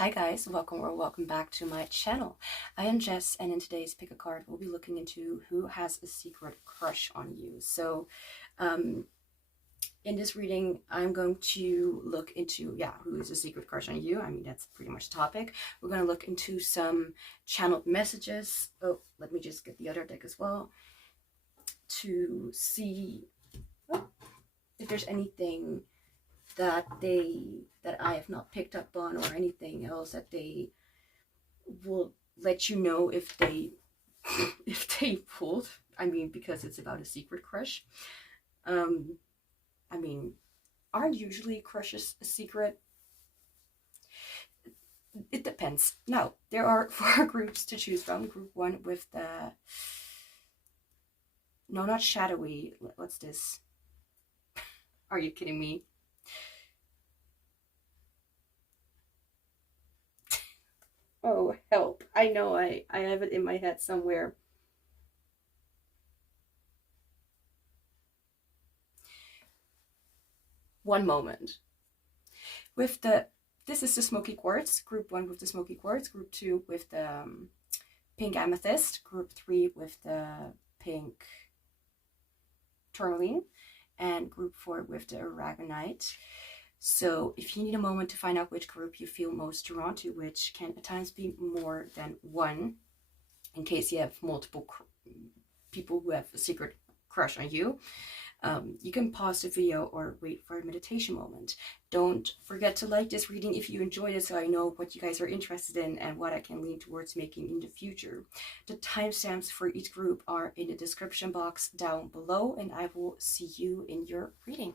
Hi guys, welcome or welcome back to my channel. I am Jess, and in today's pick a card, we'll be looking into who has a secret crush on you. So in this reading, I'm going to look into, who is a secret crush on you? I mean, that's pretty much the topic. We're going to look into some channeled messages. Oh, let me just get the other deck as well to see if there's anything that I have not picked up on, or anything else that they will let you know if they pulled. I mean, because it's about a secret crush. I mean, aren't usually crushes a secret? It depends. Now, there are 4 groups to choose from. Group 1 with the, no, not shadowy, what's this? Are you kidding me? Oh, help. I know I have it in my head somewhere. One moment. With the, this is the smoky quartz, group 1 with the smoky quartz, group 2 with the pink amethyst, group 3 with the pink tourmaline, and group 4 with the aragonite. So if you need a moment to find out which group you feel most drawn to, which can at times be more than one, in case you have multiple people who have a secret crush on you, you can pause the video or wait for a meditation moment. Don't forget to like this reading if you enjoyed it, so I know what you guys are interested in and what I can lean towards making in the future. The timestamps for each group are in the description box down below, and I will see you in your reading.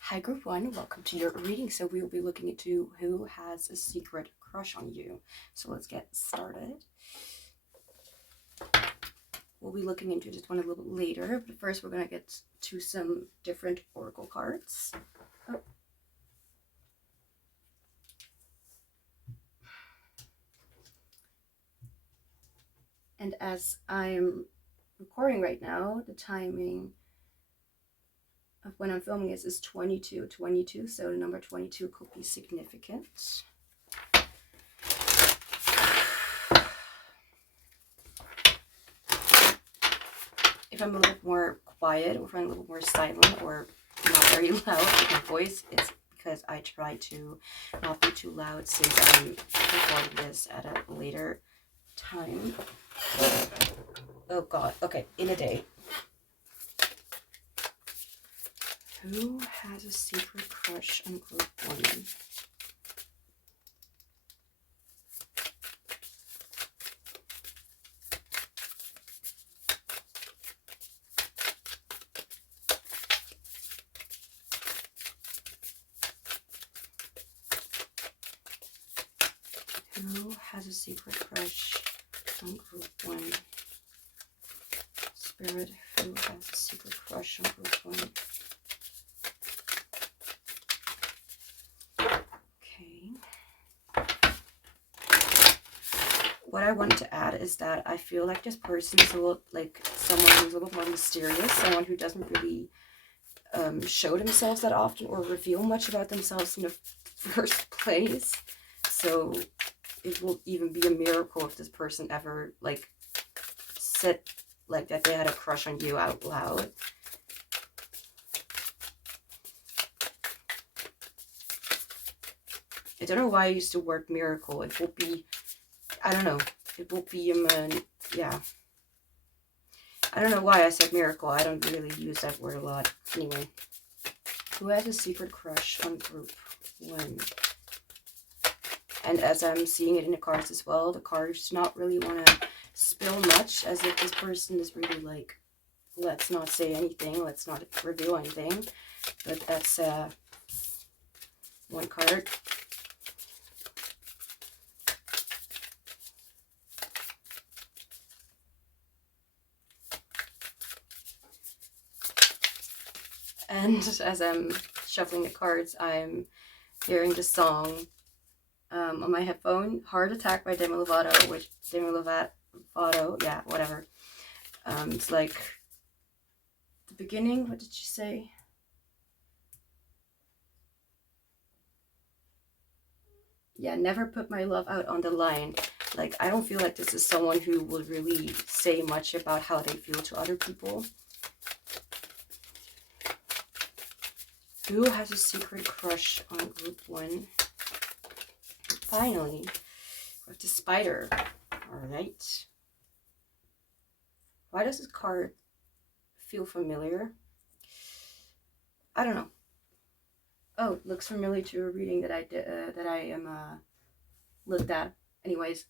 Hi group 1, welcome to your reading. So we will be looking into who has a secret crush on you. So let's get started. We'll be looking into this one a little bit later, but first we're going to get to some different oracle cards. Oh. And as I'm recording right now, the timing of when I'm filming is 22, so the number 22 could be significant. If I'm a little more quiet, or if I'm a little more silent, or not very loud with my voice, it's because I try to not be too loud since I'm recording this at a later time. Oh god, okay, in a day. Who has a secret crush on group 1? Who has a secret crush on group 1? Spirit, who has a secret crush on group 1? What I want to add is that I feel like this person is a little like someone who's a little more mysterious, someone who doesn't really show themselves that often or reveal much about themselves in the first place. So it will even be a miracle if this person ever like said like that they had a crush on you out loud. I don't know why I used the word miracle. It will be, I don't know. It will be, yeah. I don't know why I said miracle. I don't really use that word a lot. Anyway. Who has a secret crush on group 1? And as I'm seeing it in the cards as well, the cards do not really want to spill much, as if this person is really like, let's not say anything, let's not reveal anything. But that's one card. And as I'm shuffling the cards, I'm hearing the song on my headphone, Heart Attack by Demi Lovato, which Demi Lovato, yeah, whatever. It's like the beginning, what did she say? Yeah, never put my love out on the line. Like, I don't feel like this is someone who will really say much about how they feel to other people. Who has a secret crush on group 1? Finally, with the spider. Alright. Why does this card feel familiar? I don't know. Oh, it looks familiar to a reading that I did, that I am looked at. Anyways.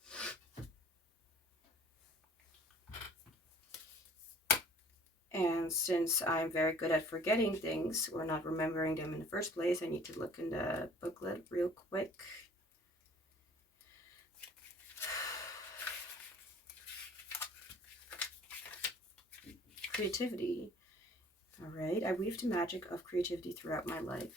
And since I'm very good at forgetting things or not remembering them in the first place, I need to look in the booklet real quick. Creativity. All right. I weave the magic of creativity throughout my life.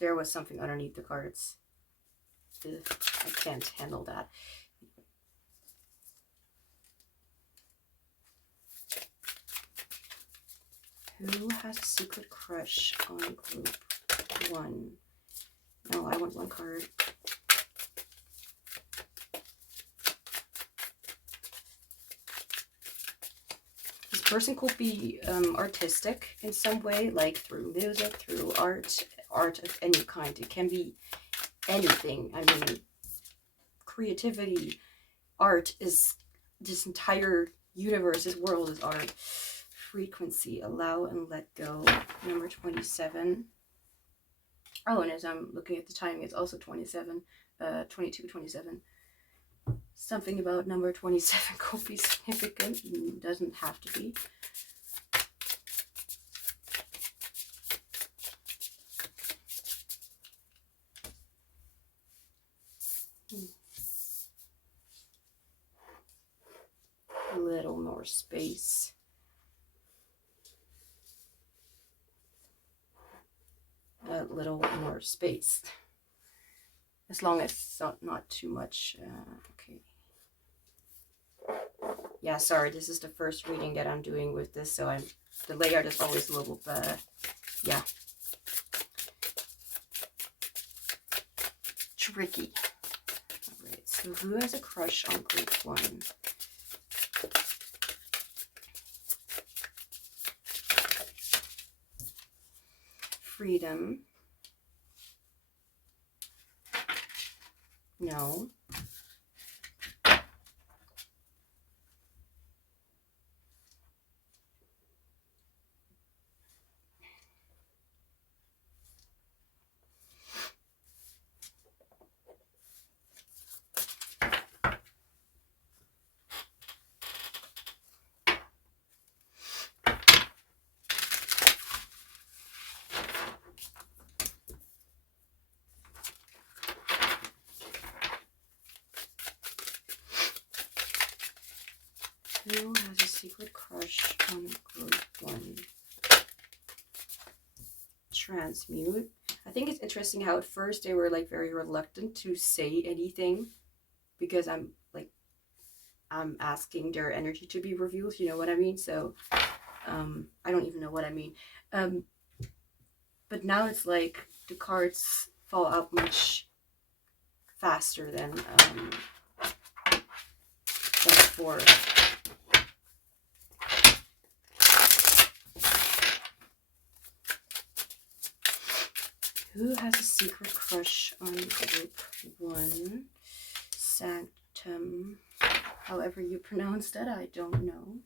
There was something underneath the cards. Ugh, I can't handle that. Who has a secret crush on group 1? No, I want one card. This person could be artistic in some way, like through music, through art of any kind. It can be anything. I mean, creativity, art is this entire universe, this world is art. Frequency, allow and let go, number 27. Oh, and as I'm looking at the timing, it's also 27, 22, 27. Something about number 27 could be significant. Doesn't have to be. A little more space. A little more space. As long as it's not too much. Okay. Yeah, sorry, this is the first reading that I'm doing with this, so the layout is always a little, yeah, tricky. All right, so who has a crush on group 1? Freedom. No. Who has a secret crush on group 1? Transmute. I think it's interesting how at first they were like very reluctant to say anything because I'm asking their energy to be revealed, you know what I mean? So I don't even know what I mean. But now it's like the cards fall out much faster than before. Who has a secret crush on group 1? Sanctum. However you pronounce that, I don't know.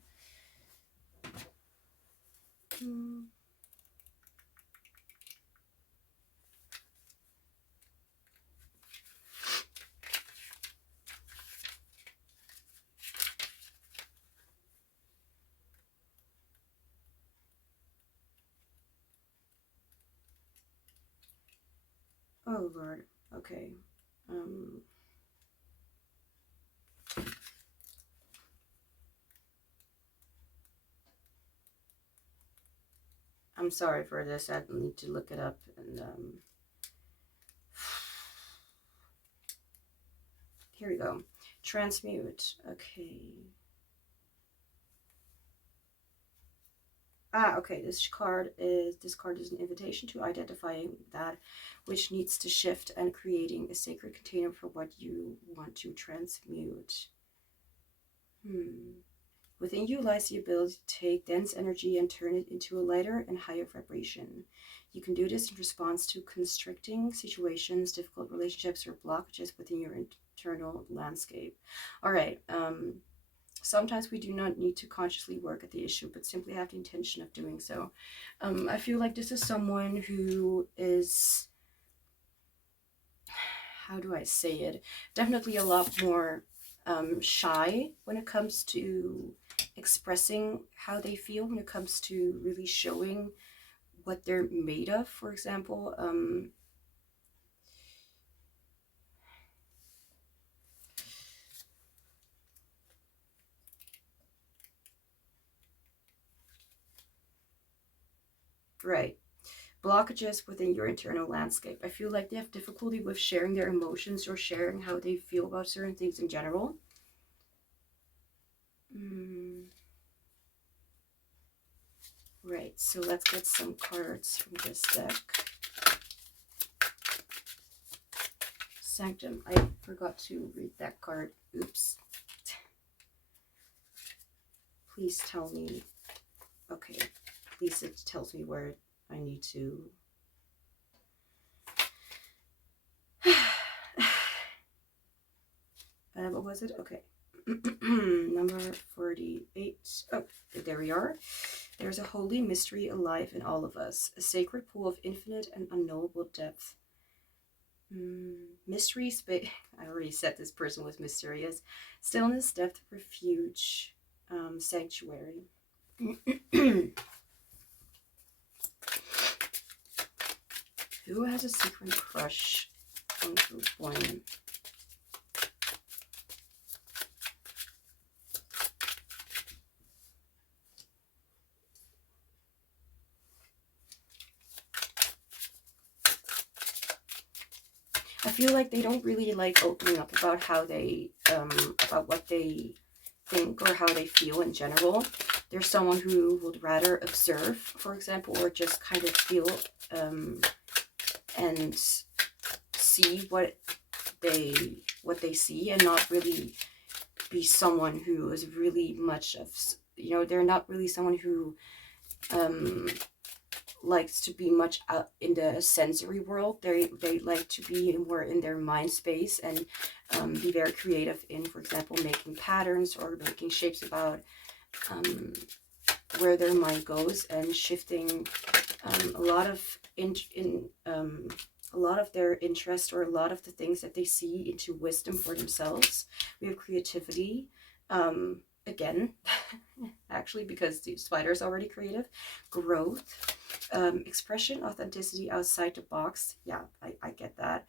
Oh Lord. Okay. I'm sorry for this. I need to look it up. And here we go. Transmute. Okay. Okay. This card is an invitation to identifying that which needs to shift and creating a sacred container for what you want to transmute. Within you lies the ability to take dense energy and turn it into a lighter and higher vibration. You can do this in response to constricting situations, difficult relationships, or blockages within your internal landscape. All right. Sometimes we do not need to consciously work at the issue, but simply have the intention of doing so. I feel like this is someone who is, how do I say it? Definitely a lot more shy when it comes to expressing how they feel, when it comes to really showing what they're made of, for example. Right. Blockages within your internal landscape. I feel like they have difficulty with sharing their emotions or sharing how they feel about certain things in general. Right, so let's get some cards from this deck. Sanctum. I forgot to read that card. Oops. Please tell me. Okay, at least it tells me where I need to. What was it? Okay. Number 48. Oh, there we are. There's a holy mystery alive in all of us, a sacred pool of infinite and unknowable depth. Mystery space. I already said this person was mysterious. Stillness, depth, refuge, sanctuary. Who has a secret crush on group 1? I feel like they don't really like opening up about how they, about what they think or how they feel in general. They're someone who would rather observe, for example, or just kind of feel and see what they see, and not really be someone who is really much of, you know, they're not really someone who likes to be much out in the sensory world. They like to be more in their mind space and be very creative in, for example, making patterns or making shapes about where their mind goes, and shifting a lot of a lot of their interest, or a lot of the things that they see, into wisdom for themselves. We have creativity, again, actually, because the spider is already creative. Growth, expression, authenticity, outside the box. Yeah, I get that.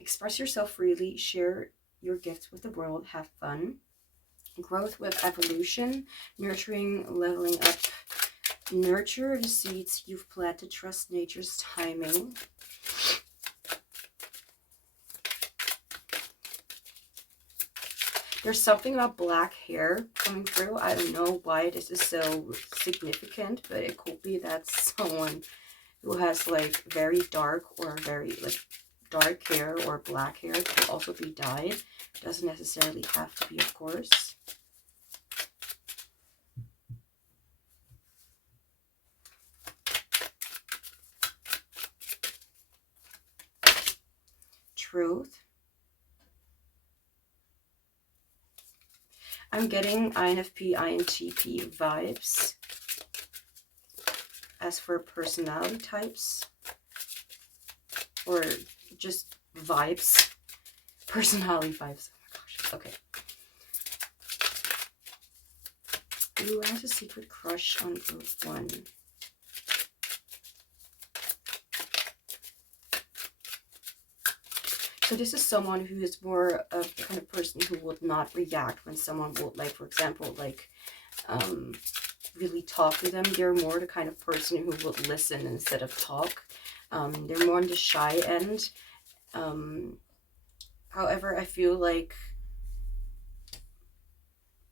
Express yourself freely, share your gifts with the world, have fun. Growth with evolution, nurturing, leveling up. Nurture the seeds you've planted, trust nature's timing. There's something about black hair coming through. I don't know why this is so significant, but it could be that someone who has like very dark or very like dark hair or black hair. It could also be dyed. It doesn't necessarily have to be, of course. Truth. I'm getting INFP, INTP vibes. As for personality types, or just vibes, personality vibes. Oh my gosh. Okay. Who has a secret crush on group 1? So this is someone who is more of the kind of person who would not react when someone would, like, for example, like, really talk to them. They're more the kind of person who would listen instead of talk. They're more on the shy end. However, I feel like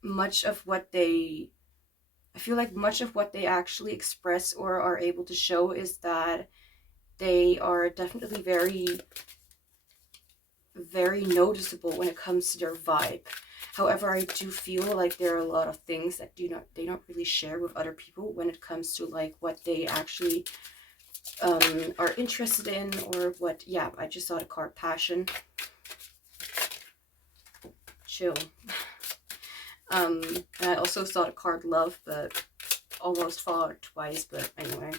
much of what they actually express or are able to show is that they are definitely very, very noticeable when it comes to their vibe. However, I do feel like there are a lot of things that they don't really share with other people when it comes to like what they actually are interested in, or what. Yeah, I just saw the card Passion. Chill. And I also saw the card Love, but almost followed twice. But anyway,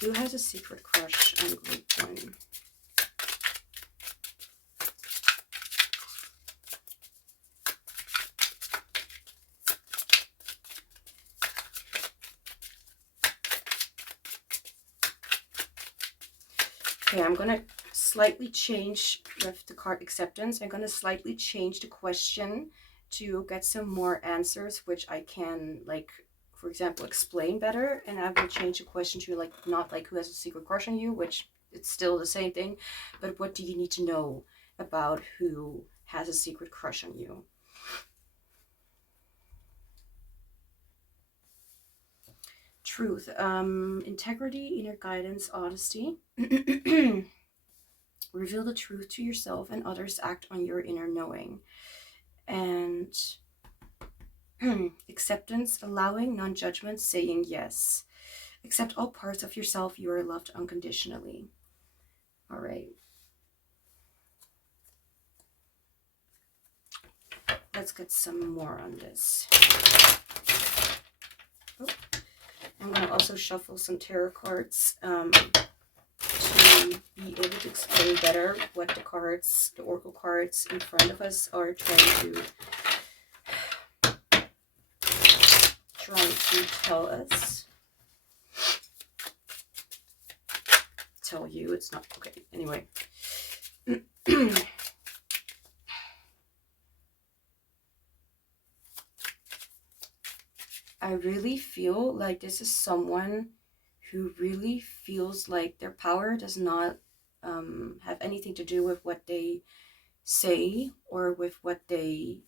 who has a secret crush on group 1? Okay, I'm gonna slightly change with the card Acceptance. I'm gonna slightly change the question to get some more answers, which I can, like, for example, explain better. And I will change the question to, like, not like who has a secret crush on you, which it's still the same thing, but what do you need to know about who has a secret crush on you? Truth, integrity, inner guidance, honesty. Reveal the truth to yourself and others. Act on your inner knowing. And acceptance, allowing, non-judgment, saying yes. Accept all parts of yourself. You are loved unconditionally. All right. Let's get some more on this. Oh, I'm going to also shuffle some tarot cards to be able to explain better what the cards, the oracle cards in front of us are trying to tell us. Tell you, it's not okay. Anyway. I really feel like this is someone who really feels like their power does not have anything to do with what they say or with what they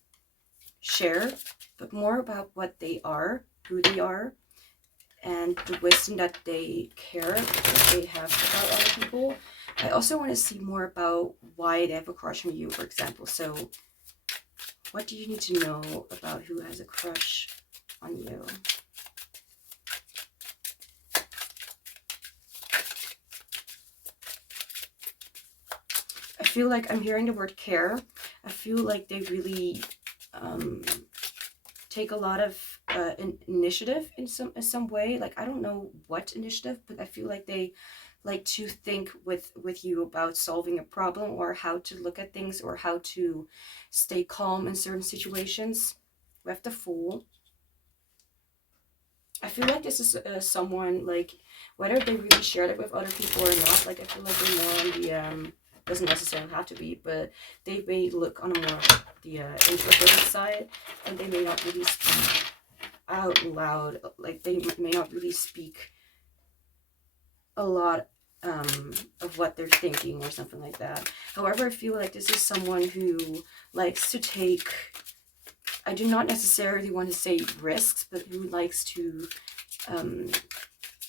share, but more about what they are, who they are, and the wisdom that they that they have about other people. I also want to see more about why they have a crush on you, for example. So what do you need to know about who has a crush on you? I feel like I'm hearing the word care. I feel like they really take a lot of initiative in some way. Like, I don't know what initiative, but I feel like they like to think with you about solving a problem, or how to look at things, or how to stay calm in certain situations. With the Fool, I feel like this is someone, like, whether they really shared it with other people or not, like, I feel like they're more on the, doesn't necessarily have to be, but they may look on a more the introverted side, and they may not really speak out loud, like, they may not really speak a lot of what they're thinking or something like that. However, I feel like this is someone who likes to take, I do not necessarily want to say risks, but who likes to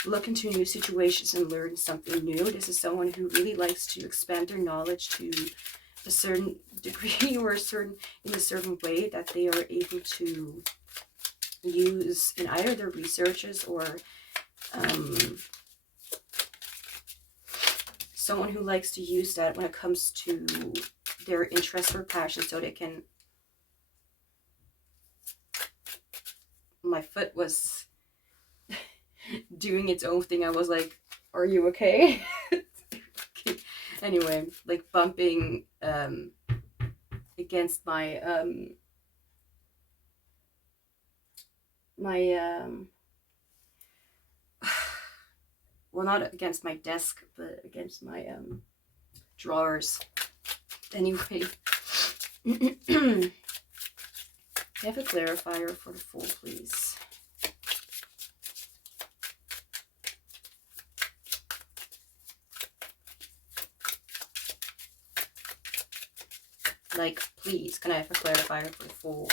look into new situations and learn something new. This is someone who really likes to expand their knowledge to a certain degree, or in a certain way that they are able to use in either their researches, or someone who likes to use that when it comes to their interest or passion, so they can. My foot was doing its own thing. I was like, are you okay? Okay. Anyway, like bumping against my well, not against my desk, but against my drawers. Anyway, have a clarifier for the Fool, please. Like, please, can I have a clarifier for the Fool?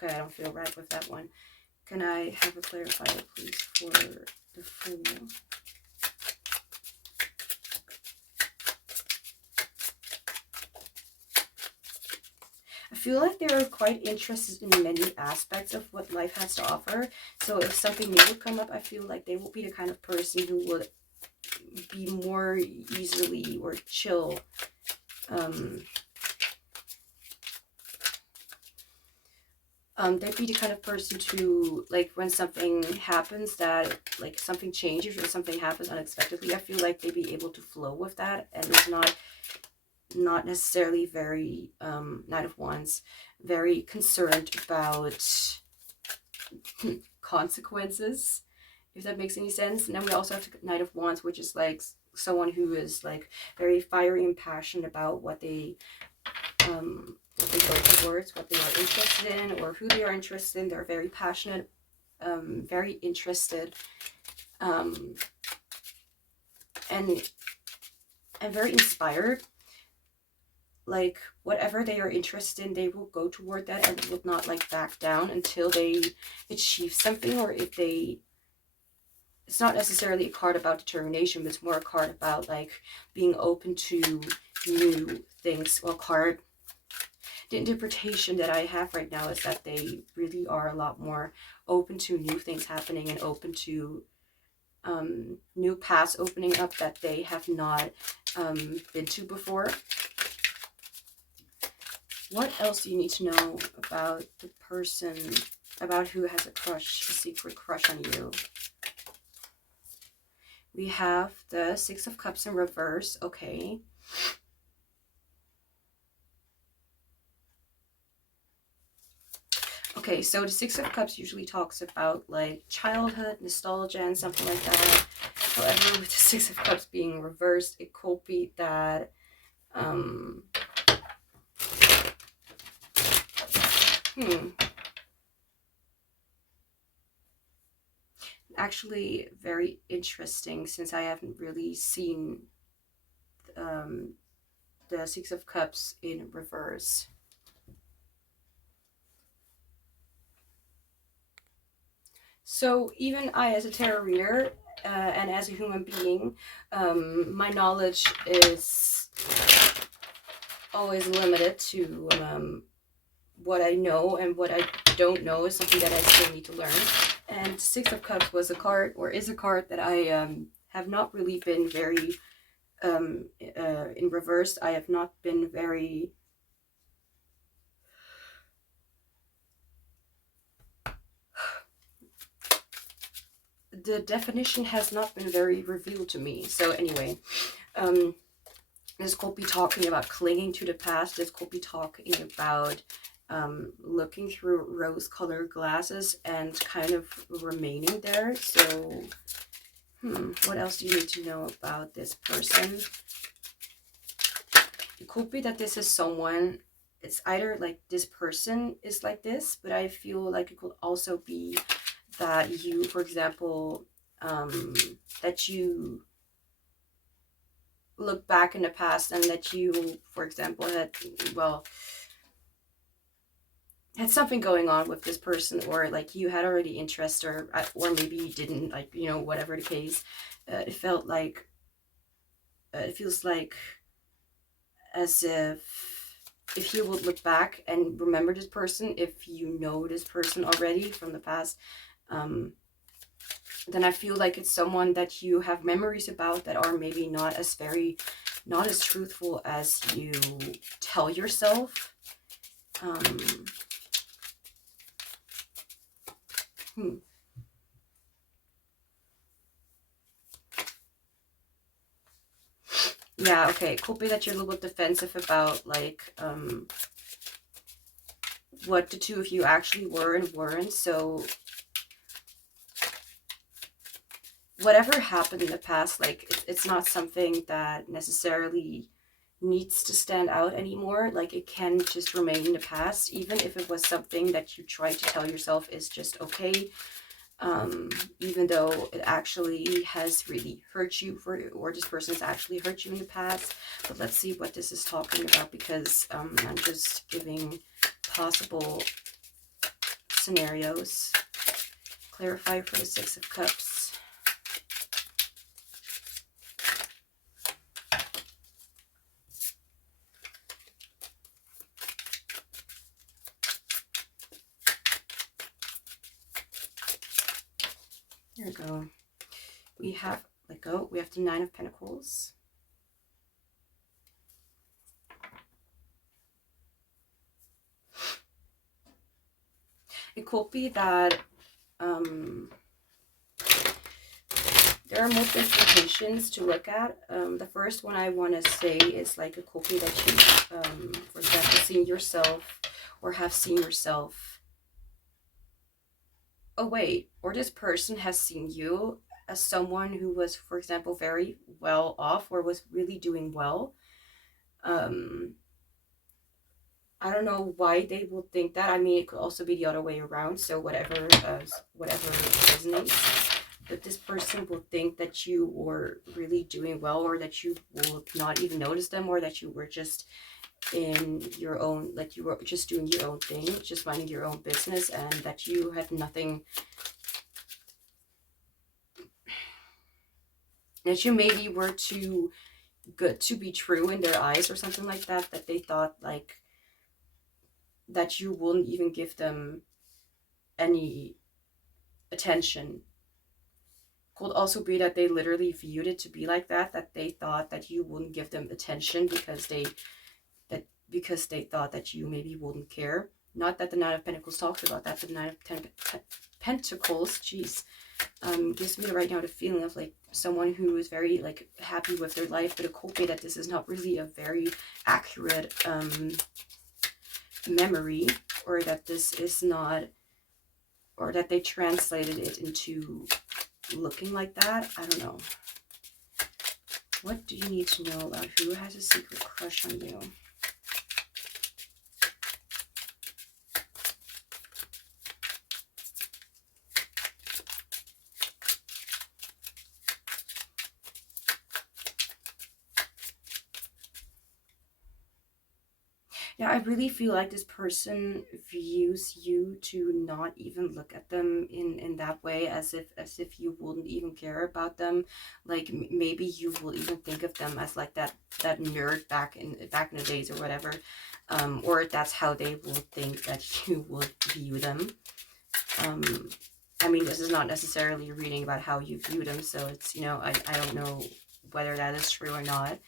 Okay, I don't feel right with that one. Can I have a clarifier, please, for the Fool? I feel like they're quite interested in many aspects of what life has to offer. So if something new would come up, I feel like they will be the kind of person who would be more easily or chill. They'd be the kind of person to, like, when something happens that, like, something changes or something happens unexpectedly, I feel like they'd be able to flow with that, and it's not necessarily very, Knight of Wands, very concerned about consequences, if that makes any sense. And then we also have the Knight of Wands, which is like someone who is like very fiery and passionate about what they go towards, what they are interested in, or who they are interested in. They're very passionate, very interested, and very inspired. Like, whatever they are interested in, they will go toward that and will not, like, back down until they achieve something. Or if they, it's not necessarily a card about determination, but it's more a card about, like, being open to new things. Well, the interpretation that I have right now is that they really are a lot more open to new things happening and open to new paths opening up that they have not been to before. What else do you need to know about the person, about who has a crush, a secret crush on you? We have the Six of Cups in reverse. Okay. Okay, so the Six of Cups usually talks about, like, childhood, nostalgia, and something like that. However, with the Six of Cups being reversed, it could be that actually very interesting, since I haven't really seen the Six of Cups in reverse. So even I, as a tarot reader and as a human being, my knowledge is always limited to what I know, and what I don't know is something that I still need to learn. And Six of Cups was a card, or is a card, that I have not really been very, in reverse, I have not been very, the definition has not been very revealed to me. So anyway, this could be talking about clinging to the past. This could be talking about looking through rose-colored glasses and kind of remaining there. So, what else do you need to know about this person? It could be that this is someone, it's either like this person is like this, but I feel like it could also be that you, for example, that you look back in the past and that you, for example, had something going on with this person, or like you had already interest, or maybe you didn't, like, you know, whatever the case. It felt like, it feels like as if you would look back and remember this person, if you know this person already from the past, then I feel like it's someone that you have memories about that are maybe not as truthful as you tell yourself. Yeah, okay. It could be that you're a little bit defensive about, like, what the two of you actually were and weren't. So whatever happened in the past, like, it's not something that necessarily needs to stand out anymore. Like, it can just remain in the past, even if it was something that you tried to tell yourself is just okay. Even though it actually has really hurt you, or this person has actually hurt you in the past. But let's see what this is talking about, because I'm just giving possible scenarios. Clarify for the Six of Cups. There we go. We have let go. We have the Nine of Pentacles. It could be that there are multiple implications to look at. The first one I want to say is, like, it could be that you, for example, seen yourself or have seen yourself. Oh, wait. Or this person has seen you as someone who was, for example, very well off or was really doing well. I don't know why they will think that. I mean, it could also be the other way around. So whatever resonates. But this person will think that you were really doing well, or that you will not even notice them, or that you were just in your own, like you were just doing your own thing, just minding your own business, and that you had nothing, that you maybe were too good to be true in their eyes or something like that, that they thought, like, that you wouldn't even give them any attention. Could also be that they literally viewed it to be like that, that they thought that you wouldn't give them attention because they thought that you maybe wouldn't care. Not that the Nine of Pentacles talks about that, but the Nine of Pentacles, geez, gives me right now the feeling of, like, someone who is very, like, happy with their life, but it could be that this is not really a very accurate memory, or that this is not, or that they translated it into looking like that. I don't know. What do you need to know about who has a secret crush on you? Yeah, I really feel like this person views you to not even look at them in that way, as if you wouldn't even care about them. Like, maybe you will even think of them as, like, that nerd back in the days or whatever, or that's how they will think that you would view them. I mean, this is not necessarily a reading about how you view them, so it's, you know, I don't know whether that is true or not.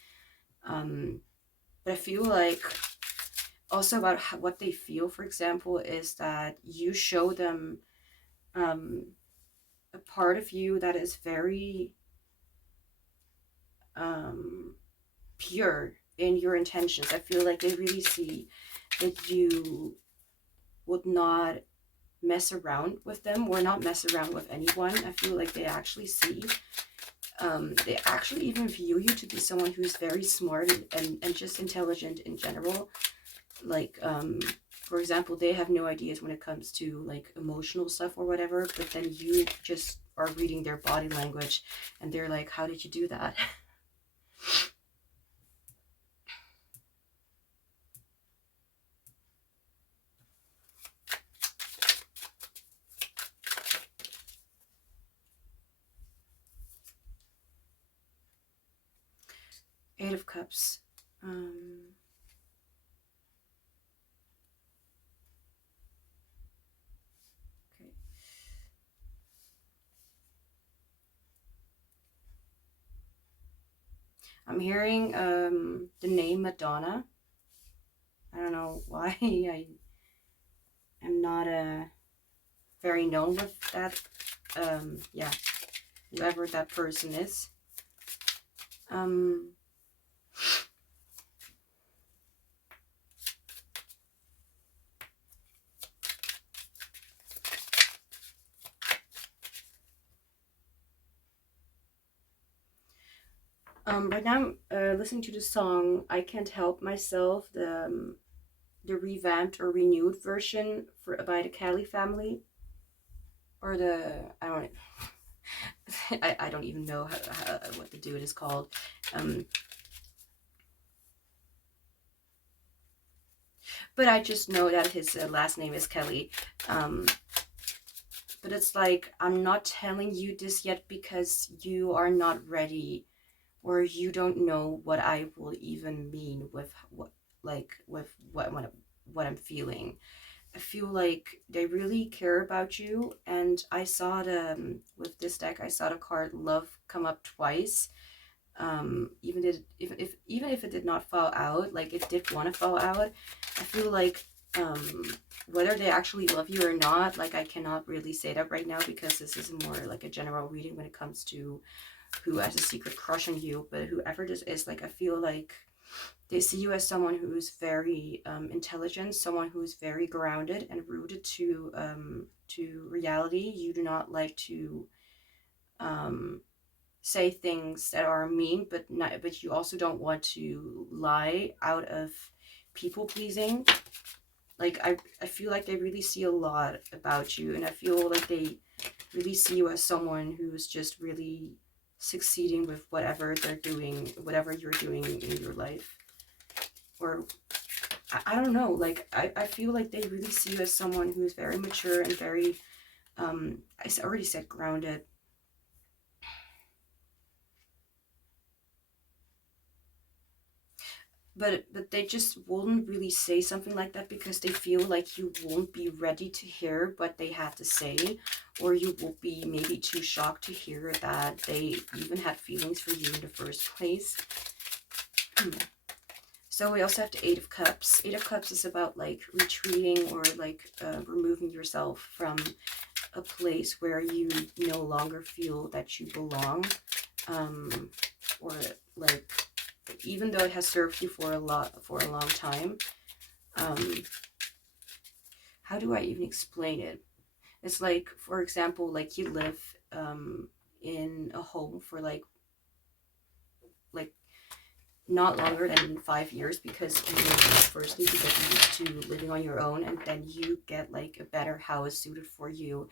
But I feel like also about what they feel, for example, is that you show them a part of you that is very pure in your intentions. I feel like they really see that you would not mess around with them, or not mess around with anyone. I feel like they actually see, they actually even view you to be someone who's very smart and just intelligent in general. Like, for example, they have no ideas when it comes to, like, emotional stuff or whatever, but then you just are reading their body language and they're like, how did you do that? Eight of Cups. Okay. I'm hearing the name Madonna. I don't know why. I am not very known with that. Yeah, whoever that person is. Right now I'm listening to the song "I Can't Help Myself," the revamped or renewed version by the Kelly family, or the I don't I don't even know what the dude is called. But I just know that his last name is Kelly. But it's like, I'm not telling you this yet because you are not ready, or you don't know what I will even mean with what I'm feeling. I feel like they really care about you, and I saw with this deck, I saw the card Love come up twice. Even if it did not fall out, like it did want to fall out, I feel like whether they actually love you or not, like I cannot really say that right now, because this is more like a general reading when it comes to who has a secret crush on you. But whoever this is, like I feel like they see you as someone who's very intelligent, someone who's very grounded and rooted to reality. You do not like to say things that are mean, but you also don't want to lie out of people pleasing. Like I feel like they really see a lot about you, and I feel like they really see you as someone who's just really succeeding with whatever they're doing, whatever you're doing in your life. Or I don't know, like I feel like they really see you as someone who's very mature and very I already said grounded. But they just wouldn't really say something like that because they feel like you won't be ready to hear what they have to say, or you will be maybe too shocked to hear that they even had feelings for you in the first place. So we also have the Eight of Cups. Eight of Cups is about like retreating, or like removing yourself from a place where you no longer feel that you belong, or like, even though it has served you for a long time. How do I even explain it? It's like, for example, like you live in a home for like not longer than 5 years, because firstly because you're used to living on your own, and then you get like a better house suited for you,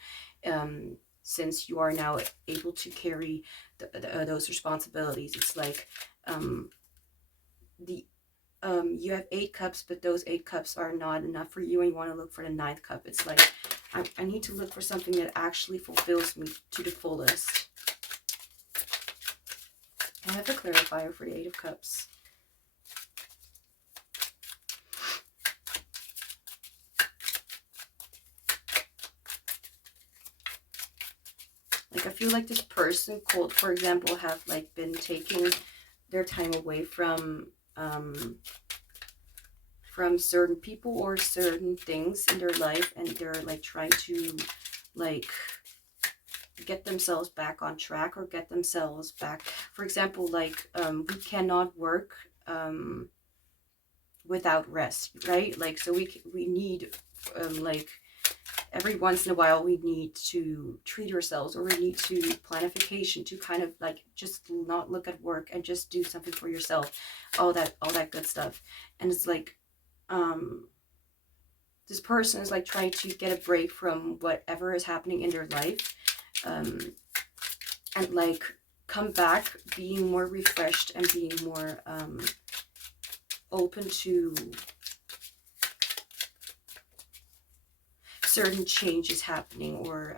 since you are now able to carry those responsibilities. It's like you have 8 cups, but those 8 cups are not enough for you, and you want to look for the 9th cup. It's like, I need to look for something that actually fulfills me to the fullest. I have a clarifier for the 8 of Cups. Like, I feel like this person could, for example, have like been taking their time away from certain people or certain things in their life, and they're like trying to like get themselves back on track, or get themselves back. For example, like we cannot work without rest, right? Like, so we need like every once in a while we need to treat ourselves, or we need to plan a vacation to kind of like just not look at work and just do something for yourself, all that good stuff. And it's like this person is like trying to get a break from whatever is happening in their life, and like come back being more refreshed and being more open to certain changes happening, or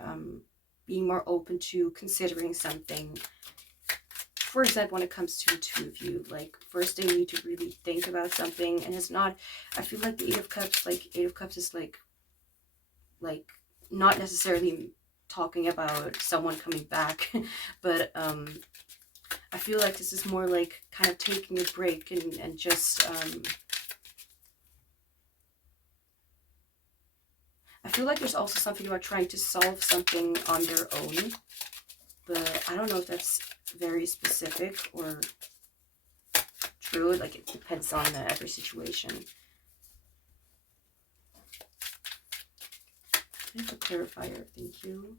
being more open to considering something. For example, when it comes to the two of you, like first they need to really think about something, and it's not, I feel like the Eight of Cups is like not necessarily talking about someone coming back, but I feel like this is more like kind of taking a break and just, I feel like there's also something about trying to solve something on their own, but I don't know if that's very specific or true. Like, it depends on every situation. I have a clarifier, thank you.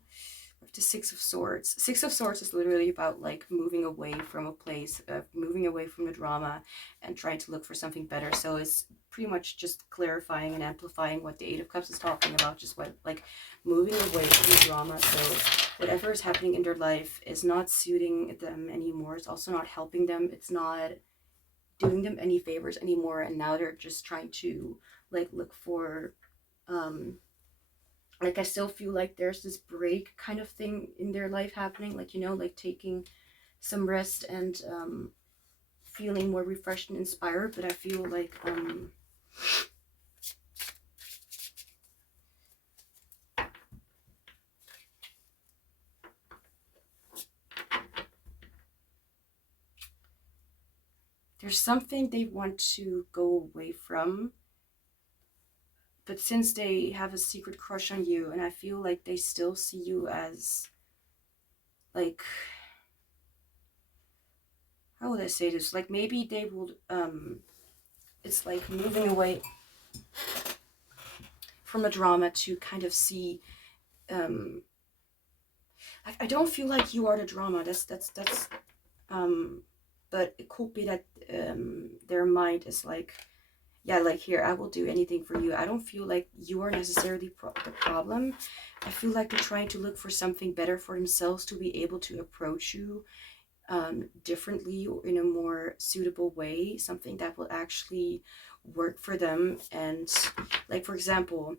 The Six of Swords. Six of Swords is literally about like moving away from a place, moving away from the drama and trying to look for something better. So it's pretty much just clarifying and amplifying what the Eight of Cups is talking about, just what, like, moving away from the drama. So whatever is happening in their life is not suiting them anymore. It's also not helping them. It's not doing them any favors anymore. And now they're just trying to like look for, like, I still feel like there's this break kind of thing in their life happening, like, you know, like taking some rest and feeling more refreshed and inspired. But I feel like there's something they want to go away from. But since they have a secret crush on you, and I feel like they still see you as, like, how would I say this? Like, maybe they will, it's like moving away from a drama to kind of see, I don't feel like you are the drama. But it could be that their mind is like, yeah, like, here, I will do anything for you. I don't feel like you are necessarily the problem. I feel like they're trying to look for something better for themselves to be able to approach you differently or in a more suitable way, something that will actually work for them. And, like, for example,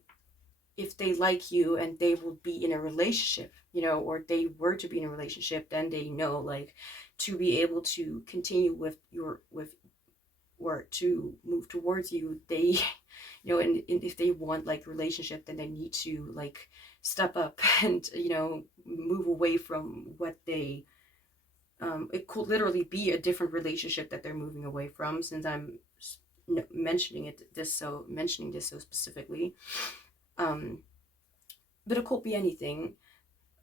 if they like you and they will be in a relationship, you know, or they were to be in a relationship, then they know, like, to be able to continue with or to move towards you, they, you know, and if they want like relationship, then they need to like step up and, you know, move away from what they, it could literally be a different relationship that they're moving away from, since I'm mentioning this so specifically. But it could be anything.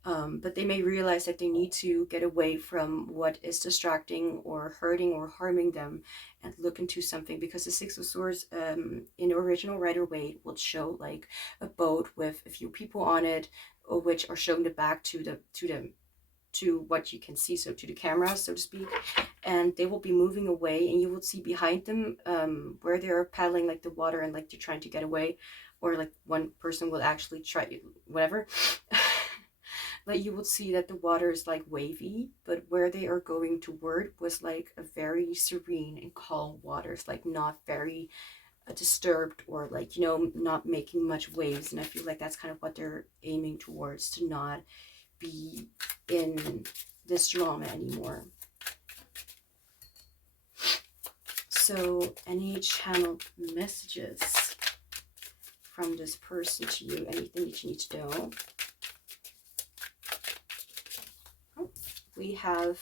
But they may realize that they need to get away from what is distracting or hurting or harming them and look into something, because the Six of Swords in the original Rider-Waite will show like a boat with a few people on it, which are showing the back to what you can see, so to the camera, so to speak, and they will be moving away, and you will see behind them where they're paddling like the water and like they're trying to get away, or like one person will actually try whatever. But you will see that the water is like wavy, but where they are going toward was like a very serene and calm waters, like not very disturbed or like, you know, not making much waves. And I feel like that's kind of what they're aiming towards, to not be in this drama anymore. So any channeled messages from this person to you, anything that you need to know? We have,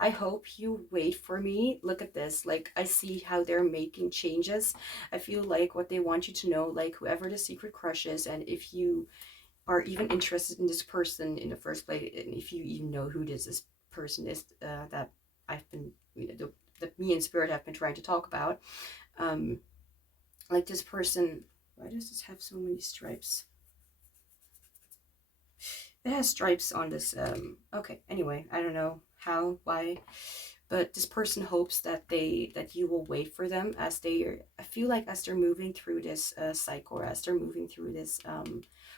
I hope you wait for me. Look at this. Like, I see how they're making changes. I feel like what they want you to know, like whoever the secret crush is, and if you are even interested in this person in the first place, and if you even know who this person is, that I've been, you know, that me and Spirit have been trying to talk about. Like this person, why does this have so many stripes? It has stripes on this, okay, anyway, I don't know how, why, but this person hopes that you will wait for them as I feel like as they're moving through this cycle, or as they're moving through this,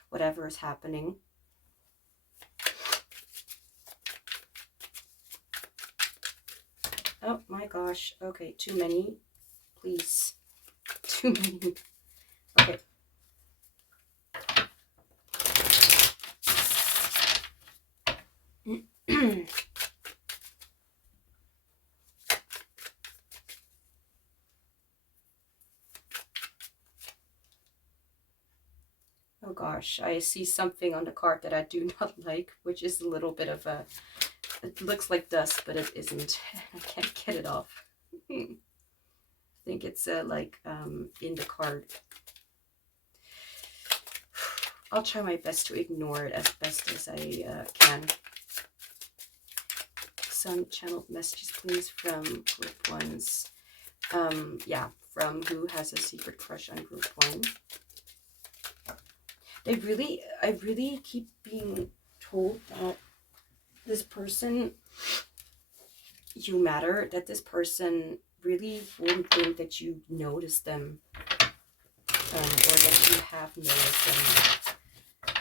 whatever is happening. Oh my gosh, okay, too many, please, too many, okay. Oh gosh, I see something on the card that I do not like, which is a little bit of a It looks like dust, but it isn't. I can't get it off. I think it's like in the card. I'll try my best to ignore it as best as I can. Some channeled messages, please, from group ones. Yeah, from who has a secret crush on group one. I really keep being told that this person, you matter, that this person really wouldn't think that you notice them, or that you have noticed them,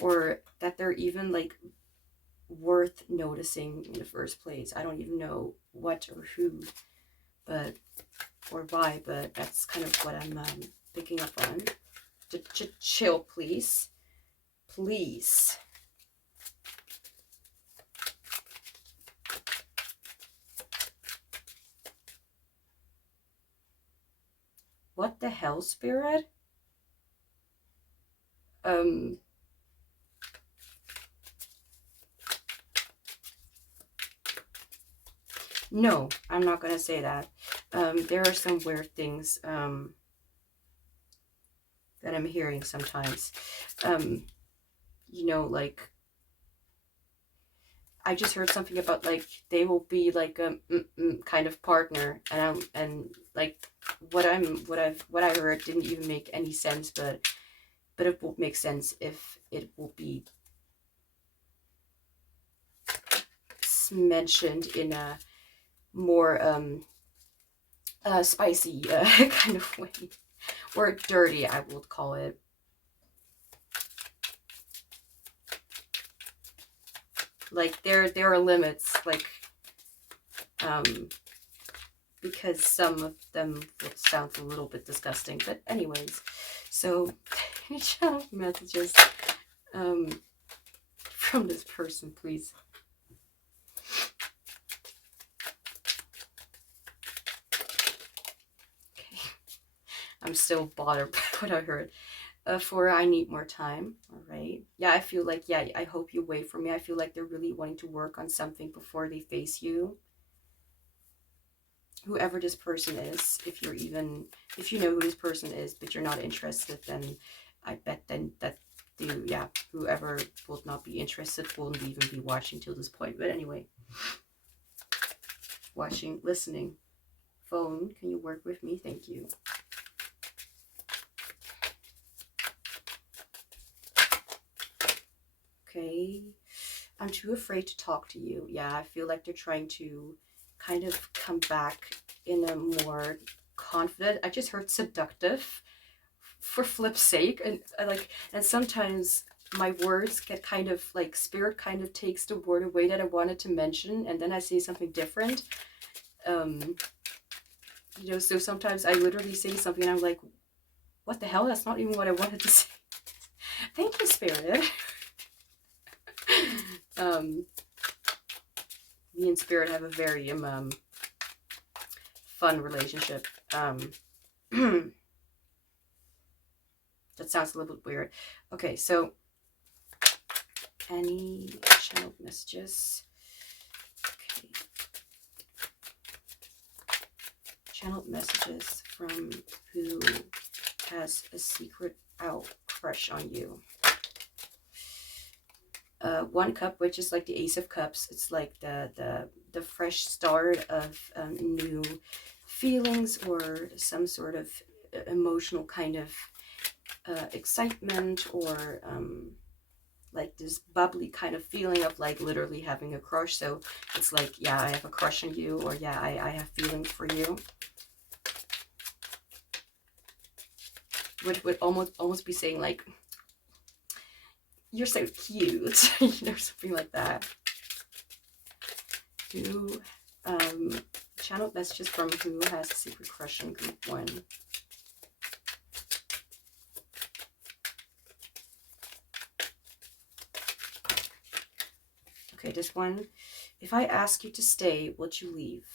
or that they're even like worth noticing in the first place. I don't even know what or who, but or why, but that's kind of what I'm picking up on. Chill, please. Please. What the hell, Spirit? No, I'm not going to say that. There are some weird things that I'm hearing sometimes. You know, like, I just heard something about, like, they will be like a kind of partner, and like what I heard didn't even make any sense, but it will make sense if it will be mentioned in a more spicy kind of way, or dirty, I would call it. Like there are limits, like because some of them would sound a little bit disgusting, but anyways, so channel messages from this person, please. Okay, I'm still bothered by what I heard. For I need more time. All right. Yeah, I feel like, yeah, I hope you wait for me. I feel like they're really wanting to work on something before they face you. Whoever this person is, if you know who this person is, but you're not interested, then I bet then that whoever will not be interested won't even be watching till this point. But anyway, watching, listening. Phone, can you work with me? Thank you. Okay, I'm too afraid to talk to you. Yeah, I feel like they're trying to kind of come back in a more confident, I just heard seductive, for flip's sake, and sometimes my words get kind of like, spirit kind of takes the word away that I wanted to mention, and then I say something different. You know, so sometimes I literally say something and I'm like, what the hell, that's not even what I wanted to say. Thank you, Spirit. Me and Spirit have a very fun relationship. That sounds a little bit weird. Okay, so any channeled messages? Okay. Channeled messages from who has a secret crush on you. One cup, which is like the Ace of Cups. It's like the fresh start of new feelings, or some sort of emotional kind of excitement, or like this bubbly kind of feeling of like literally having a crush. So it's like, yeah, I have a crush on you, or yeah, I have feelings for you. Would almost be saying like, you're so cute, you know, something like that. Who, channeled messages from who has a secret crush on group one. Okay, this one. If I ask you to stay, would you leave?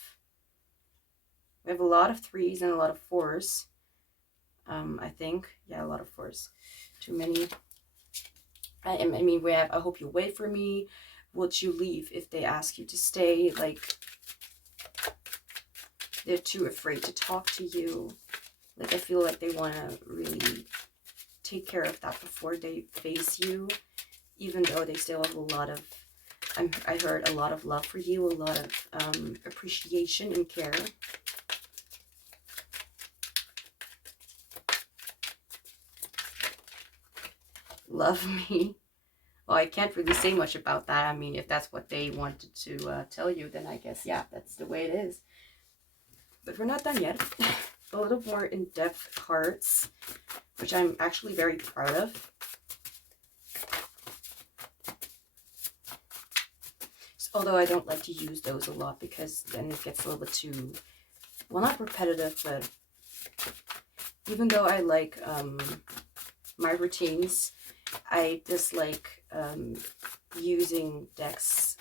We have a lot of 3s and a lot of 4s. I think. Yeah, a lot of 4s. Too many. I mean, we have, I hope you wait for me. Would you leave if they ask you to stay? Like, they're too afraid to talk to you. Like, I feel like they want to really take care of that before they face you, even though they still have a lot of, I heard a lot of love for you, a lot of appreciation and care. Love me. Well, I can't really say much about that. I mean, if that's what they wanted to tell you, then I guess, yeah, that's the way it is. But we're not done yet. A little more in-depth cards, which I'm actually very proud of. Although I don't like to use those a lot because then it gets a little bit too, well, not repetitive, but even though I like my routines, I dislike using decks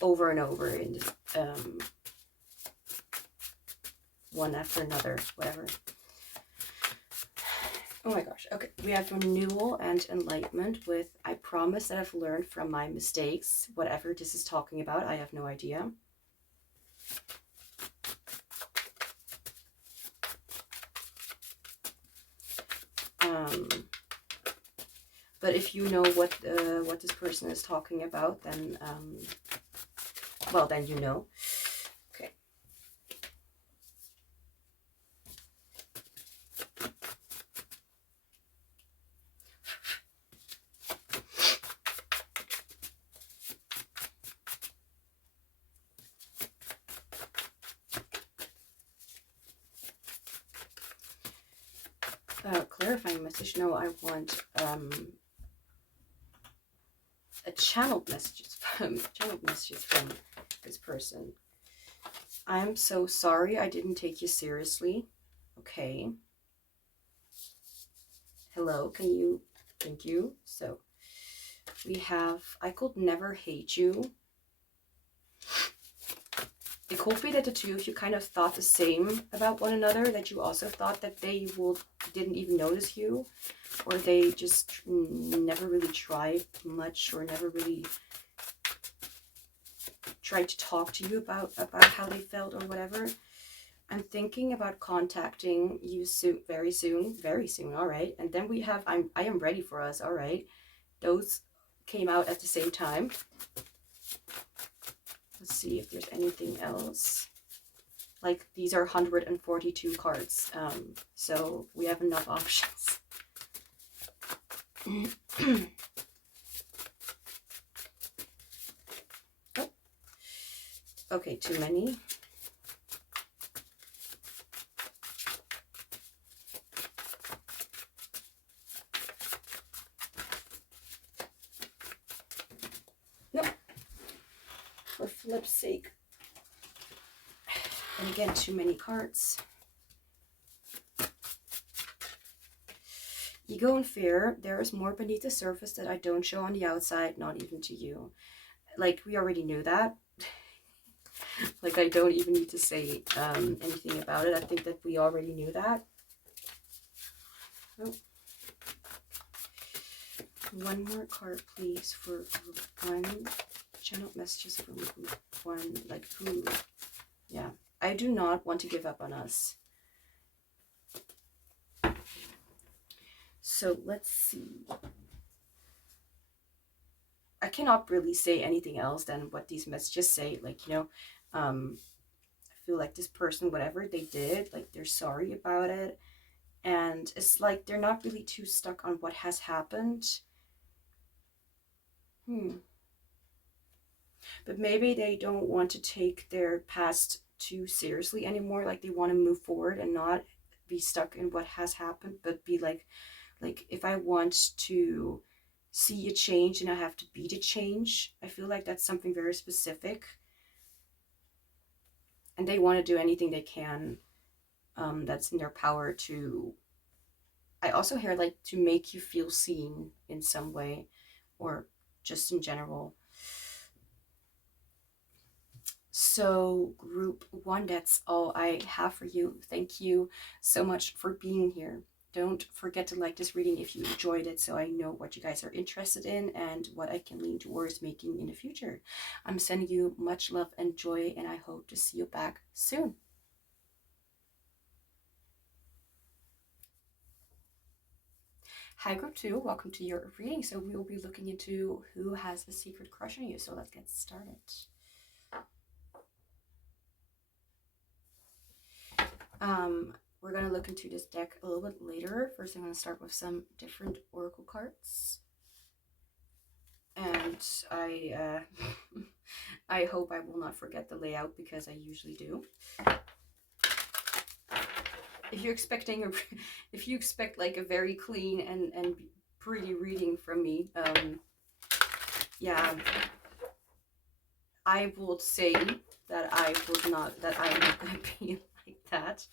over and over in this, one after another, whatever. Oh my gosh. Okay, we have renewal and enlightenment with I promise that I've learned from my mistakes. Whatever this is talking about, I have no idea. But if you know what this person is talking about, then well, then you know. Okay. Clarifying message. No, I want a channeled messages from this person. I'm so sorry I didn't take you seriously. Okay. Hello, can you? Thank you. So we have I could never hate you. It could be that the two of you kind of thought the same about one another, that you also thought that they didn't even notice you, or they just never really tried much, or never really tried to talk to you about how they felt or whatever. I'm thinking about contacting you soon, very soon, all right. And then we have I am ready for us, all right. Those came out at the same time. Let's see if there's anything else. Like, these are 142 cards, so we have enough options. Oh. Okay, too many. No. For flip's sake. And again, too many cards. Ego and fear. There is more beneath the surface that I don't show on the outside, not even to you. Like, we already knew that. Like, I don't even need to say anything about it. I think that we already knew that. Oh. One more card, please, for one. Channel messages from one, like, who? Yeah. I do not want to give up on us. So let's see. I cannot really say anything else than what these messages say. Like, you know, I feel like this person, whatever they did, like, they're sorry about it. And it's like they're not really too stuck on what has happened. But maybe they don't want to take their past too seriously anymore. Like, they want to move forward and not be stuck in what has happened, but be like if I want to see a change and I have to be the change. I feel like that's something very specific, and they want to do anything they can that's in their power to, I also hear, like, to make you feel seen in some way, or just in general. So group one, that's all I have for you. Thank you so much for being here. Don't forget to like this reading if you enjoyed it, so I know what you guys are interested in and what I can lean towards making in the future. I'm sending you much love and joy, and I hope to see you back soon. Hi group 2, welcome to your reading. So we will be looking into who has a secret crush on you. So let's get started. We're going to look into this deck a little bit later. First, I'm going to start with some different oracle cards. And I hope I will not forget the layout, because I usually do. If you expect like a very clean and pretty reading from me, yeah, I would say that I'm not going to be like that.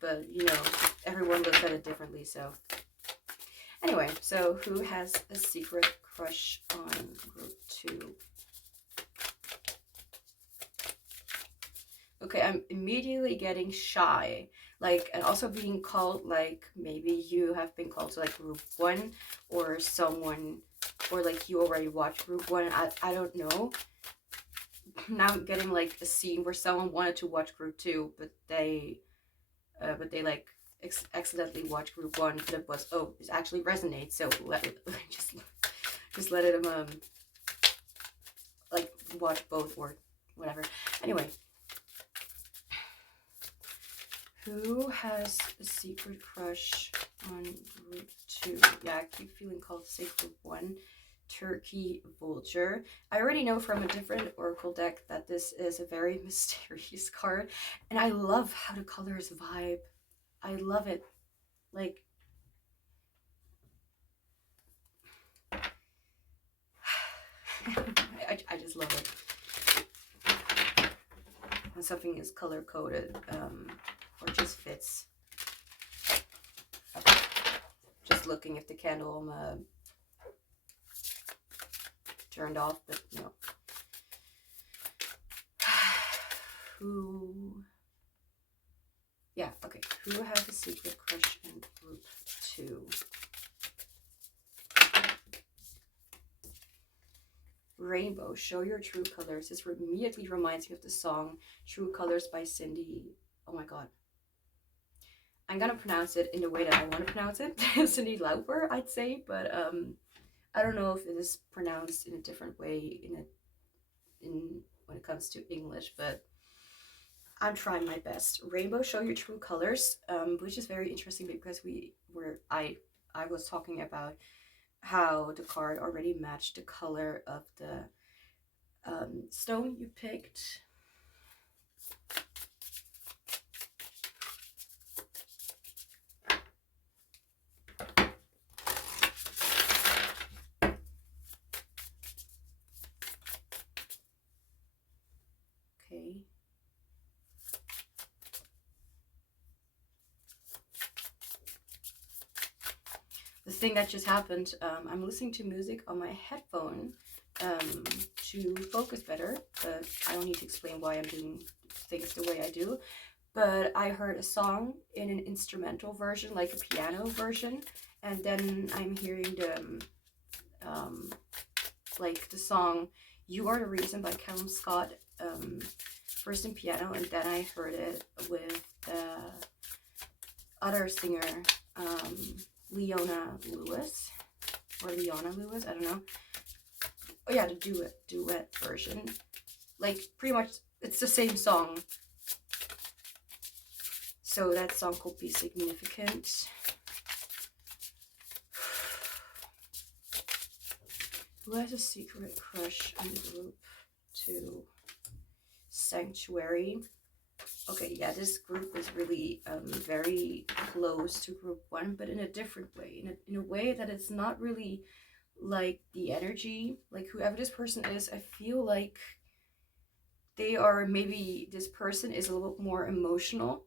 But you know, everyone looks at it differently. So anyway, so who has a secret crush on group 2? Okay, I'm immediately getting shy, like, and also being called, like, maybe you have been called to like group 1, or someone, or like you already watched group 1. I don't know. Now I'm getting like a scene where someone wanted to watch group 2, but they like accidentally watched group 1, but it was, oh, it actually resonates, so just let it like watch both or whatever. Anyway, who has a secret crush on group 2? Yeah, I keep feeling called to say group 1. Turkey Vulture. I already know from a different oracle deck that this is a very mysterious card, and I love how the colors vibe. I love it. Like, I just love it when something is color coded, or just fits. Okay. Just looking if the candle turned off, but no. Who? Yeah, okay. Who has a secret crush in group 2? Rainbow, show your true colors. This immediately reminds me of the song True Colors by Cindy. Oh my god. I'm gonna pronounce it in the way that I want to pronounce it. Cindy Lauper, I'd say, but I don't know if it is pronounced in a different way when it comes to English, but I'm trying my best. Rainbow, show your true colors, which is very interesting, because I was talking about how the card already matched the color of the stone you picked. Okay. The thing that just happened, I'm listening to music on my headphone to focus better, but I don't need to explain why I'm doing things the way I do. But I heard a song in an instrumental version, like a piano version, and then I'm hearing the like the song "You Are the Reason" by Callum Scott, first in piano, and then I heard it with the other singer, Leona Lewis, I don't know. Oh yeah, the duet version. Like, pretty much it's the same song. So that song could be significant. Who has a secret crush on the group 2? Sanctuary. Okay, yeah, this group is really very close to group 1, but in a different way. In a way that it's not really like the energy. Like, whoever this person is, I feel like this person is a little bit more emotional.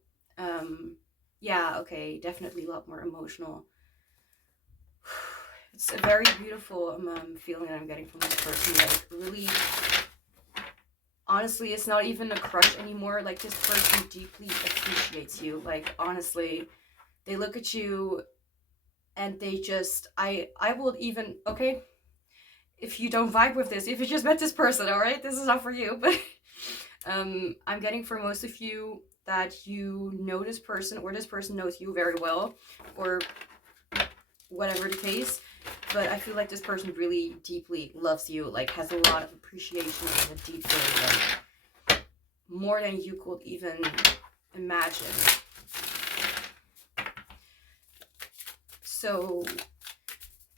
Yeah, okay, definitely a lot more emotional. It's a very beautiful feeling that I'm getting from this person. Like, really, honestly, it's not even a crush anymore. Like, this person deeply appreciates you. Like, honestly, They look at you and they just, I will even, okay, if you don't vibe with this, if you just met this person, all right, this is not for you, but I'm getting for most of you that you know this person, or this person knows you very well, or whatever the case, but I feel like this person really deeply loves you, like has a lot of appreciation in a deep way, like more than you could even imagine. So,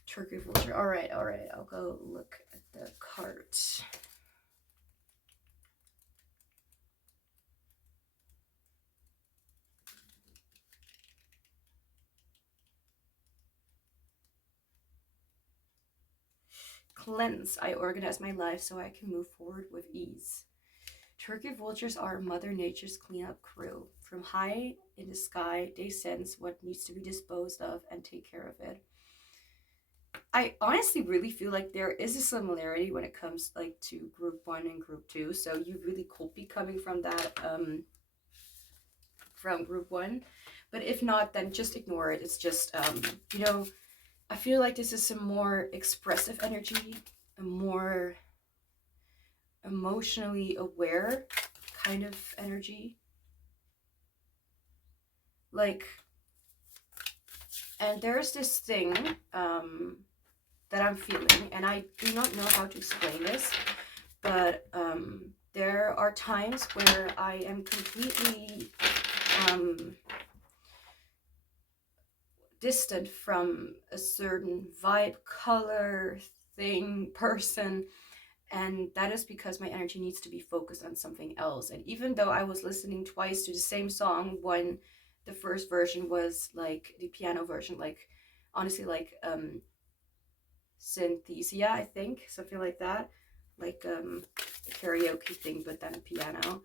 Turkey Vulture. All right, I'll go look at the cart. Cleanse. I organize my life so I can move forward with ease. Turkey vultures are Mother Nature's cleanup crew. From high in the sky, they sense what needs to be disposed of and take care of it. I honestly really feel like there is a similarity when it comes like to group 1 and group 2. So you really could be coming from that, from group 1. But if not, then just ignore it. It's just, you know, I feel like this is a more expressive energy, a more emotionally aware kind of energy. Like, and there's this thing that I'm feeling, and I do not know how to explain this, but there are times where I am completely distant from a certain vibe, color, thing, person, and that is because my energy needs to be focused on something else. And even though I was listening twice to the same song, when the first version was like the piano version, like honestly, like Synthesia, I think, something like that, like a karaoke thing, but then a piano.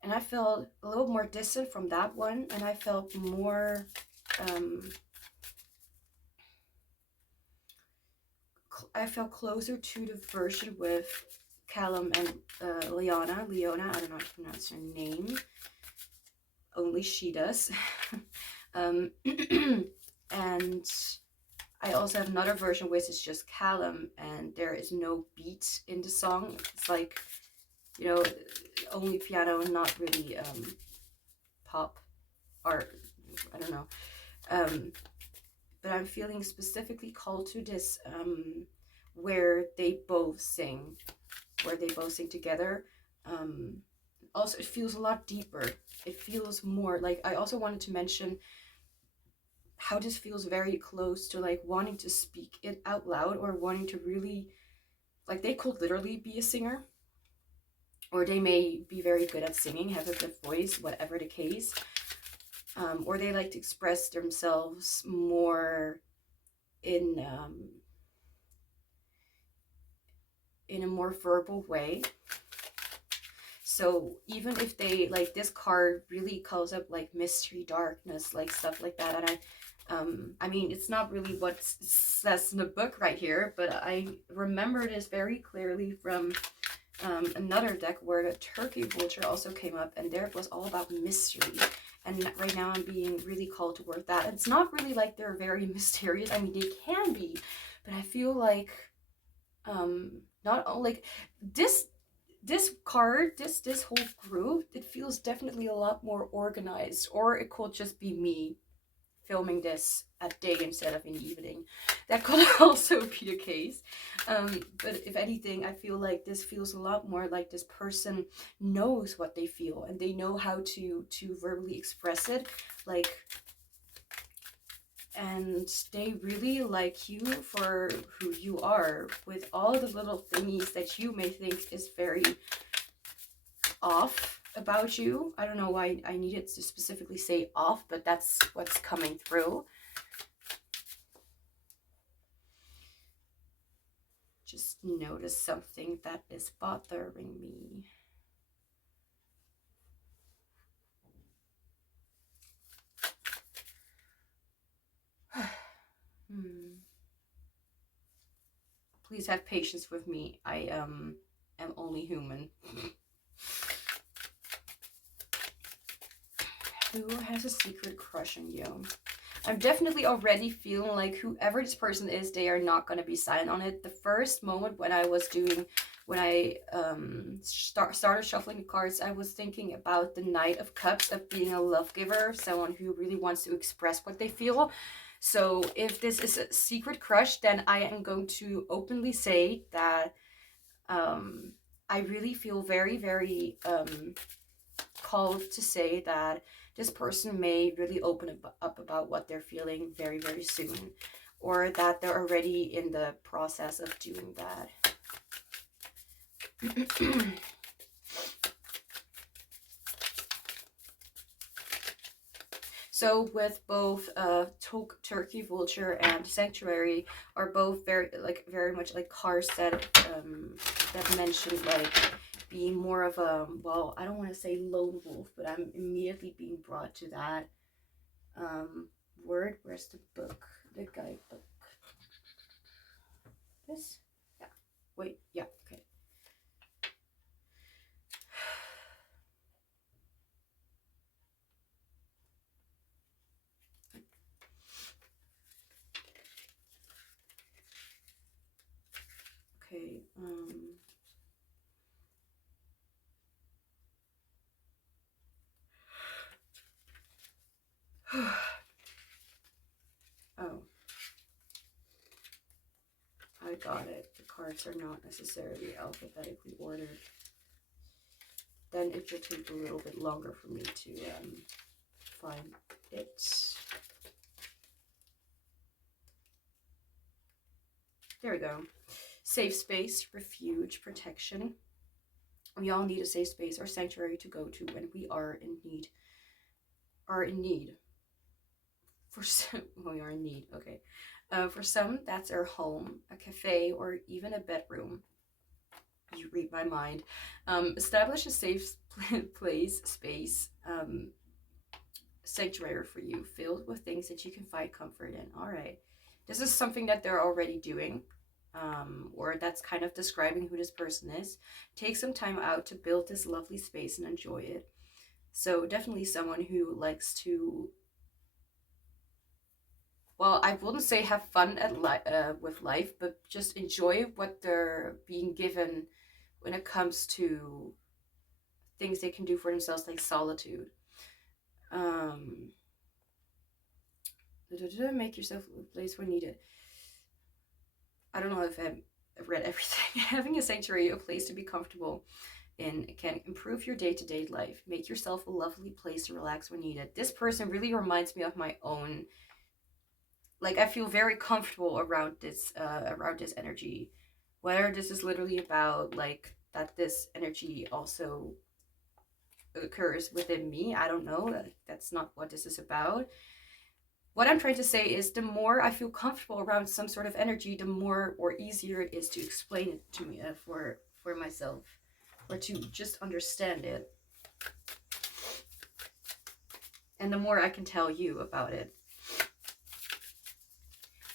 And I felt a little more distant from that one, and I felt more I felt closer to the version with Callum and Leona, I don't know how to pronounce her name, only she does. And I also have another version which is just Callum, and there is no beat in the song. It's like, you know, only piano, not really pop art, I don't know. But I'm feeling specifically called to this, where they both sing together. Also, it feels a lot deeper. It feels more like, I also wanted to mention how this feels very close to like wanting to speak it out loud, or wanting to really, like, they could literally be a singer, or they may be very good at singing, have a good voice, whatever the case. Or they like to express themselves more in a more verbal way. So even if they, like, this card really calls up like mystery, darkness, like stuff like that, and I mean, it's not really what says in the book right here, but I remember this very clearly from another deck where the Turkey Vulture also came up, and there it was all about mystery. And right now I'm being really called toward that. It's not really like they're very mysterious. I mean, they can be, but I feel like not only like this card, this whole group, it feels definitely a lot more organized. Or it could just be me filming this at day instead of in the evening. That could also be the case. But if anything, I feel like this feels a lot more like this person knows what they feel, and they know how to verbally express it, like, and they really like you for who you are, with all the little thingies that you may think is very off about you. I don't know why I needed to specifically say off, but that's what's coming through. Just notice something that is bothering me. Please have patience with me. I am only human. Who has a secret crush on you? I'm definitely already feeling like whoever this person is, they are not going to be silent on it. The first moment when I started shuffling the cards, I was thinking about the Knight of Cups, of being a love giver, someone who really wants to express what they feel. So if this is a secret crush, then I am going to openly say that I really feel very, very called to say that this person may really open up about what they're feeling very, very soon, or that they're already in the process of doing that. So with both Turkey Vulture and Sanctuary are both very much like cards that mention like being more of a, well, I don't want to say lone wolf, but I'm immediately being brought to that word. Where's the book? The guidebook. This? Yeah. Wait, yeah, okay. Okay, oh, I got it. The cards are not necessarily alphabetically ordered. Then it will take a little bit longer for me to find it. There we go. Safe space, refuge, protection. We all need a safe space or sanctuary to go to when we are in need. For some, we are in need. Okay. For some, that's our home, a cafe, or even a bedroom. You read my mind. Establish a safe space, sanctuary for you, filled with things that you can find comfort in. All right. This is something that they're already doing, or that's kind of describing who this person is. Take some time out to build this lovely space and enjoy it. So definitely someone who likes to, well, I wouldn't say have fun with life, but just enjoy what they're being given when it comes to things they can do for themselves, like solitude. Make yourself a place where needed. I don't know if I've read everything. Having a sanctuary, a place to be comfortable in, can improve your day-to-day life. Make yourself a lovely place to relax when needed. This person really reminds me of my own. Like, I feel very comfortable around this energy. Whether this is literally about like that this energy also occurs within me, I don't know. That's not what this is about. What I'm trying to say is the more I feel comfortable around some sort of energy, the more or easier it is to explain it to me for myself, or to just understand it. And the more I can tell you about it.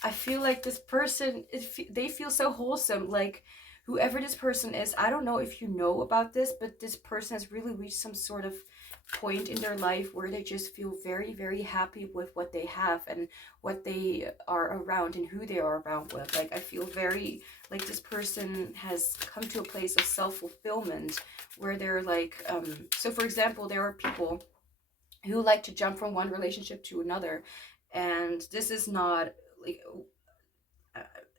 I feel like this person, they feel so wholesome. Like, whoever this person is, I don't know if you know about this, but this person has really reached some sort of point in their life where they just feel very, very happy with what they have and what they are around and who they are around with. Like, I feel very like this person has come to a place of self-fulfillment where they're like, so for example, there are people who like to jump from one relationship to another, and this is not like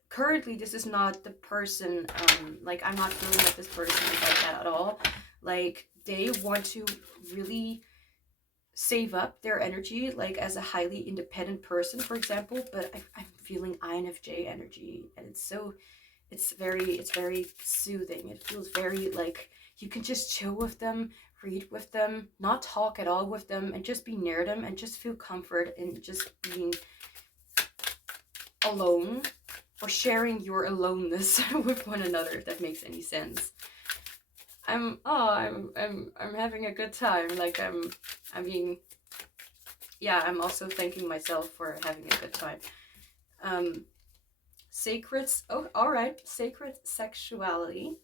currently this is not the person, like I'm not feeling like this person is like that at all. Like, they want to really save up their energy, like as a highly independent person, for example, but I'm feeling INFJ energy, and it's very soothing. It feels very like you can just chill with them, read with them, not talk at all with them, and just be near them and just feel comfort in just being alone, or sharing your aloneness with one another, if that makes any sense. I'm having a good time. Like, I'm also thanking myself for having a good time. Sacred sexuality.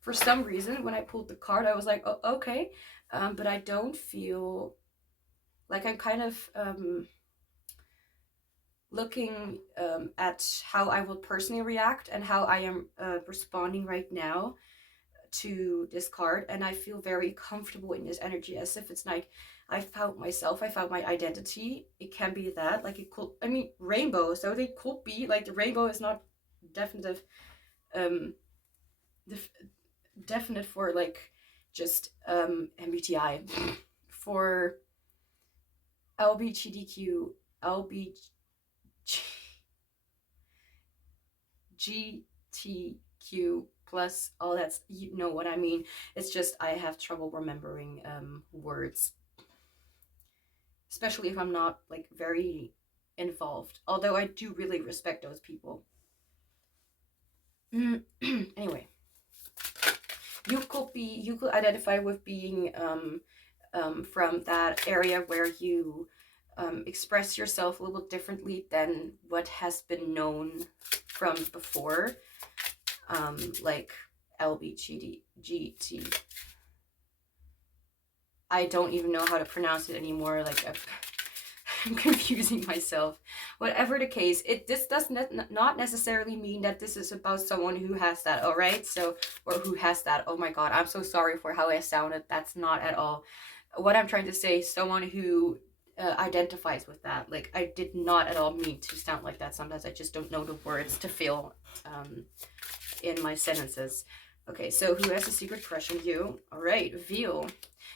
For some reason, when I pulled the card, I was like, oh, okay. But I don't feel like I'm kind of looking at how I will personally react and how I am responding right now to this card, and I feel very comfortable in this energy, as if it's like I found myself, I found my identity. It can be that, like, it could, I mean, rainbow, so they could be like, the rainbow is not definitive definite for like just MBTI. For LBGTQ, LBGTQ plus all that's, you know what I mean. It's just I have trouble remembering words, especially if I'm not like very involved, although I do really respect those people. Anyway, you could identify with being from that area where you express yourself a little differently than what has been known from before, like LBGT. I don't even know how to pronounce it anymore. Like, I'm confusing myself. Whatever the case, this does not necessarily mean that this is about someone who has that, all right? So, or who has that. Oh my God, I'm so sorry for how I sounded. That's not at all what I'm trying to say. Someone who identifies with that. Like, I did not at all mean to sound like that. Sometimes I just don't know the words to fill in my sentences. Okay, so who has a secret crush on you? All right, veal.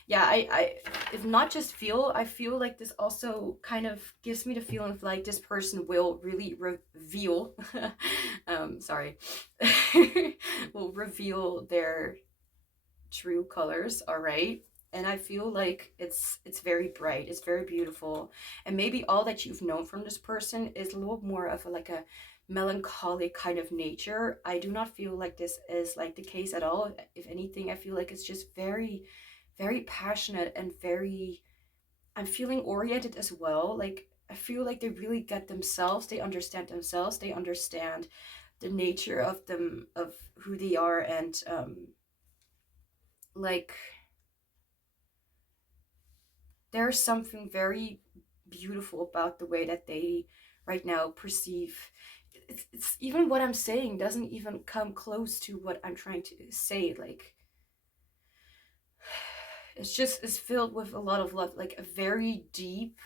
Yeah, I if not just feel, I feel like this also kind of gives me the feeling of like this person will really reveal sorry will reveal their true colors. All right, and I feel like it's very bright, it's very beautiful, and maybe all that you've known from this person is a little more of like a melancholic kind of nature. I do not feel like this is like the case at all. If anything, I feel like it's just very, very passionate and very, I'm feeling oriented as well. Like, I feel like they really get themselves, they understand themselves, they understand the nature of them, of who they are, and like, there's something very beautiful about the way that they right now perceive. It's even what I'm saying doesn't even come close to what I'm trying to say. Like, it's filled with a lot of love, like a very deep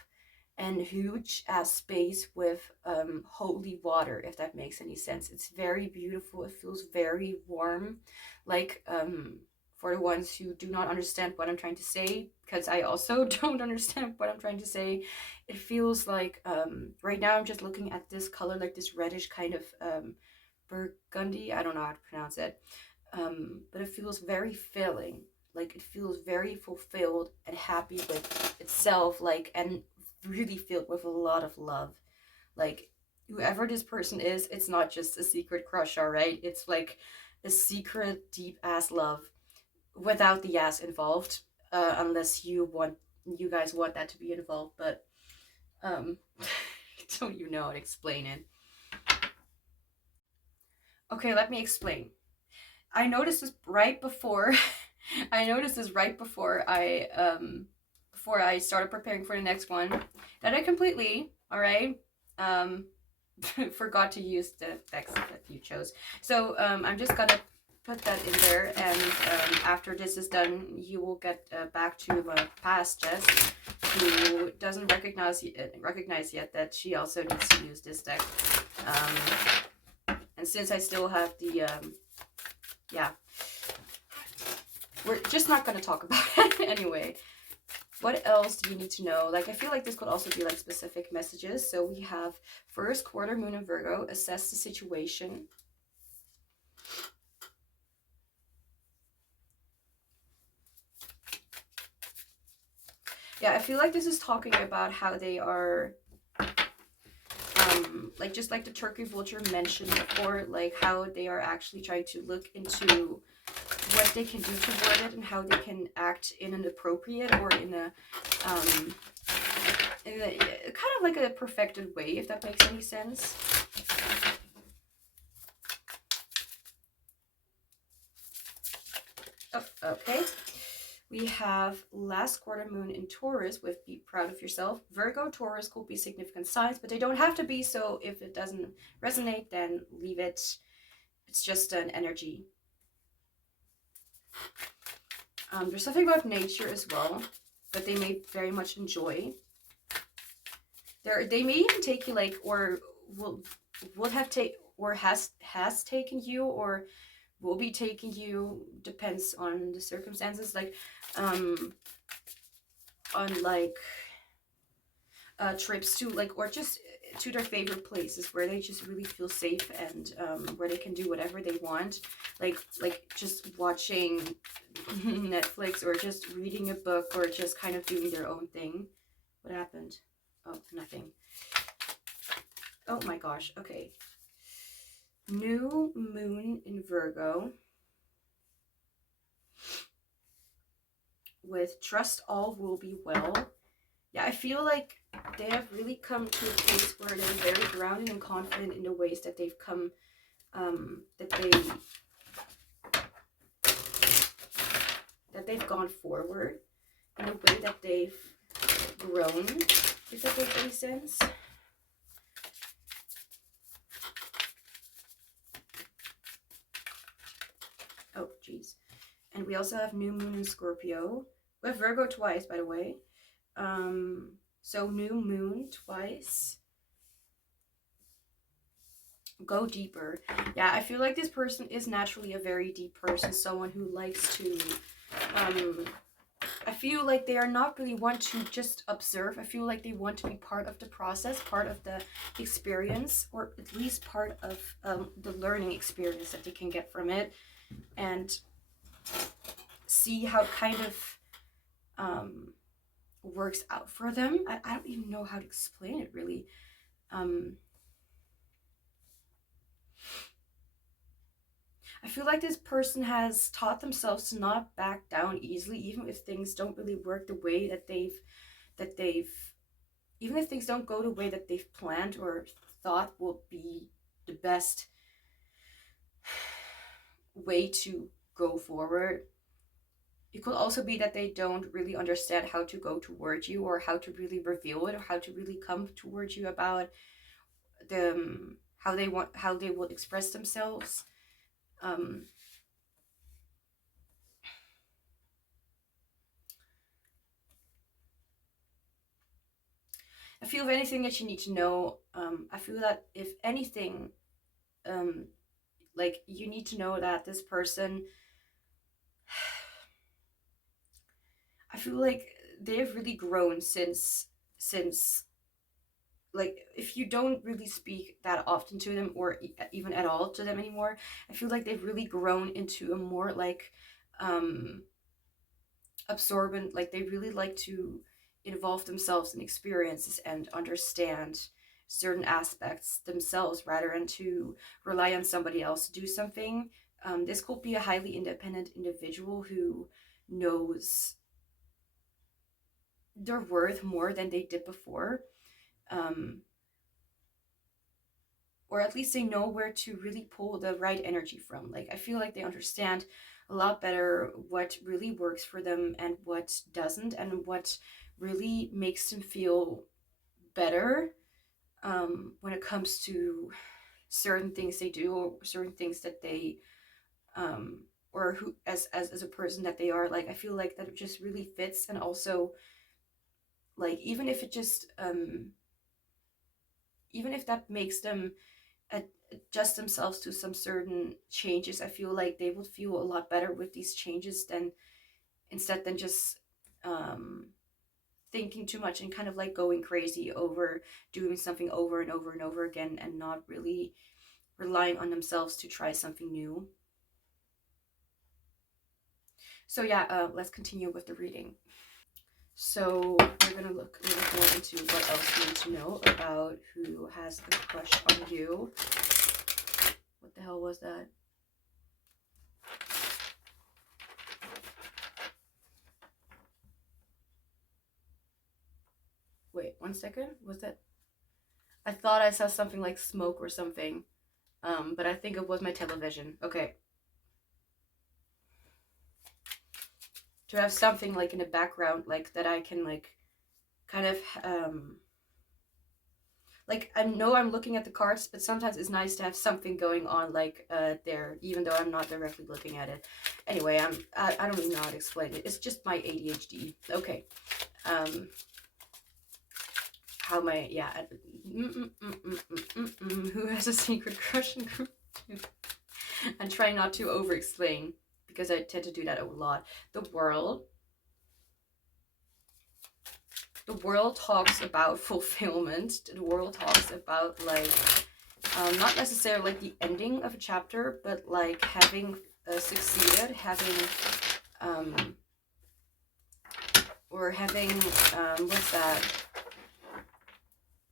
and huge ass space with holy water, if that makes any sense. It's very beautiful. It feels very warm. Like, for the ones who do not understand what I'm trying to say, because I also don't understand what I'm trying to say, it feels like right now I'm just looking at this color, like this reddish kind of burgundy. I don't know how to pronounce it, but it feels very filling. Like, it feels very fulfilled and happy with itself, like, and really filled with a lot of love. Like, whoever this person is, it's not just a secret crush, all right? It's like a secret deep ass love without the ass involved, unless you guys want that to be involved. But don't you know how to explain it? Okay, let me explain. I noticed this right before before I started preparing for the next one, that I completely, all right, forgot to use the text that you chose. So I'm just gonna put that in there, and after this is done, you will get back to past Jess, who doesn't recognize yet that she also needs to use this deck. And since I still have the yeah, we're just not going to talk about it anyway. What else do you need to know? Like, I feel like this could also be like specific messages. So we have first quarter moon in Virgo, assess the situation. Yeah, I feel like this is talking about how they are, like, just like the turkey vulture mentioned before, like how they are actually trying to look into what they can do toward it and how they can act in an appropriate or in a kind of like a perfected way, if that makes any sense. Okay. We have last quarter moon in Taurus with be proud of yourself. Virgo, Taurus could be significant signs, but they don't have to be. So if it doesn't resonate, then leave it. It's just an energy. There's something about nature as well, but they may very much enjoy. They may even take you, like, or would have taken, or has taken you, or will be taking you, depends on the circumstances, like on like trips to, like, or just to their favorite places where they just really feel safe, and where they can do whatever they want, like just watching Netflix, or just reading a book, or just kind of doing their own thing. What happened? Oh, nothing. Oh my gosh. Okay. New moon in Virgo with trust all will be well. Yeah, I feel like they have really come to a place where they're very grounded and confident in the ways that they've come, that they've gone forward, in the way that they've grown, if that makes any sense. Oh, geez. And we also have new moon in Scorpio. We have Virgo twice, by the way. So new moon twice. Go deeper. Yeah, I feel like this person is naturally a very deep person, someone who likes to, I feel like they are not really want to just observe. I feel like they want to be part of the process, part of the experience, or at least part of the learning experience that they can get from it, and see how it kind of works out for them. I don't even know how to explain it, really. I feel like this person has taught themselves to not back down easily, even if things don't really work the way that they've even if things don't go the way that they've planned or thought will be the best way to go forward. It could also be that they don't really understand how to go towards you, or how to really reveal it, or how to really come towards you about how they will express themselves. I feel if anything that you need to know, I feel that if anything, like, you need to know that this person, I feel like they've really grown since like, if you don't really speak that often to them, or even at all to them anymore, I feel like they've really grown into a more like absorbent, like they really like to involve themselves in experiences and understand certain aspects themselves, rather than to rely on somebody else to do something. This could be a highly independent individual who knows their worth more than they did before, or at least they know where to really pull the right energy from. Like, I feel like they understand a lot better what really works for them and what doesn't, and what really makes them feel better, when it comes to certain things they do, or certain things that they, or who, as a person that they are. Like, I feel like that it just really fits. And also, like, even if it just even if that makes them adjust themselves to some certain changes, I feel like they would feel a lot better with these changes, than instead than just thinking too much, and kind of like going crazy over doing something over and over and over again, and not really relying on themselves to try something new. So yeah, let's continue with the reading. So we're gonna look a little more into what else you need to know about who has a crush on you. What the hell was that? Wait, 1 second. Was that? I thought I saw something like smoke or something, but I think it was my television. Okay. to have something like in the background, like that I can like kind of like, I know I'm looking at the cards, but sometimes it's nice to have something going on like there, even though I'm not directly looking at it. Anyway, I don't even know how to explain it. It's just my ADHD. Okay. How my, yeah. Who has a secret crush in group 2? I'm trying not to over-explain because I tend to do that a lot. The world talks about fulfillment. The world talks about like not necessarily like the ending of a chapter, but like having succeeded, having or having what's that,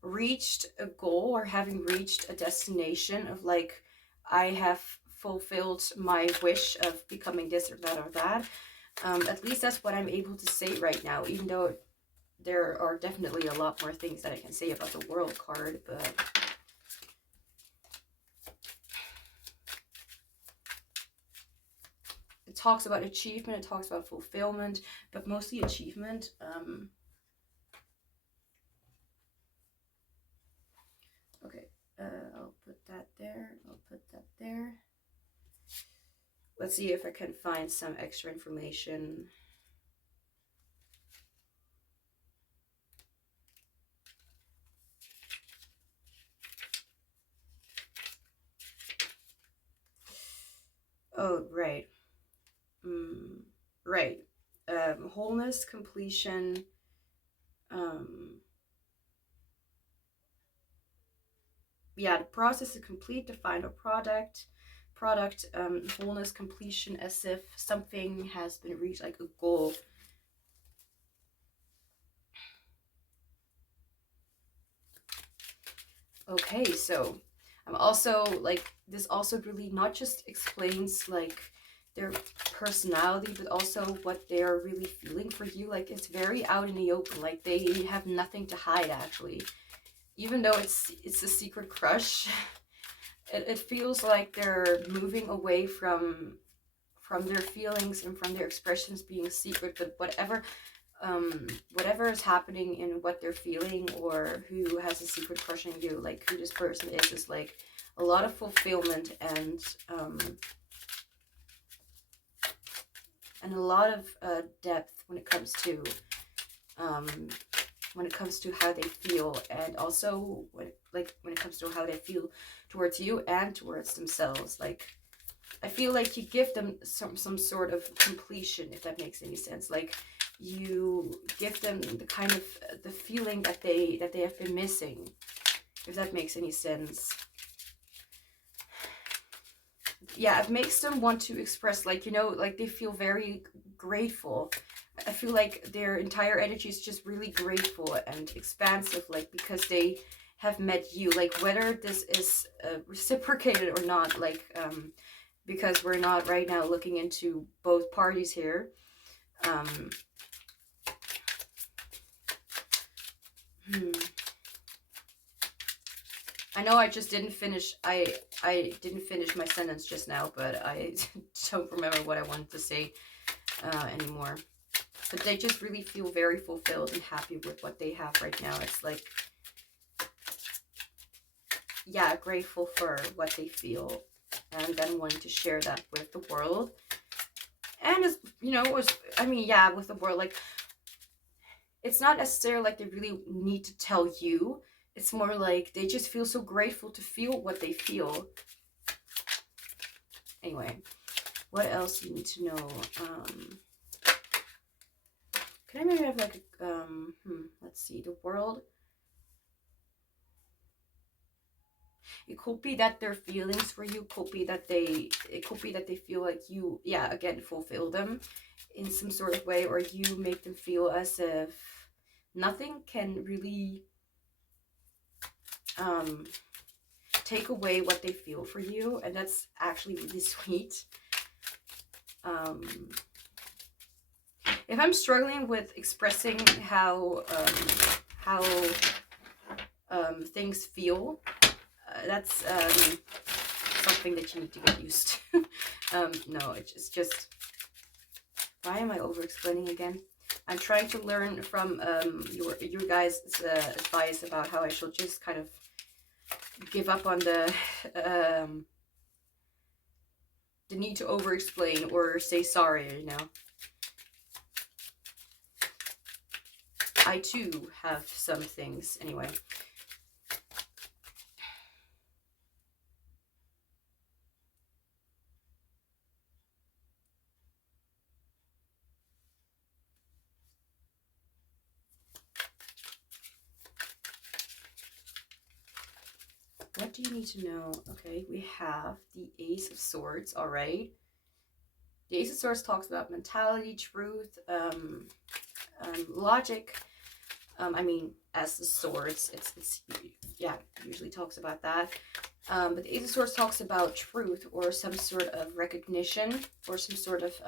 reached a goal, or having reached a destination of like, I have fulfilled my wish of becoming this or that or that. At least that's what I'm able to say right now, even though there are definitely a lot more things that I can say about the world card, but it talks about achievement, it talks about fulfillment, but mostly achievement. Okay, I'll put that there, I'll put that there. Let's see if I can find some extra information. Oh, right. Right. Wholeness, completion, yeah, the process is complete, the final product, wholeness, completion, as if something has been reached, like a goal. Okay, so I'm also like, this also really not just explains like their personality, but also what they're really feeling for you. Like, it's very out in the open, like they have nothing to hide actually, even though it's a secret crush. It feels like they're moving away from their feelings and from their expressions being secret, but whatever is happening in what they're feeling, or who has a secret crush on you, like who this person is like a lot of fulfillment and a lot of depth when it comes to how they feel, and also when it comes to how they feel towards you and towards themselves. Like, I feel like you give them some sort of completion, if that makes any sense. Like, you give them the kind of the feeling that they have been missing, if that makes any sense. Yeah, it makes them want to express, like, you know, like they feel very grateful. I feel like their entire energy is just really grateful and expansive, like, because they have met you, like, whether this is reciprocated or not, like, because we're not right now looking into both parties here. I know I just didn't finish, I didn't finish my sentence just now, but I don't remember what I wanted to say anymore. But they just really feel very fulfilled and happy with what they have right now. It's like, yeah, grateful for what they feel, and then wanting to share that with the world. And, as you know, I mean, yeah, with the world, like, it's not necessarily like they really need to tell you. It's more like they just feel so grateful to feel what they feel. Anyway, what else do you need to know? Can I maybe have like a, let's see, the world. It could be that their feelings for you could be that it could be that they feel like you, yeah, again, fulfill them in some sort of way, or you make them feel as if nothing can really take away what they feel for you, and that's actually really sweet. If I'm struggling with expressing how things feel, that's something that you need to get used to. No, it's just Why am I over-explaining again? I'm trying to learn from your guys' advice about how I should just kind of give up on the need to over-explain or say sorry, you know. I too have some things, anyway. What do you need to know? Okay, we have the Ace of Swords, all right. The Ace of Swords talks about mentality, truth, logic. I mean, as the swords, it's yeah, usually talks about that. But the Ace of Swords talks about truth or some sort of recognition or some sort of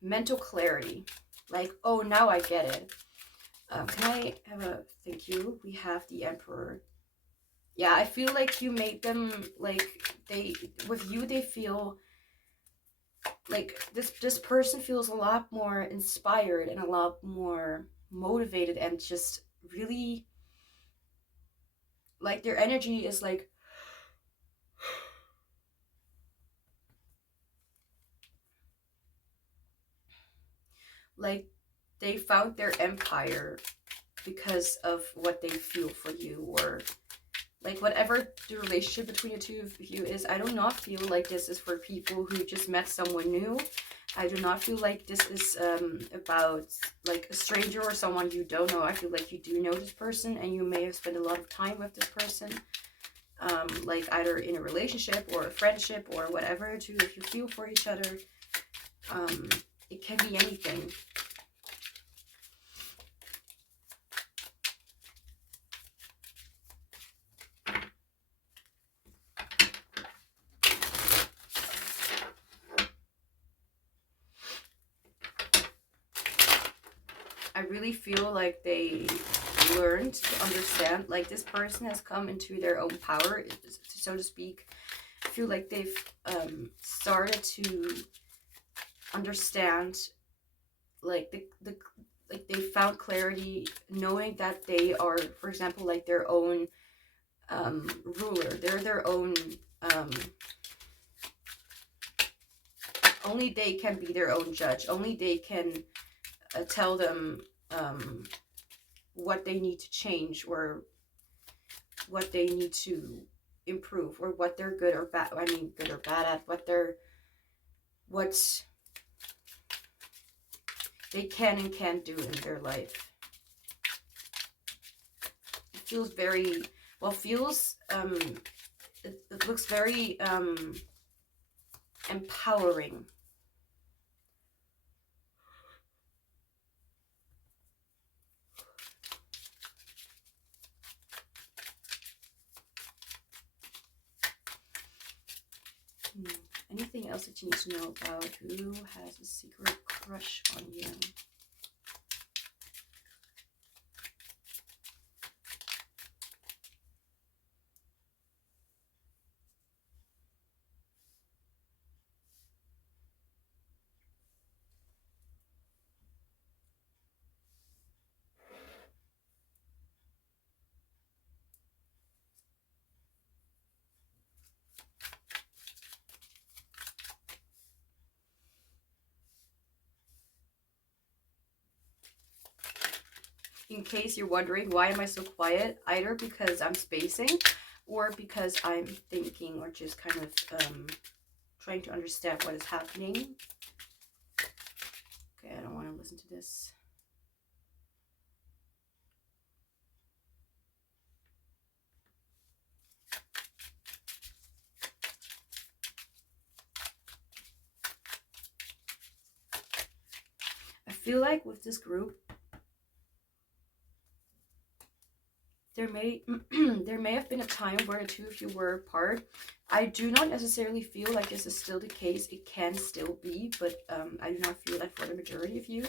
mental clarity. Like, oh, now I get it. Can I have a thank you? We have the Emperor. Yeah, I feel like you made them, like, with you, they feel like this person feels a lot more inspired and a lot more motivated and just really, like, their energy is like they found their empire because of what they feel for you, or like whatever the relationship between the two of you is. I do not feel like this is for people who just met someone new. I do not feel like this is about like a stranger or someone you don't know. I feel like you do know this person and you may have spent a lot of time with this person, like either in a relationship or a friendship or whatever, too, if you feel for each other. It can be anything. I really feel like they learned to understand, like this person has come into their own power, so to speak. I feel like they've started to understand, like like they found clarity knowing that they are, for example, like their own ruler. They're their own only they can be their own judge. Only they can tell them what they need to change or what they need to improve, or what they're good or bad. I mean, good or bad at, what they can and can't do in their life. It feels very, well, feels, it looks very empowering. Anything else that you need to know about who has a secret crush on you? In case you're wondering, why am I so quiet? Either because I'm spacing or because I'm thinking or just kind of trying to understand what is happening. Okay, I don't want to listen to this. I feel like with this group, there may have been a time where the two of you were apart. I do not necessarily feel like this is still the case. It can still be, but I do not feel that for the majority of you.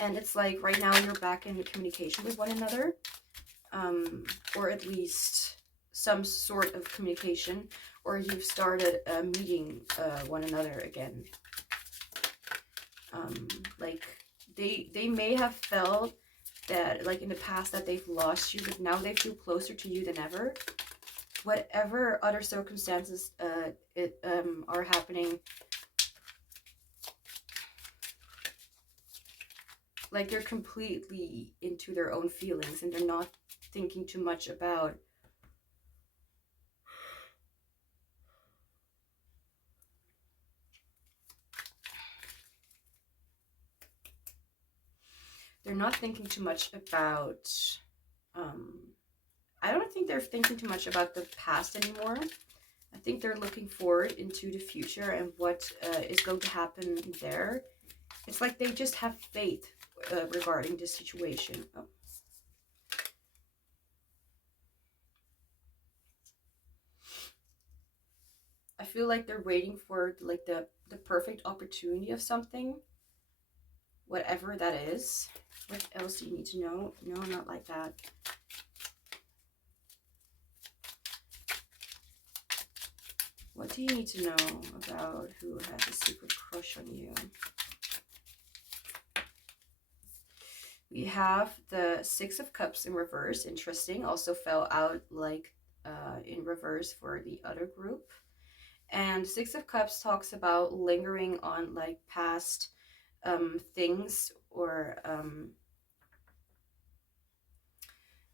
And it's like right now you're back in communication with one another, or at least some sort of communication, or you've started meeting one another again. Like they may have felt that like in the past that they've lost you, but now they feel closer to you than ever. Whatever other circumstances are happening, like they're completely into their own feelings and they're not thinking too much about I don't think they're thinking too much about the past anymore. I think they're looking forward into the future and what is going to happen there. It's like they just have faith regarding this situation. Oh. I feel like they're waiting for like the perfect opportunity of something, whatever that is. What else do you need to know? No, not like that. What do you need to know about who has a secret crush on you? We have the Six of Cups in reverse. Interesting. Also fell out like in reverse for the other group. And Six of Cups talks about lingering on like past things, or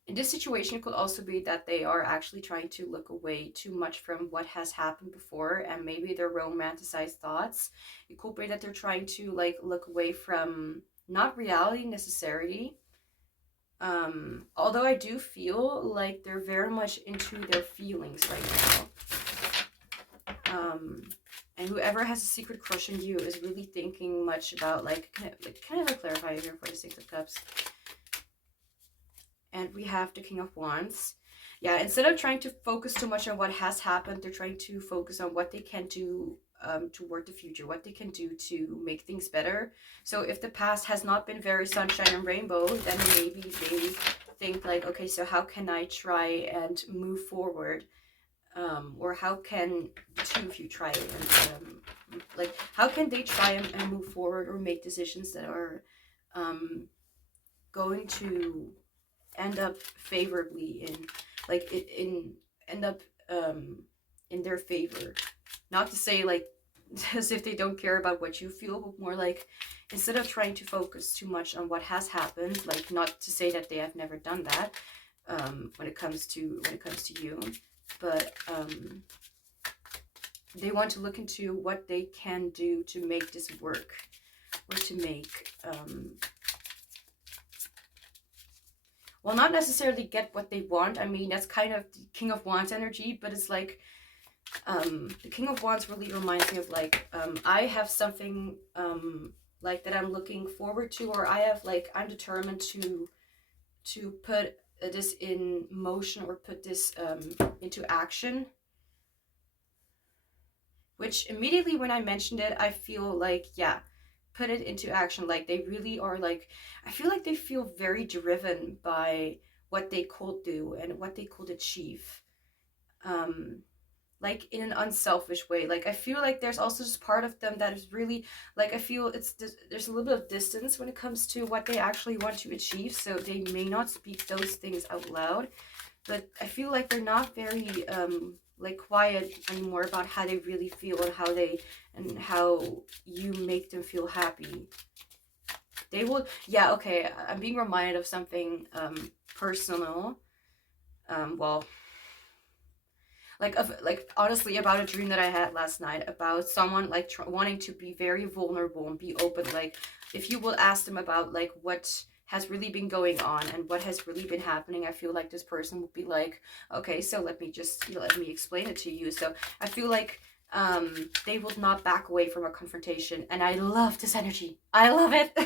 in this situation it could also be that they are actually trying to look away too much from what has happened before, and maybe their romanticized thoughts. It could be that they're trying to like look away from not reality necessarily, although I do feel like they're very much into their feelings right now. And whoever has a secret crush on you is really thinking much about like kind of a clarifier here for the Six of Cups. And we have the King of Wands. Yeah, instead of trying to focus too much on what has happened, they're trying to focus on what they can do toward the future, what they can do to make things better. So if the past has not been very sunshine and rainbow, then maybe they think like, okay, so how can I try and move forward? Or how can if you try and like how can they try and move forward or make decisions that are going to end up favorably end up in their favor. Not to say like as if they don't care about what you feel, but more like instead of trying to focus too much on what has happened, like not to say that they have never done that when it comes to you, but they want to look into what they can do to make this work, or to make well, not necessarily get what they want. I mean, that's kind of the King of Wands energy, but it's like the King of Wands really reminds me of like I have something like that I'm looking forward to, or I'm determined to put this in motion, or put this into action. Which immediately when I mentioned it, I feel like, yeah, put it into action. Like they really are like, I feel like they feel very driven by what they could do and what they could achieve. Like in an unselfish way. Like I feel like there's also just part of them that is really like, I feel there's a little bit of distance when it comes to what they actually want to achieve, so they may not speak those things out loud, but I feel like they're not very like quiet anymore about how they really feel and how you make them feel happy. They will, yeah, okay, I'm being reminded of something personal. Well, like honestly, about a dream that I had last night about someone like wanting to be very vulnerable and be open. Like if you will ask them about like what has really been going on and what has really been happening, I feel like this person would be like, okay, so let me explain it to you. So I feel like they will not back away from a confrontation, and I love this energy. I love it.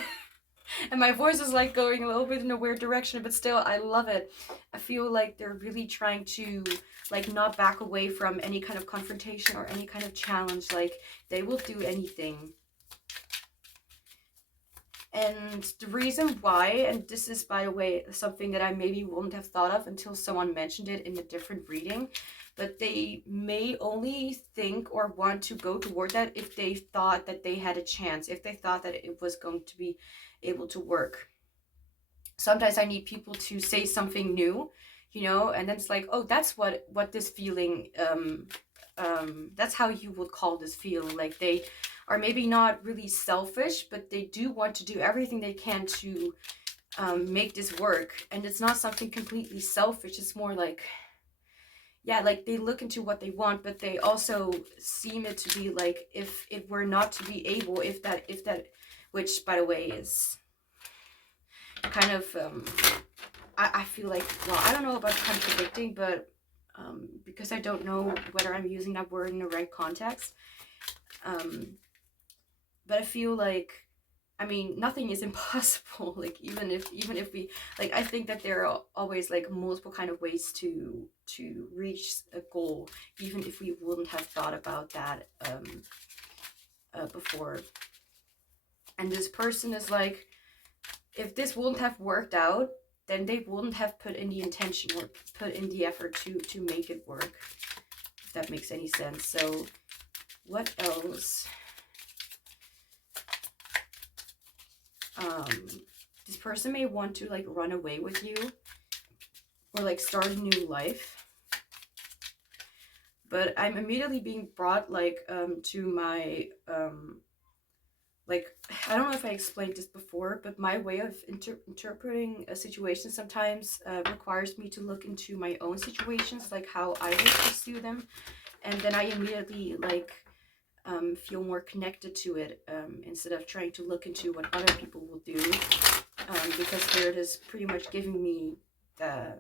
And my voice is like going a little bit in a weird direction, but still I love it. I feel like they're really trying to like not back away from any kind of confrontation or any kind of challenge. Like they will do anything. And the reason why, and this is by the way something that I maybe wouldn't have thought of until someone mentioned it in a different reading, but they may only think or want to go toward that if they thought that they had a chance, if they thought that it was going to be able to work. Sometimes I need people to say something new, you know, and then it's like, oh, that's what this feeling, that's how you would call this feeling. Like they are maybe not really selfish, but they do want to do everything they can to make this work. And it's not something completely selfish. It's more like, yeah, like they look into what they want, but they also seem it to be like, if it were not to be able, if that, which by the way is kind of, I feel like, well, I don't know about contradicting, but because I don't know whether I'm using that word in the right context. But I feel like, I mean, nothing is impossible. Like even if we, like, I think that there are always like multiple kind of ways to reach a goal, even if we wouldn't have thought about that before. And this person is like, if this wouldn't have worked out, then they wouldn't have put in the intention or put in the effort to make it work, if that makes any sense. So what else? This person may want to like run away with you or like start a new life, but I'm immediately being brought like to my like, I don't know if I explained this before, but my way of interpreting a situation sometimes requires me to look into my own situations, like how I would pursue them, and then I immediately like feel more connected to it instead of trying to look into what other people will do, because Spirit is pretty much giving me the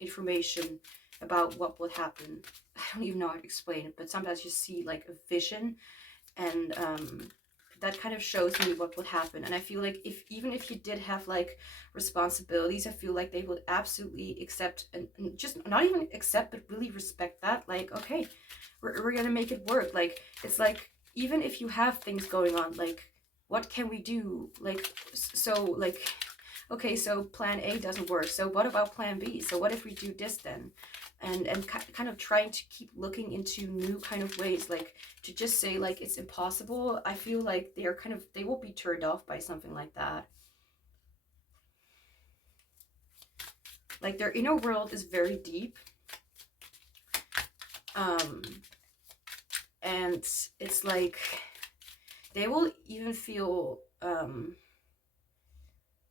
information about what would happen. I don't even know how to explain it, but sometimes you see like a vision, and that kind of shows me what would happen. And I feel like even if you did have like responsibilities, I feel like they would absolutely accept, and just not even accept, but really respect that. Like, okay, we're gonna make it work. Like, it's like, even if you have things going on, like, what can we do? Like, so like, okay, so plan A doesn't work, so what about plan B? So what if we do this then? And kind of trying to keep looking into new kind of ways, like to just say like it's impossible. I feel like they will be turned off by something like that. Like their inner world is very deep. And it's like they will even feel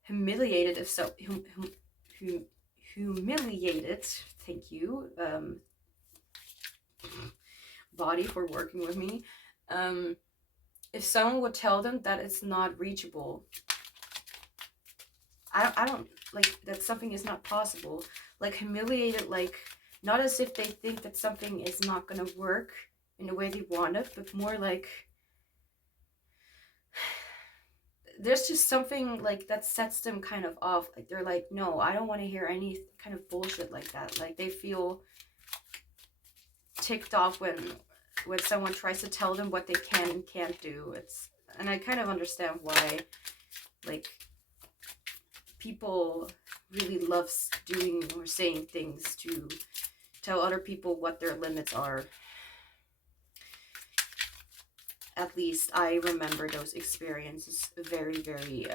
humiliated if so humiliated, thank you, body, for working with me, if someone would tell them that it's not reachable. I don't like that something is not possible. Like humiliated, like not as if they think that something is not gonna work in the way they want it, but more like there's just something like that sets them kind of off. Like they're like, no, I don't want to hear any kind of bullshit like that. Like they feel ticked off when someone tries to tell them what they can and can't do. And I kind of understand why, like, people really love doing or saying things to tell other people what their limits are. At least I remember those experiences very, very,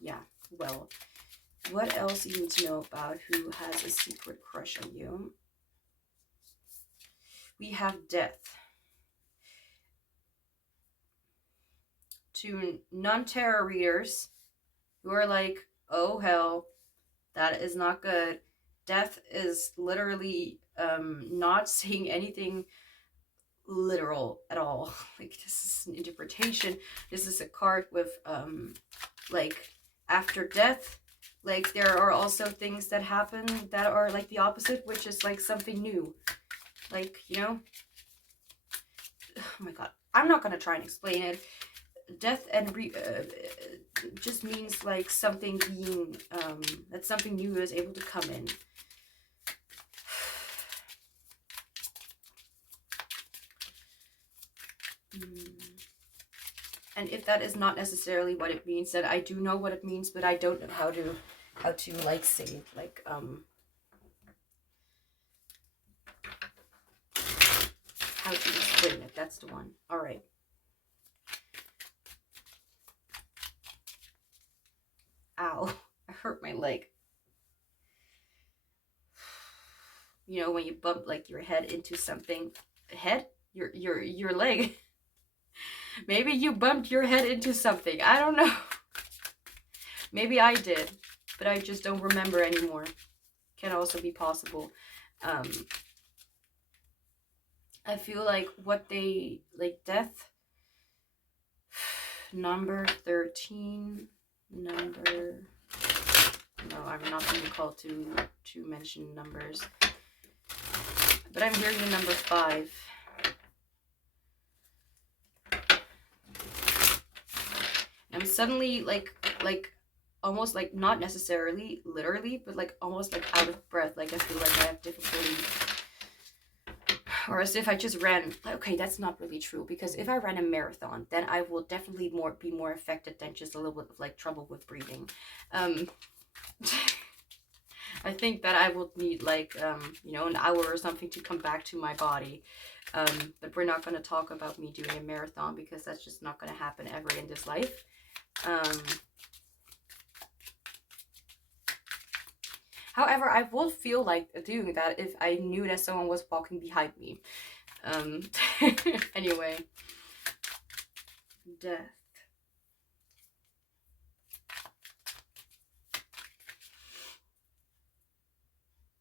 yeah, well. What else do you need to know about who has a secret crush on you? We have death. To non-tarot readers who are like, oh hell, that is not good. Death is literally not saying anything literal at all. Like, this is an interpretation. This is a card with like after death. Like there are also things that happen that are like the opposite, which is like something new. Like, you know, oh my god, I'm not gonna try and explain it. Death and just means like something being that something new is able to come in. And if that is not necessarily what it means, then I do know what it means, but I don't know how to like say it. Like that's the one. All right. Ow, I hurt my leg. You know, when you bump like your head into something, your leg. Maybe you bumped your head into something. I don't know. Maybe I did, but I just don't remember anymore. Can also be possible. I feel like what they, like death, number 13, number, no, I'm not being called to mention numbers, but I'm hearing the number 5. I'm suddenly like almost like, not necessarily literally, but like almost like out of breath. Like I feel like I have difficulty, or as if I just ran. Okay, that's not really true, because if I ran a marathon, then I will definitely be more affected than just a little bit of like trouble with breathing. I think that I will need like you know, an hour or something to come back to my body. But we're not going to talk about me doing a marathon, because that's just not going to happen ever in this life. However, I would feel like doing that if I knew that someone was walking behind me. Anyway, death.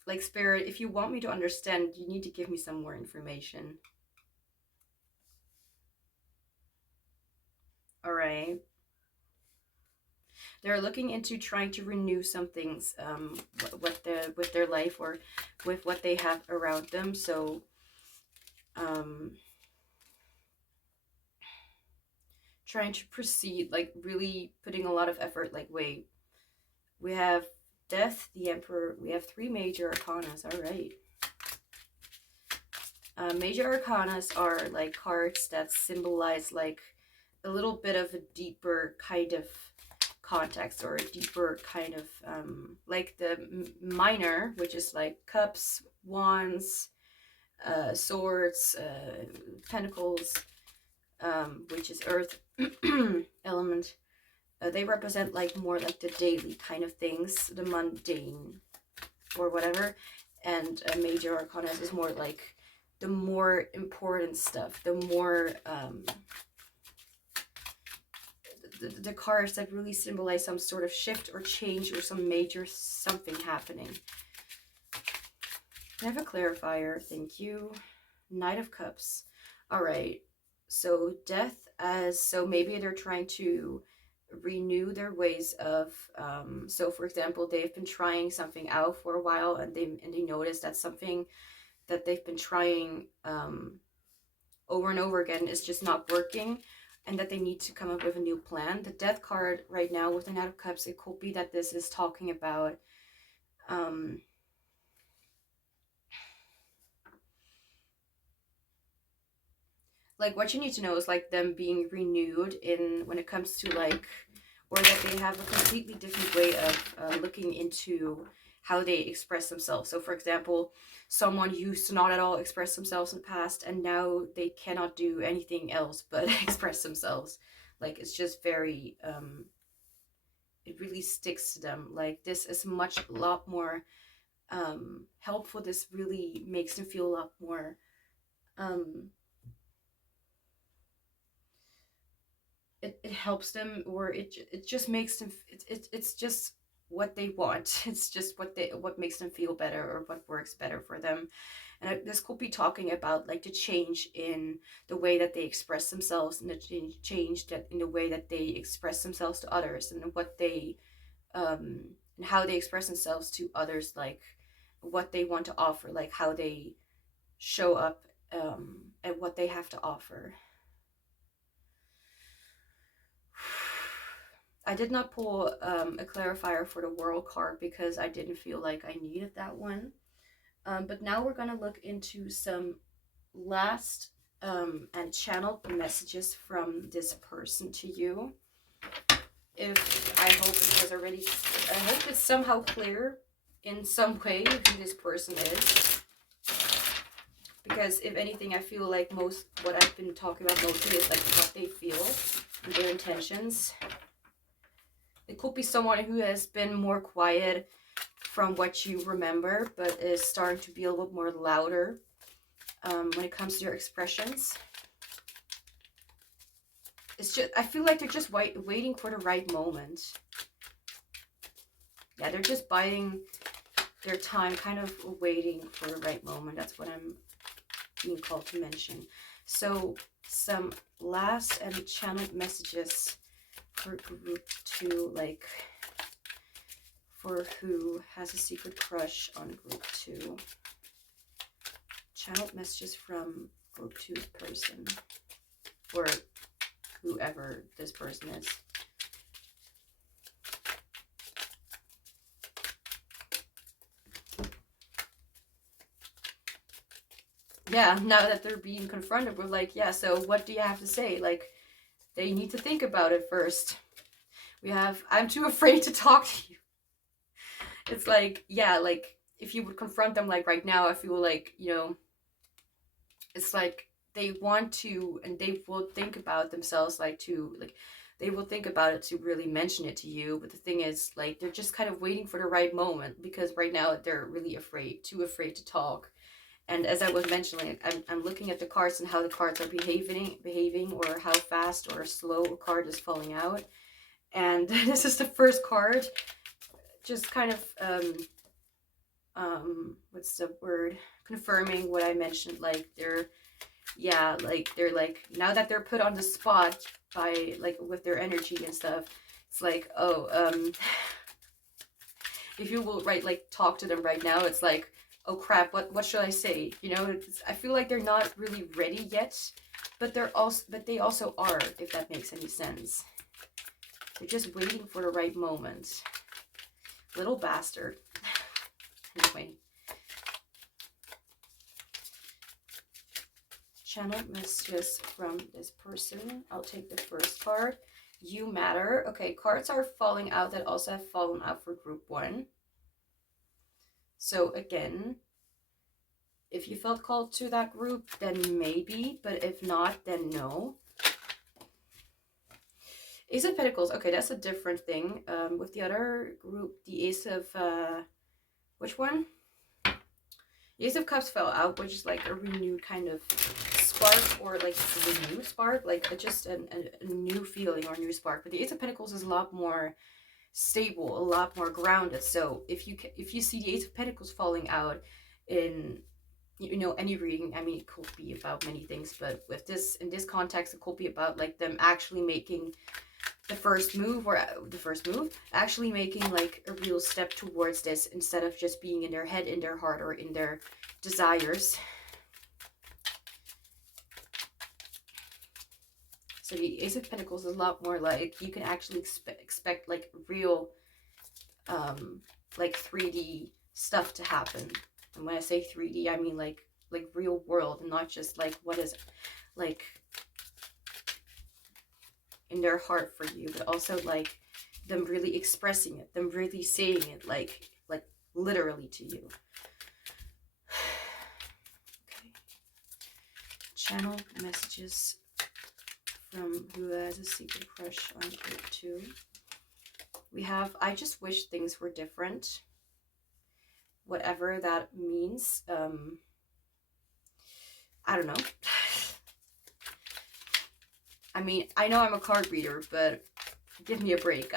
Like, Spirit, if you want me to understand, you need to give me some more information. All right. They're looking into trying to renew some things with their life, or with what they have around them. So trying to proceed, like really putting a lot of effort. Like, wait, we have Death, the Emperor, we have 3 major arcanas. All right. Major arcanas are like cards that symbolize like a little bit of a deeper kind of context, or a deeper kind of like the minor, which is like cups, wands, swords, pentacles, which is earth element. They represent like more like the daily kind of things, the mundane or whatever. And major arcana is more like the more important stuff, the more the cards that really symbolize some sort of shift or change, or some major something happening. I have a clarifier, thank you. Knight of Cups. All right, so death as, so maybe they're trying to renew their ways of so for example, they've been trying something out for a while, and they notice that something that they've been trying over and over again is just not working, and that they need to come up with a new plan. The Death card right now with the Knight of Cups, it could be that this is talking about like what you need to know is like them being renewed in when it comes to like, or that they have a completely different way of looking into how they express themselves. So for example, someone used to not at all express themselves in the past, and now they cannot do anything else but express themselves. Like, it's just very it really sticks to them. Like, this is a lot more helpful. This really makes them feel a lot more it helps them, or it just makes them, it's just what they want. It's just what makes them feel better, or what works better for them. And this could be talking about like the change in the way that they express themselves, and the change that in the way that they express themselves to others, and what they and how they express themselves to others, like what they want to offer, like how they show up and what they have to offer. I did not pull a clarifier for the World card because I didn't feel like I needed that one. But now we're going to look into some last and channeled messages from this person to you. I hope it's somehow clear in some way who this person is. Because if anything, I feel like what I've been talking about mostly is like what they feel and their intentions. It could be someone who has been more quiet from what you remember, but is starting to be a little more louder when it comes to their expressions. It's just, I feel like they're just waiting for the right moment. Yeah, they're just biding their time, kind of waiting for the right moment. That's what I'm being called to mention. So some last and channeled messages for group 2, like for who has a secret crush on group 2. Channeled messages from group 2's person, or whoever this person is. Yeah, now that they're being confronted, we're like, yeah, so what do you have to say? Like, they need to think about it first. We have, I'm too afraid to talk to you. It's like, yeah, like, if you would confront them, like, right now, I feel like, you know, it's like, they want to, and they will think about themselves, like, they will think about it to really mention it to you. But the thing is, like, they're just kind of waiting for the right moment, because right now they're really too afraid to talk. And as I was mentioning, I'm looking at the cards and how the cards are behaving, or how fast or slow a card is falling out. And this is the first card, just kind of, what's the word? Confirming what I mentioned. Like, they're like, now that they're put on the spot by, like, with their energy and stuff, it's like, oh, if you will, right, like, talk to them right now, it's like, oh crap, what should I say? You know, I feel like they're not really ready yet, but they also are, if that makes any sense. They're just waiting for the right moment. Little bastard. Anyway. Channel messages from this person. I'll take the first card. You matter. Okay, cards are falling out that also have fallen out for group 1. So again, if you felt called to that group, then maybe, but if not, then no. Ace of Pentacles, okay, that's a different thing. With the other group, the Ace of, which one? The Ace of Cups fell out, which is like a renewed kind of spark, or like a renewed spark, like just a new feeling or a new spark. But the Ace of Pentacles is a lot more stable, a lot more grounded. So if you see the Ace of Pentacles falling out in, you know, any reading, I mean, it could be about many things, but with this, in this context, it could be about like them actually making the first move, actually making like a real step towards this, instead of just being in their head, in their heart, or in their desires. So the Ace of Pentacles is a lot more like, you can actually expect like real, like 3D stuff to happen. And when I say 3D, I mean like real world, and not just like what is like in their heart for you, but also like them really expressing it, them really saying it, like literally to you. Okay. Channel messages from who has a secret crush on group 2. We have, I just wish things were different. Whatever that means. I don't know. I mean, I know I'm a card reader, but give me a break.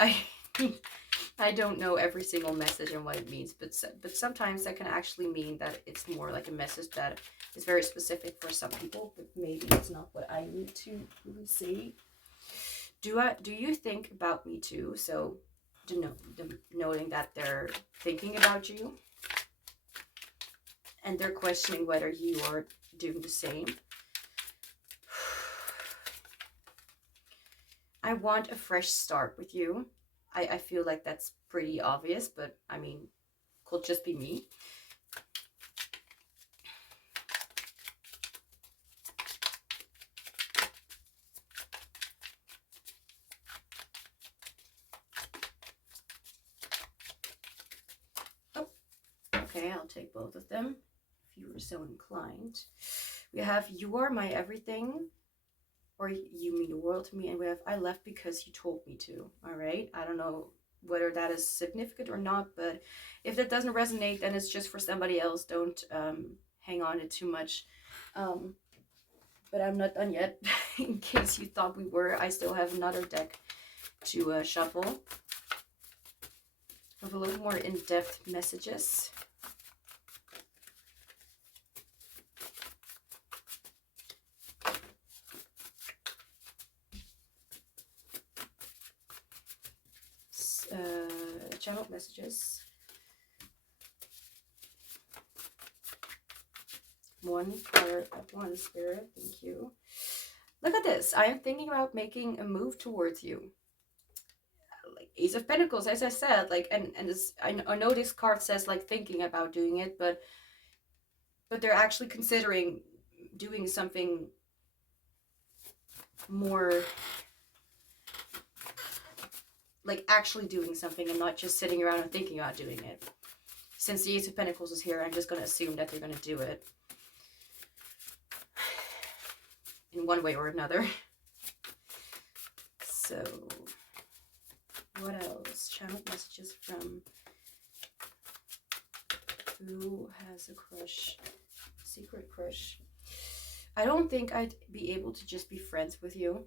I don't know every single message and what it means, but sometimes that can actually mean that it's more like a message that is very specific for some people, but maybe it's not what I need to really say. Do you think about me too? So, noting that they're thinking about you, and they're questioning whether you are doing the same. I want a fresh start with you. I feel like that's pretty obvious, but I mean, could just be me. Oh, okay, I'll take both of them if you were so inclined. We have you are my everything, or you mean the world to me. And we have I left because you told me to. All right. I don't know whether that is significant or not, but if that doesn't resonate, then it's just for somebody else. Don't hang on it too much. But I'm not done yet. In case you thought we were, I still have another deck to shuffle with a little more in-depth messages. Channeled messages. One card at one, Spirit. Thank you. Look at this. I am thinking about making a move towards you. Like Ace of Pentacles, as I said, like, and this, I know this card says like thinking about doing it, but they're actually considering doing something more, like actually doing something and not just sitting around and thinking about doing it. Since the Ace of Pentacles is here, I'm just going to assume that they're going to do it in one way or another. So, what else? Channel messages from who has a crush, secret crush. I don't think I'd be able to just be friends with you.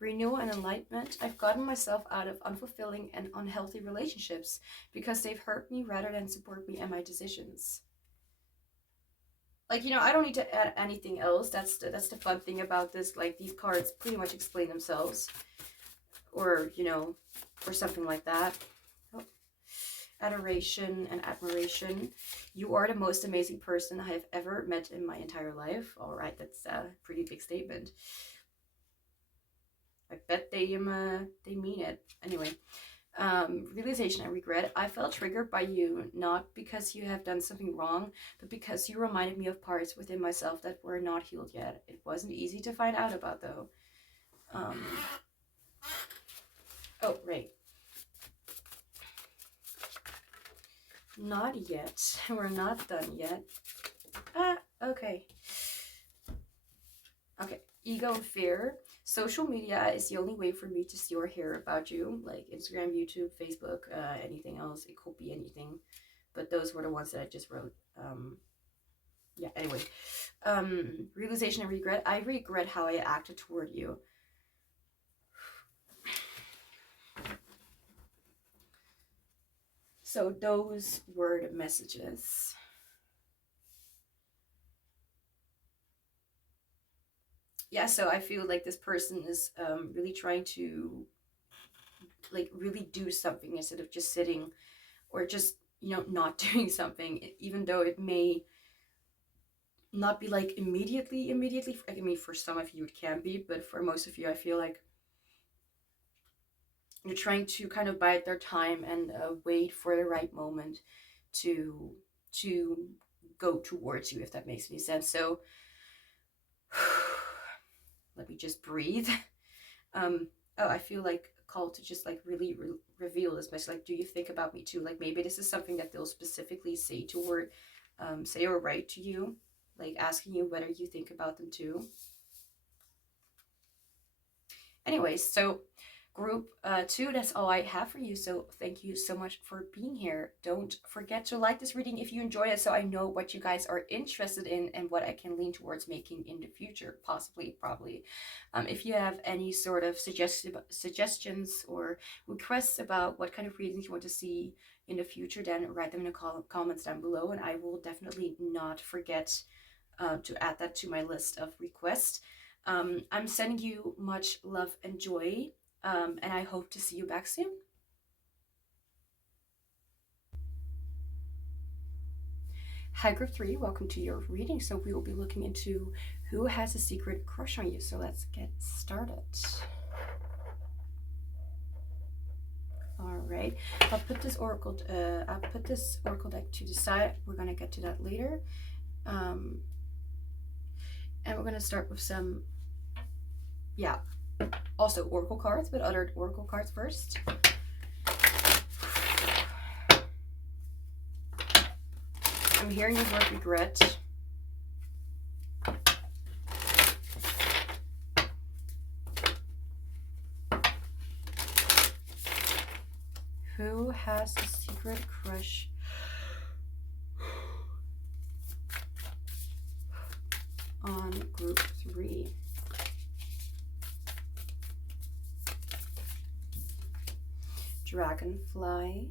Renewal and enlightenment. I've gotten myself out of unfulfilling and unhealthy relationships because they've hurt me rather than support me and my decisions. Like, you know, I don't need to add anything else. That's the fun thing about this. Like, these cards pretty much explain themselves. Or, you know, or something like that. Oh. Adoration and admiration. You are the most amazing person I have ever met in my entire life. All right, that's a pretty big statement. I bet they mean it. Anyway, realization and regret. I felt triggered by you, not because you have done something wrong, but because you reminded me of parts within myself that were not healed yet. It wasn't easy to find out about, though. Oh, right. Not yet. We're not done yet. Okay. Okay. Ego and fear. Social media is the only way for me to see or hear about you, like Instagram, YouTube, Facebook, anything else. It could be anything, but those were the ones that I just wrote. Yeah, anyway. Realization and regret. I regret how I acted toward you. So those were the messages. Yeah, so I feel like this person is really trying to like really do something instead of just sitting or just, you know, not doing something, even though it may not be like immediately. I mean, for some of you it can be, but for most of you, I feel like you're trying to kind of bide their time and wait for the right moment to go towards you, if that makes any sense. So let me just breathe. Oh, I feel like called to just like really reveal this message. Like, do you think about me too? Like, maybe this is something that they'll specifically say say or write to you, like asking you whether you think about them too. Anyways, so group 2, that's all I have for you. So thank you so much for being here. Don't forget to like this reading if you enjoyed it, so I know what you guys are interested in and what I can lean towards making in the future, possibly, probably. If you have any sort of suggestions or requests about what kind of readings you want to see in the future, then write them in the comments down below, and I will definitely not forget to add that to my list of requests. I'm sending you much love and joy, and I hope to see you back soon. Hi, group 3, welcome to your reading. So we will be looking into who has a secret crush on you. So let's get started. right? I'll put this oracle deck to the side. We're gonna get to that later. And we're gonna start with some, yeah, also oracle cards, but other oracle cards first. I'm hearing the word regret. Who has a secret crush on group 3? Dragonfly.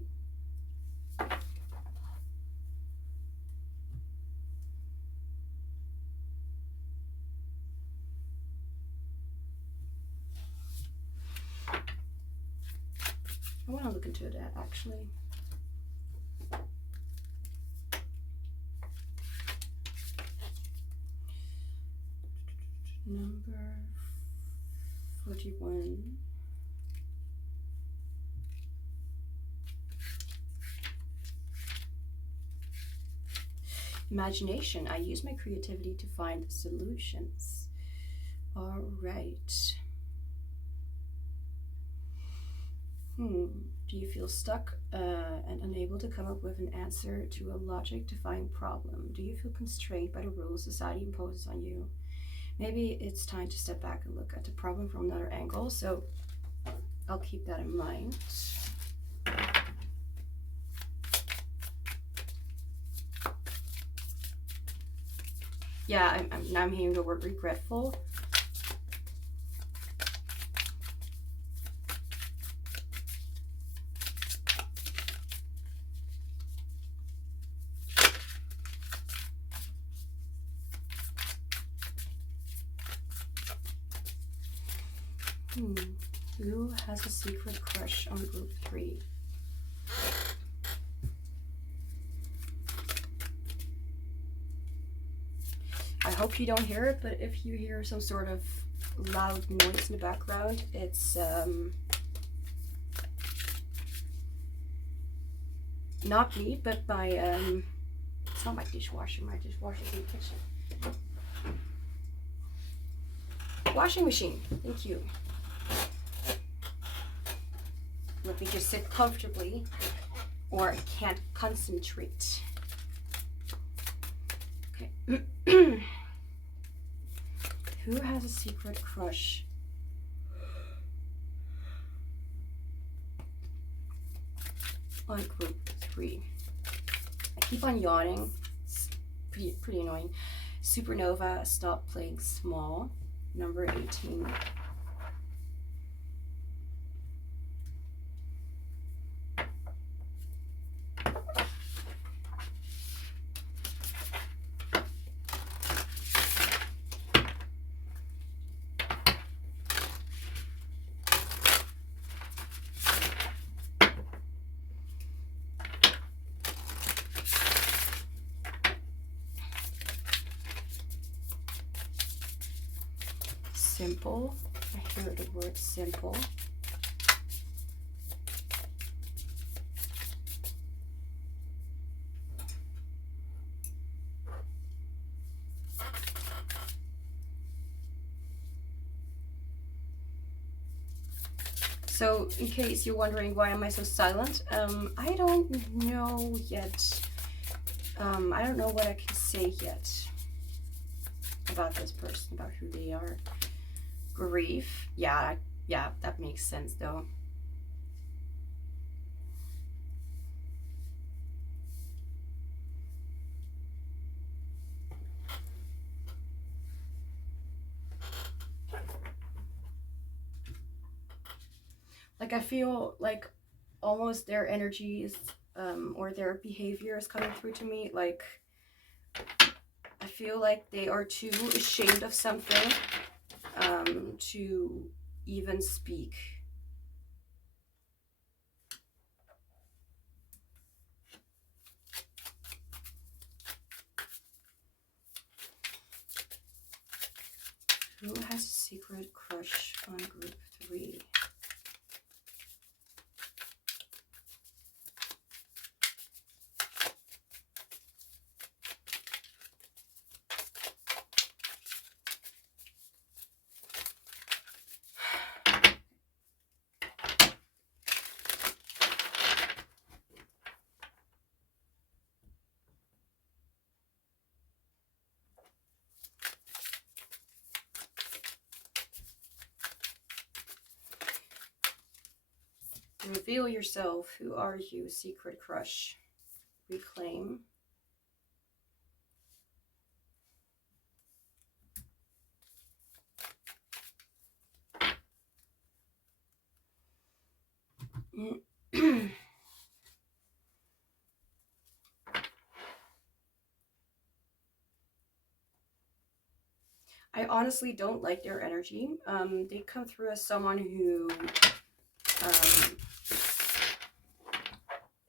I want to look into that actually. Number 41. Imagination. I use my creativity to find solutions. All right. Do you feel stuck and unable to come up with an answer to a logic-defying problem? Do you feel constrained by the rules society imposes on you? Maybe it's time to step back and look at the problem from another angle. So I'll keep that in mind. Yeah, I'm hearing the word regretful. Who has a secret crush on group 3? I hope you don't hear it, but if you hear some sort of loud noise in the background, it's not me, but my it's not my dishwasher. My dishwasher's in the kitchen. Washing machine. Thank you. Let me just sit comfortably, or I can't concentrate. Okay. Who has a secret crush on group 3? I keep on yawning. It's pretty annoying. Supernova, stop playing small. Number 18. Simple. I hear the word simple. So, in case you're wondering why am I so silent, I don't know yet. I don't know what I can say yet about this person, about who they are. Grief. Yeah, that makes sense though. Like, I feel like almost their energy is, or their behavior is coming through to me. Like, I feel like they are too ashamed of something to even speak. Who has a secret crush on group 3? Reveal yourself. Who are you? Secret crush. Reclaim. I honestly don't like their energy. They come through as someone who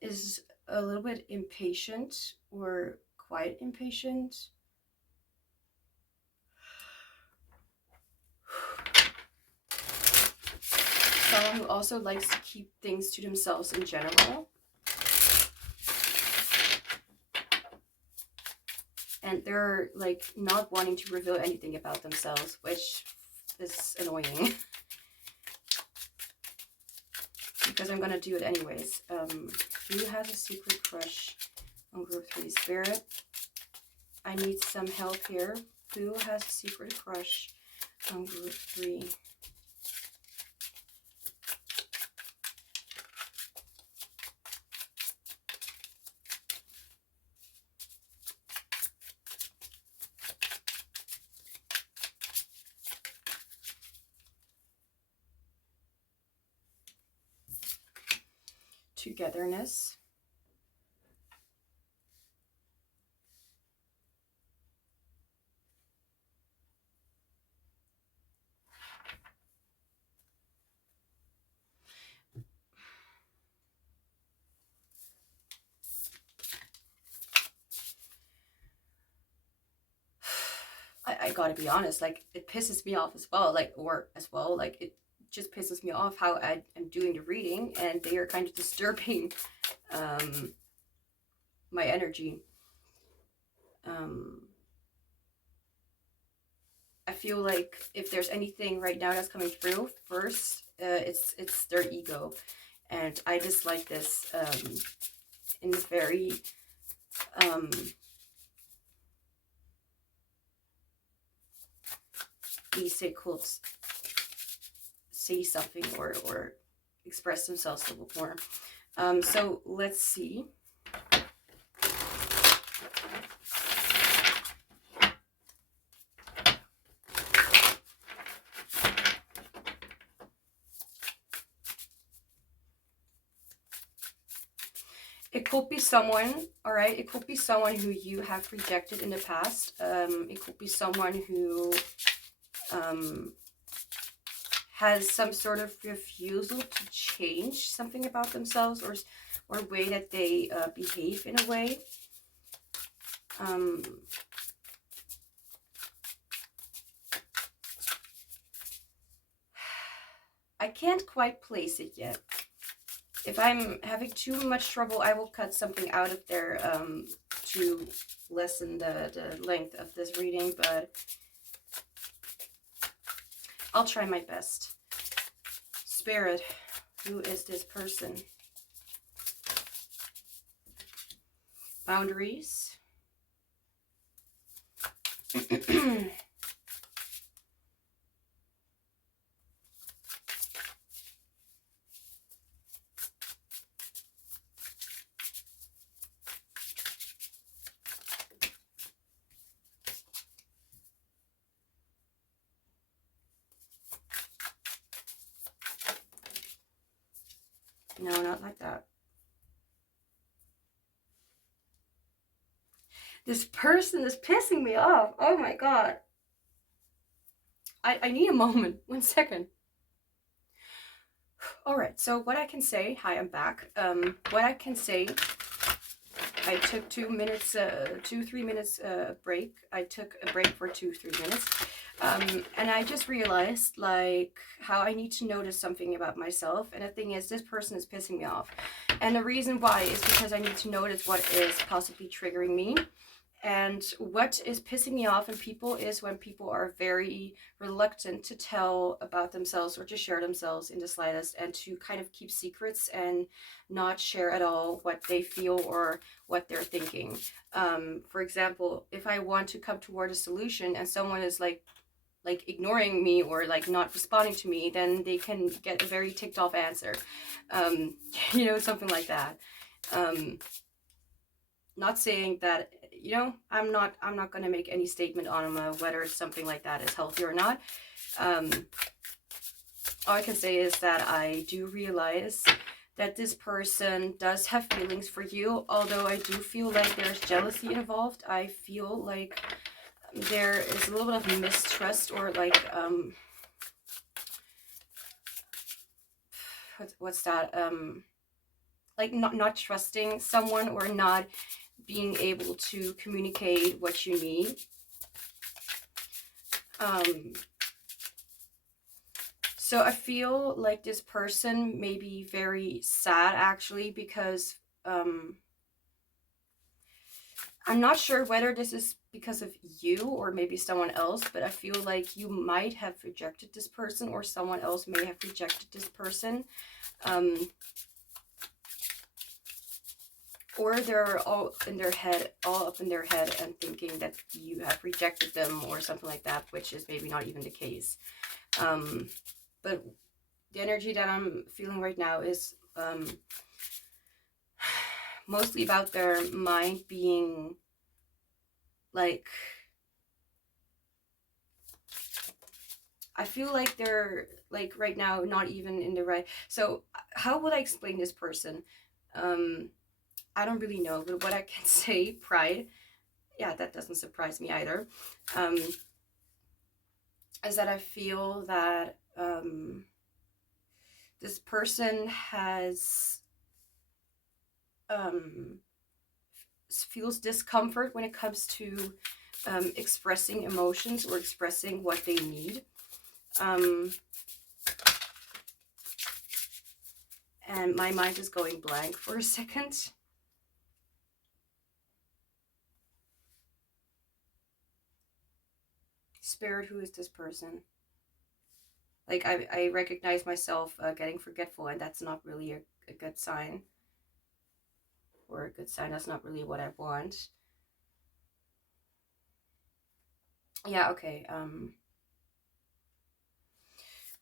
is a little bit impatient or quite impatient. Someone who also likes to keep things to themselves in general. And they're like not wanting to reveal anything about themselves, which is annoying. Because I'm gonna do it anyways. Who has a secret crush on group 3? Spirit, I need some help here. Who has a secret crush on group 3? Togetherness. I gotta be honest, like it pisses me off as well, like it just pisses me off how I am doing the reading and they are kind of disturbing my energy. I feel like if there's anything right now that's coming through first, it's their ego, and I dislike this in a very could say something or express themselves a little more. So let's see. It could be someone, all right? It could be someone who you have rejected in the past. It could be someone who has some sort of refusal to change something about themselves or way that they behave in a way. I can't quite place it yet. If I'm having too much trouble, I will cut something out of there to lessen the length of this reading, but I'll try my best. Spirit, who is this person? Boundaries. No, not like that. This person is pissing me off. Oh my god. I need a moment. 1 second. Alright, so what I can say, hi, I'm back. What I can say, I took 3 minutes break. I took a break for 2-3 minutes. And I just realized like how I need to notice something about myself. And the thing is, this person is pissing me off. And the reason why is because I need to notice what is possibly triggering me. And what is pissing me off in people is when people are very reluctant to tell about themselves or to share themselves in the slightest, and to kind of keep secrets and not share at all what they feel or what they're thinking. For example, if I want to come toward a solution and someone is like like ignoring me or like not responding to me, then they can get a very ticked off answer. You know, something like that. Not saying that, you know, I'm not going to make any statement on whether something like that is healthy or not. All I can say is that I do realize that this person does have feelings for you, although I do feel like there's jealousy involved. I feel like there is a little bit of mistrust, or like, what's that? Like not trusting someone, or not being able to communicate what you need. So I feel like this person may be very sad, actually, because I'm not sure whether this is because of you or maybe someone else, but I feel like you might have rejected this person, or someone else may have rejected this person. Or they're all up in their head and thinking that you have rejected them or something like that, which is maybe not even the case. But the energy that I'm feeling right now is mostly about their mind being like, I feel like they're like right now not even in the right. So how would I explain this person? I don't really know, but what I can say, pride, yeah, that doesn't surprise me either, is that I feel that this person has feels discomfort when it comes to expressing emotions or expressing what they need. And my mind is going blank for a second. Spirit, who is this person? Like, I recognize myself getting forgetful, and that's not really a good sign. Or a good sign, that's not really what I want. Yeah, okay.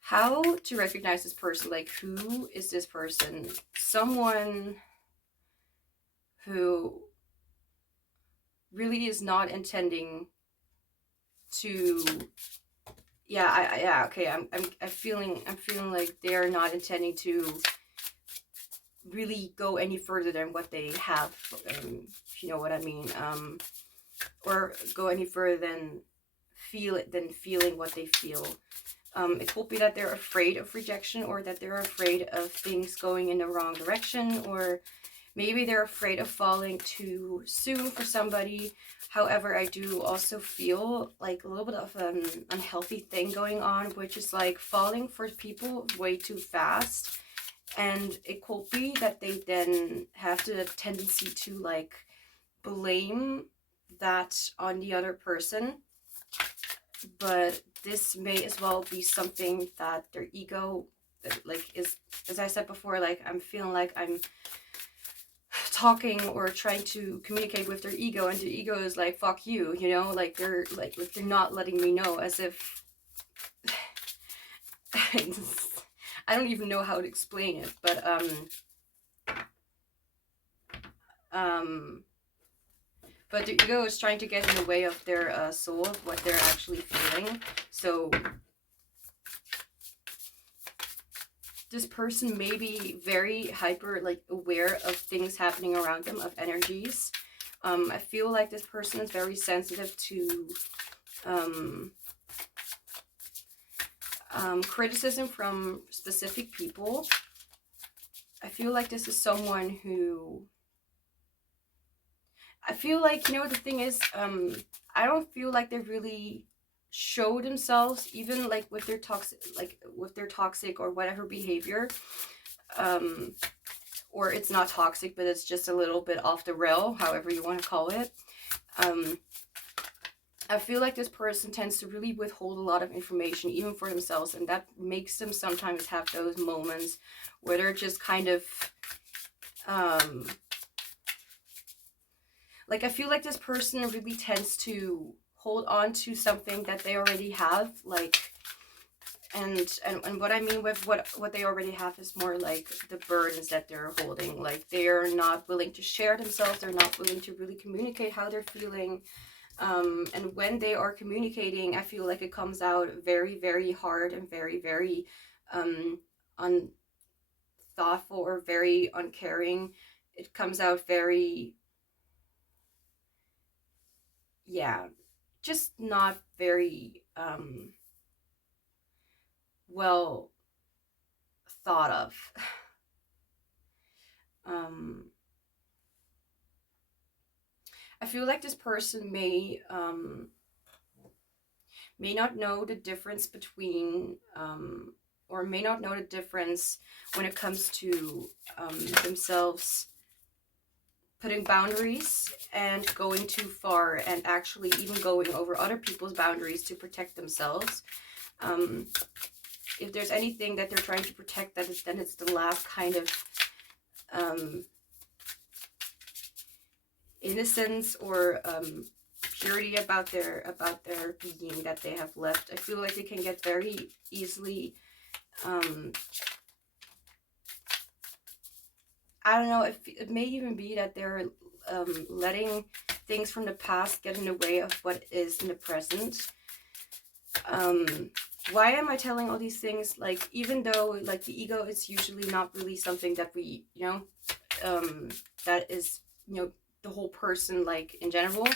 How to recognize this person? Like, who is this person? Someone who really is not intending to, okay, I'm feeling like they're not intending to really go any further than what they have, if you know what I mean, or go any further than feeling what they feel. It could be that they're afraid of rejection, or that they're afraid of things going in the wrong direction, or maybe they're afraid of falling too soon for somebody. However, I do also feel like a little bit of an unhealthy thing going on, which is like falling for people way too fast. And it could be that they then have the tendency to like blame that on the other person. But this may as well be something that their ego, like, is, as I said before, like, I'm feeling like I'm talking or trying to communicate with their ego, and their ego is like, fuck you, you know, like they're not letting me know, as if I don't even know how to explain it, but but the ego is trying to get in the way of their soul, of what they're actually feeling. So this person may be very hyper, like, aware of things happening around them, of energies. I feel like this person is very sensitive to criticism from specific people. I feel like this is someone who, I feel like, you know, the thing is, I don't feel like they really show themselves, even like with their toxic or whatever behavior, or it's not toxic, but it's just a little bit off the rail, however you want to call it. I feel like this person tends to really withhold a lot of information, even for themselves, and that makes them sometimes have those moments where they're just kind of like, I feel like this person really tends to hold on to something that they already have, like, and what I mean with what they already have is more like the burdens that they're holding. Like, they're not willing to share themselves, they're not willing to really communicate how they're feeling. And when they are communicating, I feel like it comes out very, very hard and very, very unthoughtful or very uncaring. It comes out very, yeah, just not very well thought of. I feel like this person may not know the difference between or may not know the difference when it comes to themselves putting boundaries and going too far, and actually even going over other people's boundaries to protect themselves. If there's anything that they're trying to protect, then it's the last kind of innocence or purity about their being that they have left. I feel like they can get very easily I don't know, if it may even be that they're letting things from the past get in the way of what is in the present. Why am I telling all these things? Like, even though, like, the ego is usually not really something that we, you know, that is, you know, the whole person, like, in general.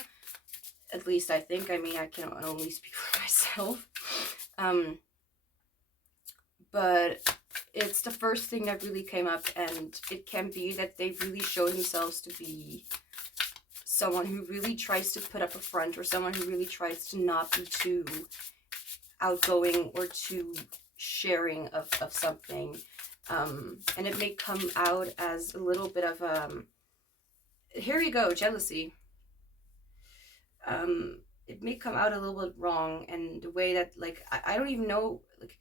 At least I think. I mean, I can only speak for myself. But it's the first thing that really came up, and it can be that they really show themselves to be someone who really tries to put up a front, or someone who really tries to not be too outgoing or too sharing of something. And it may come out as a little bit of here you go, jealousy. It may come out a little bit wrong, and the way that, like, I don't even know, like,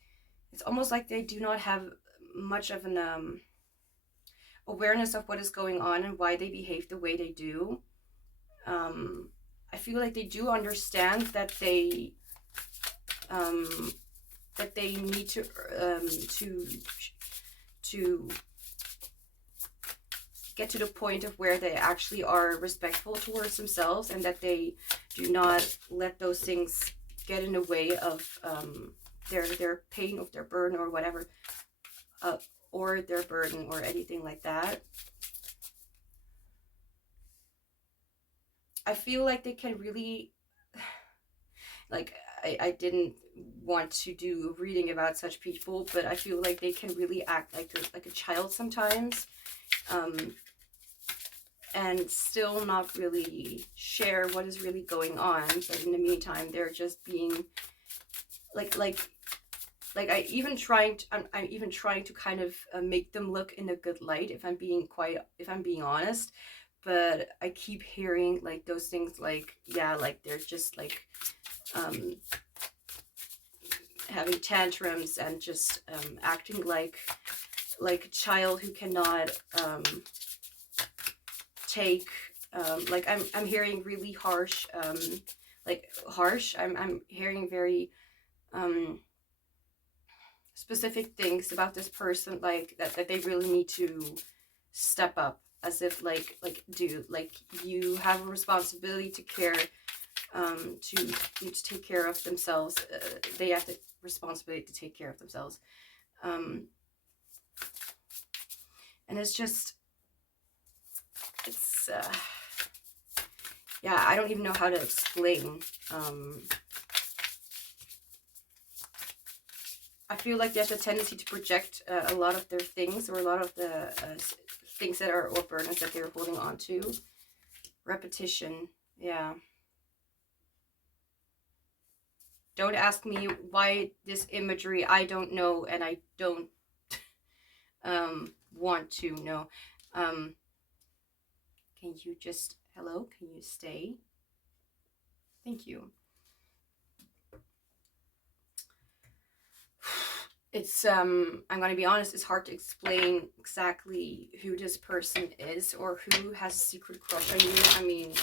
it's almost like they do not have much of an awareness of what is going on and why they behave the way they do. I feel like they do understand that they need to get to the point of where they actually are respectful towards themselves, and that they do not let those things get in the way of their pain, of their burden, or whatever, or their burden, or anything like that. I feel like they can really, like, I didn't want to do reading about such people, but I feel like they can really act like a child sometimes, and still not really share what is really going on. But in the meantime, they're just being like I'm even trying to kind of make them look in a good light, if I'm being honest. But I keep hearing, like, those things, like, yeah, like, they're just, like, having tantrums and just acting like a child who cannot take, like, I'm hearing really harsh, I'm hearing very specific things about this person, like, that they really need to step up, as if, like, dude, like, you have a responsibility to care, to take care of themselves. They have the responsibility to take care of themselves. And it's just, it's, yeah, I don't even know how to explain. I feel like they have a tendency to project a lot of their things, or a lot of the things that are, or burdens that they're holding on to. Repetition, yeah. Don't ask me why this imagery. I don't know, and I don't want to know. Can you just, hello? Can you stay? Thank you. It's I'm gonna be honest, it's hard to explain exactly who this person is, or who has a secret crush on you. I mean,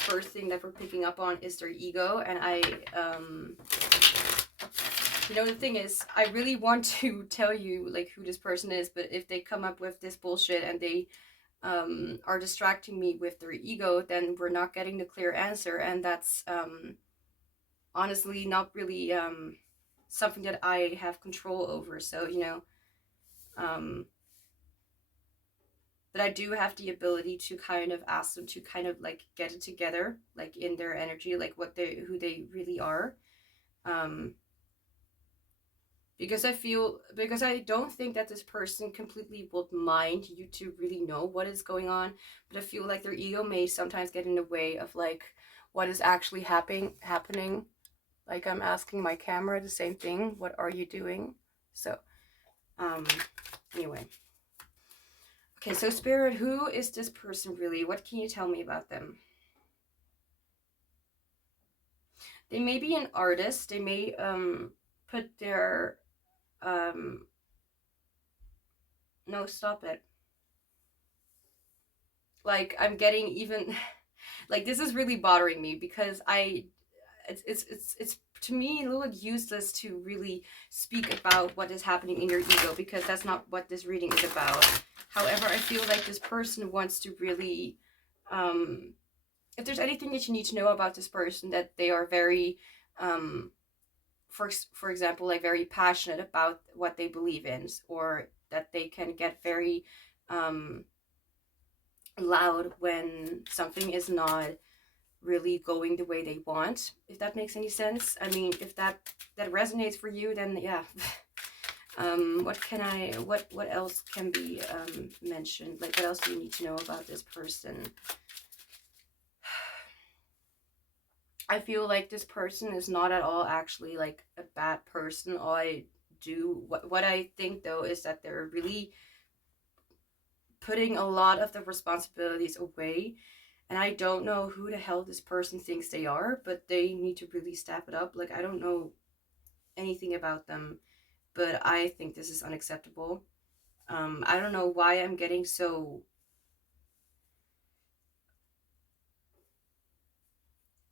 first thing that we're picking up on is their ego. And you know, the thing is, I really want to tell you like who this person is, but if they come up with this bullshit and they are distracting me with their ego, then we're not getting the clear answer, and that's honestly not really something that I have control over. So, you know, but I do have the ability to kind of ask them to kind of like get it together, like in their energy, like who they really are. Because I don't think that this person completely would mind you to really know what is going on, but I feel like their ego may sometimes get in the way of like what is actually happening. Like I'm asking my camera the same thing. What are you doing? So, anyway. Okay, so Spirit, who is this person really? What can you tell me about them? They may be an artist. They may put their no, stop it. Like I'm getting even like this is really bothering me because it's to me a little useless to really speak about what is happening in your ego, because that's not what this reading is about. However, I feel like this person wants to really if there's anything that you need to know about this person, that they are very for example, like very passionate about what they believe in, or that they can get very loud when something is not really going the way they want, if that makes any sense. I mean, if that resonates for you, then yeah. What else can be mentioned? Like, what else do you need to know about this person? I feel like this person is not at all actually like a bad person. All I do, what I think though, is that they're really putting a lot of the responsibilities away. And I don't know who the hell this person thinks they are, but they need to really step it up. Like, I don't know anything about them, but I think this is unacceptable. I don't know why I'm getting so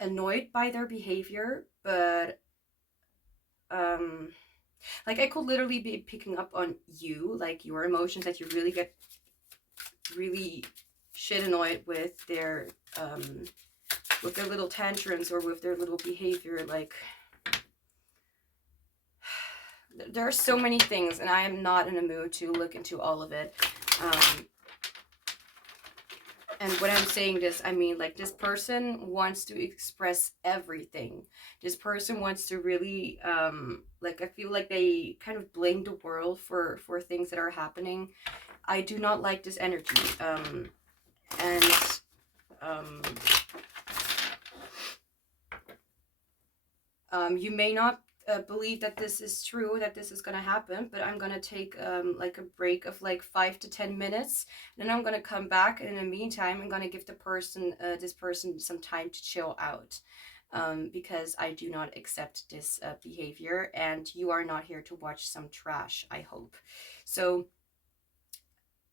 annoyed by their behavior, but like I could literally be picking up on you, like your emotions, that you really get really shit annoyed with their little tantrums or with their little behavior. Like, there are so many things, and I am not in a mood to look into all of it. And when I'm saying this, I mean, like, this person wants to express everything. This person wants to really, like, I feel like they kind of blame the world for things that are happening. I do not like this energy. You may not believe that this is true, that this is gonna happen, but I'm gonna take like a break of like 5 to 10 minutes, then I'm gonna come back, and in the meantime I'm gonna give the person this person some time to chill out, because I do not accept this behavior, and you are not here to watch some trash, I hope. So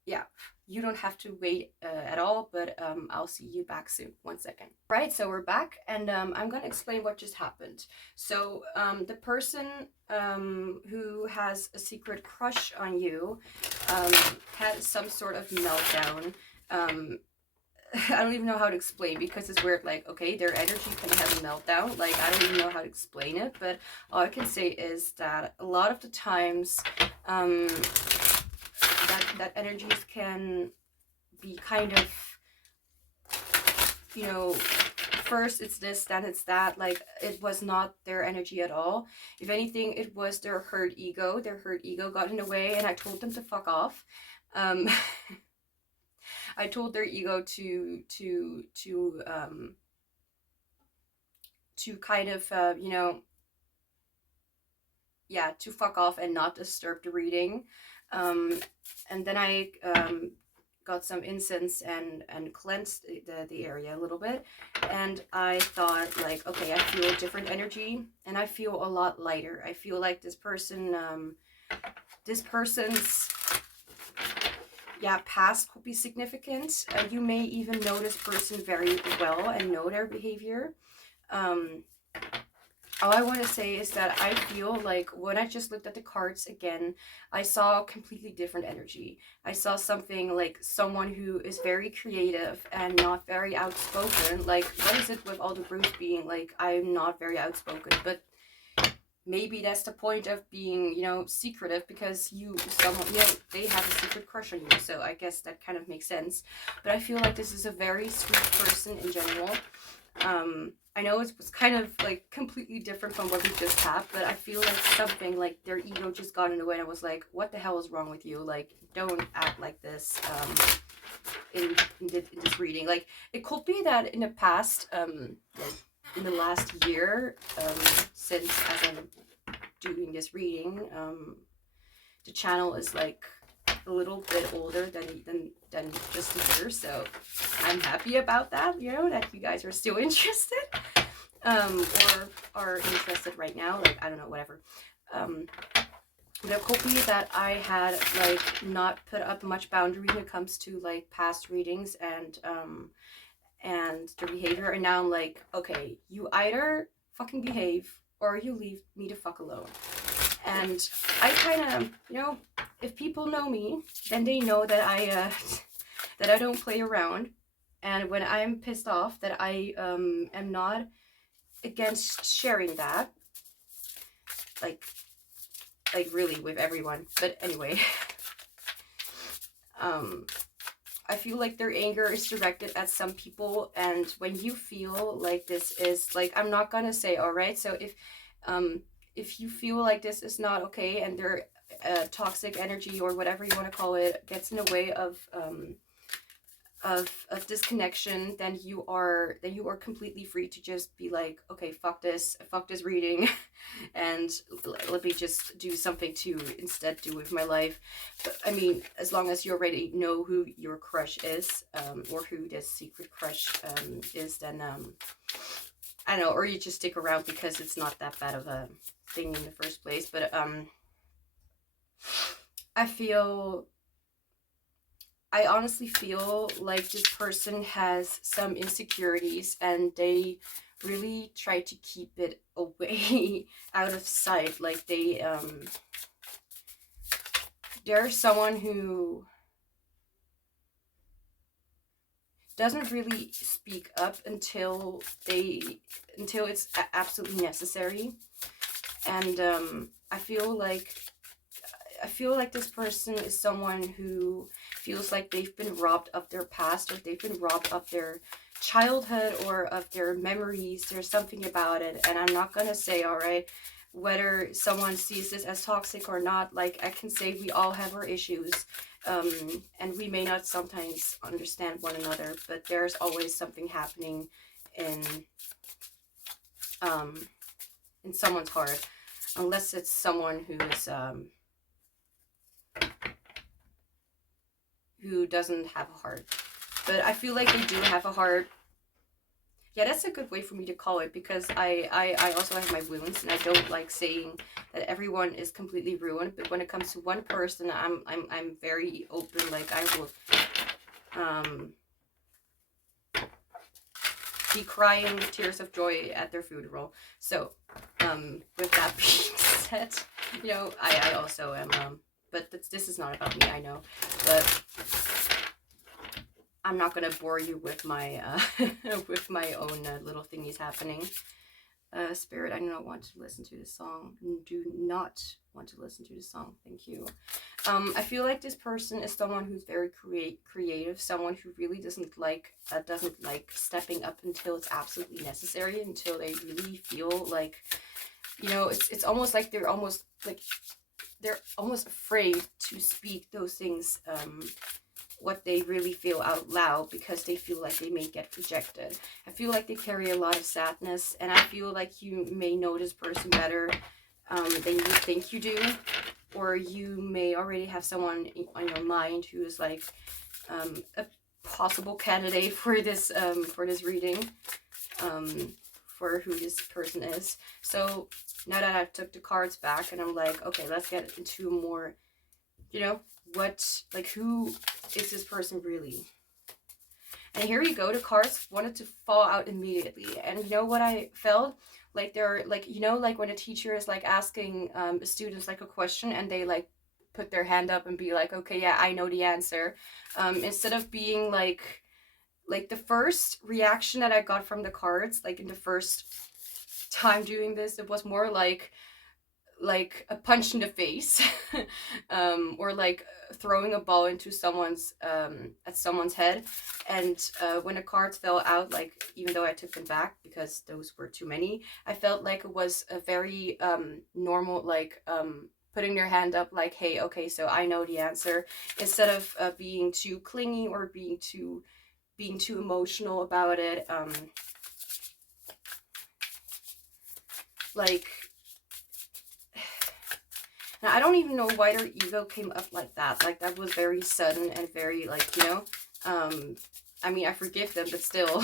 yeah, you don't have to wait at all, but I'll see you back soon. 1 second. Right, so we're back, and I'm gonna explain what just happened. So the person who has a secret crush on you had some sort of meltdown. I don't even know how to explain, because it's weird. Like, okay, their energy can have a meltdown. Like, I don't even know how to explain it, but all I can say is that a lot of the times that energies can be kind of, you know, first it's this, then it's that. Like, it was not their energy at all. If anything, it was their hurt ego. Their hurt ego got in the way, and I told them to fuck off. I told their ego to kind of, you know, yeah, to fuck off and not disturb the reading. And then I got some incense and cleansed the area a little bit, and I thought, like, okay, I feel a different energy, and I feel a lot lighter. I feel like this person's yeah, past could be significant. You may even know this person very well and know their behavior. All I want to say is that I feel like when I just looked at the cards again, I saw a completely different energy. I saw something like someone who is very creative and not very outspoken. Like, what is it with all the groups being like, I'm not very outspoken, but maybe that's the point of being, you know, secretive, because someone, you know, they have a secret crush on you. So I guess that kind of makes sense. But I feel like this is a very sweet person in general. I know it was kind of like completely different from what we just had, but I feel like something like their ego just got in the way, and I was like, what the hell is wrong with you? Like, don't act like this in this reading. Like, it could be that in the past, like in the last year, since as I'm doing this reading, the channel is like a little bit older than just a year, so I'm happy about that, you know, that you guys are still interested, or are interested right now, like, I don't know, whatever. There could be that I had like not put up much boundary when it comes to like past readings and the behavior, and now I'm like, okay, you either fucking behave or you leave me the fuck alone. And I kind of, you know, if people know me, then they know that I don't play around, and when I'm pissed off, that I am not against sharing that, like really with everyone. But anyway, I feel like their anger is directed at some people, and when you feel like this is like, I'm not gonna say, all right, so if you feel like this is not okay, and their toxic energy or whatever you want to call it gets in the way of this connection, then you are completely free to just be like, okay, fuck this reading, and let me just do something to instead do with my life. But I mean, as long as you already know who your crush is, or who this secret crush is, then I don't know, or you just stick around because it's not that bad of a thing in the first place. But I honestly feel like this person has some insecurities, and they really try to keep it away out of sight. Like they're someone who doesn't really speak up until it's absolutely necessary. And I feel like this person is someone who feels like they've been robbed of their past, or they've been robbed of their childhood or of their memories. There's something about it, and I'm not gonna say, all right, whether someone sees this as toxic or not. Like, I can say we all have our issues, and we may not sometimes understand one another, but there's always something happening in someone's heart, unless it's someone who doesn't have a heart. But I feel like they do have a heart. Yeah, that's a good way for me to call it, because I also have my wounds, and I don't like saying that everyone is completely ruined. But when it comes to one person, I'm very open. Like, I will be crying tears of joy at their funeral. So with that being said, you know, I also am but this is not about me, I know, but I'm not gonna bore you with my with my own little thingies happening. Spirit, I do not want to listen to this song. Do not want to listen to this song. Thank you. I feel like this person is someone who's very creative, someone who really doesn't like stepping up until it's absolutely necessary, until they really feel like, you know, it's almost like they're almost afraid to speak those things, what they really feel out loud, because they feel like they may get rejected. I feel like they carry a lot of sadness, and I feel like you may know this person better than you think you do, or you may already have someone on your mind who is like a possible candidate for this reading, for who this person is. So now that I've took the cards back, and I'm like, okay, let's get into more, you know, who is this person really? And here you go, the cards wanted to fall out immediately. And you know what I felt? Like they're like, you know, like when a teacher is like asking students like a question and they like put their hand up and be like, okay, yeah, I know the answer. Instead of being like the first reaction that I got from the cards, like in the first time doing this, it was more like a punch in the face, or like throwing a ball into someone's at someone's head. And when the cards fell out, like even though I took them back because those were too many, I felt like it was a very normal, like putting their hand up, like, hey, okay, so I know the answer, instead of being too clingy or being too emotional about it. Like, and I don't even know why their ego came up like that. Like, that was very sudden and very, like, you know, I mean, I forgive them, but still,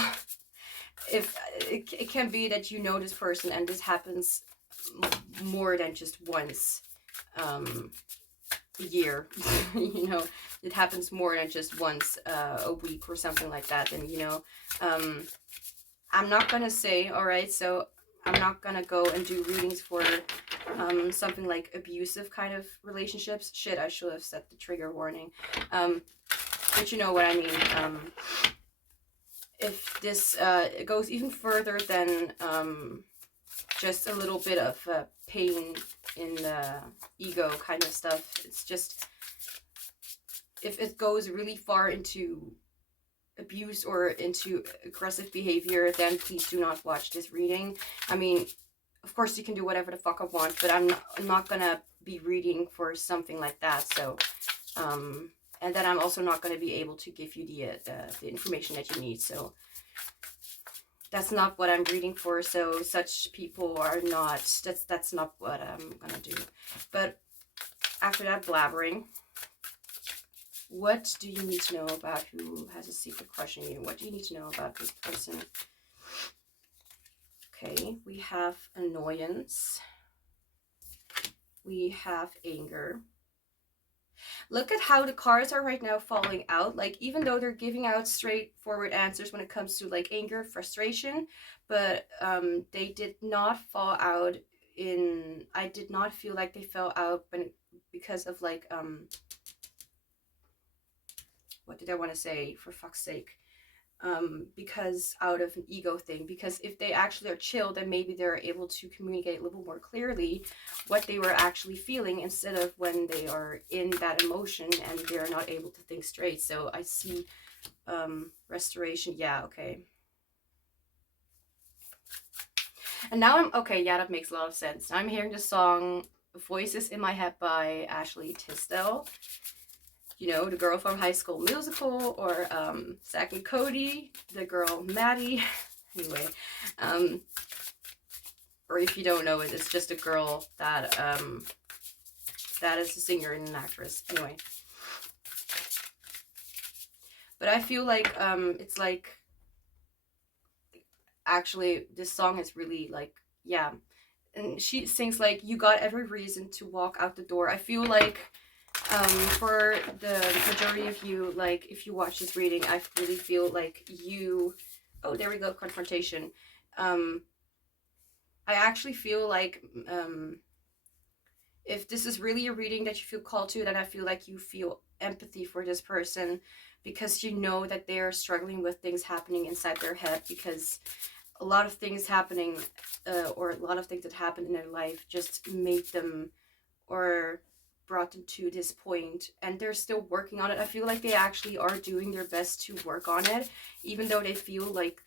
if it can be that you know this person and this happens more than just once a year, you know, it happens more than just once a week or something like that, then, you know, I'm not gonna say, all right, so I'm not gonna go and do readings for something like abusive kind of relationships. Shit, I should have set the trigger warning. But you know what I mean. If this it goes even further than just a little bit of pain in the ego kind of stuff, it's just, if it goes really far into abuse or into aggressive behavior, then please do not watch this reading. I mean, of course you can do whatever the fuck I want, but I'm not gonna be reading for something like that. So and then I'm also not going to be able to give you the information that you need. So that's not what I'm reading for. So such people are not, that's not what I'm going to do. But after that blabbering, what do you need to know about who has a secret crush on you? What do you need to know about this person? Okay, we have annoyance. We have anger. Look at how the cards are right now falling out. Like, even though they're giving out straightforward answers when it comes to like anger, frustration, but they did not fall out in, I did not feel like they fell out because of like what did I want to say, for fuck's sake? Because out of an ego thing, because if they actually are chill, then maybe they're able to communicate a little more clearly what they were actually feeling, instead of when they are in that emotion and they're not able to think straight. So I see restoration. Yeah, okay. And now I'm okay. Yeah, that makes a lot of sense. I'm hearing the song Voices in My Head by Ashley Tisdale. You know, the girl from High School Musical, or Zack and Cody, the girl Maddie. Anyway, or if you don't know it, it's just a girl that that is a singer and an actress. Anyway, but I feel like it's like, actually this song is really like, yeah, and she sings like, you got every reason to walk out the door. I feel like for the majority of you, like if you watch this reading, I really feel like you, oh, there we go, confrontation. I actually feel like if this is really a reading that you feel called to, then I feel like you feel empathy for this person, because you know that they are struggling with things happening inside their head, because a lot of things happening or a lot of things that happened in their life just made them, or brought them to this point, and they're still working on it. I feel like they actually are doing their best to work on it, even though they feel like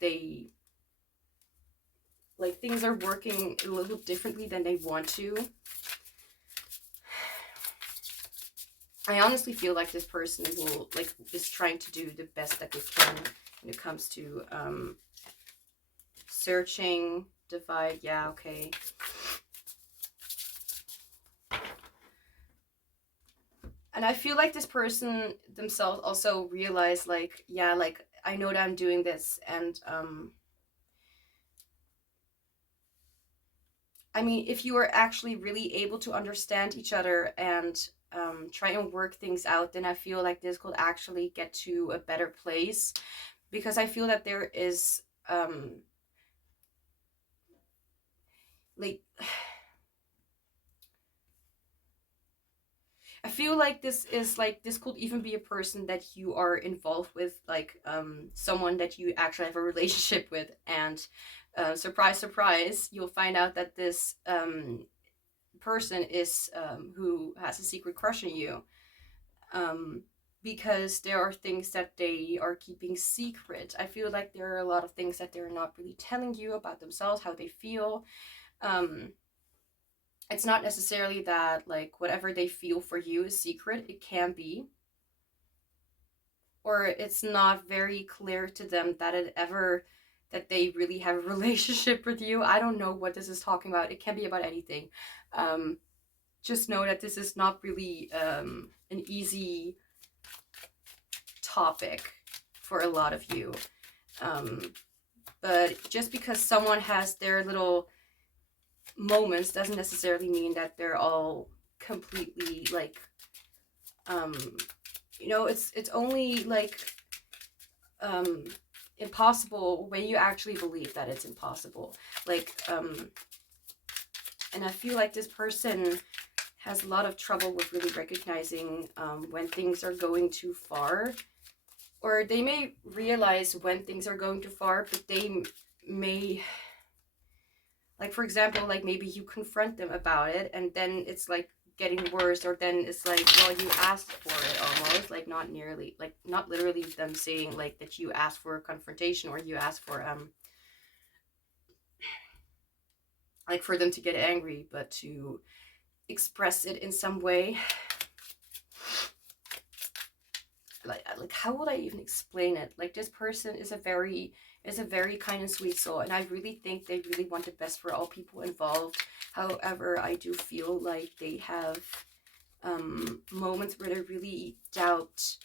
things are working a little differently than they want to. I honestly feel like this person will, like, is trying to do the best that they can when it comes to searching, divide. Yeah, okay. And I feel like this person themselves also realize, like, yeah, like, I know that I'm doing this, and I mean, if you are actually really able to understand each other and try and work things out, then I feel like this could actually get to a better place, because I feel that there is like I feel like this could even be a person that you are involved with, like someone that you actually have a relationship with, and surprise surprise, you'll find out that this person is who has a secret crush on you, because there are things that they are keeping secret. I feel like there are a lot of things that they're not really telling you about themselves, how they feel. It's not necessarily that like whatever they feel for you is secret. It can be, or it's not very clear to them that they really have a relationship with you. I don't know what this is talking about. It can be about anything. Just know that this is not really an easy topic for a lot of you. But just because someone has their little moments doesn't necessarily mean that they're all completely like it's only like impossible when you actually believe that it's impossible, like and I feel like this person has a lot of trouble with really recognizing when things are going too far, or they may realize when things are going too far, but they may, like, for example, like maybe you confront them about it and then it's like getting worse, or then it's like, well, you asked for it almost, like not nearly, like not literally them saying like that you asked for a confrontation, or you asked for like for them to get angry, but to express it in some way. Like how would I even explain it? Like, this person is a very kind and sweet soul, and I really think they really want the best for all people involved. However, I do feel like they have moments where they really doubt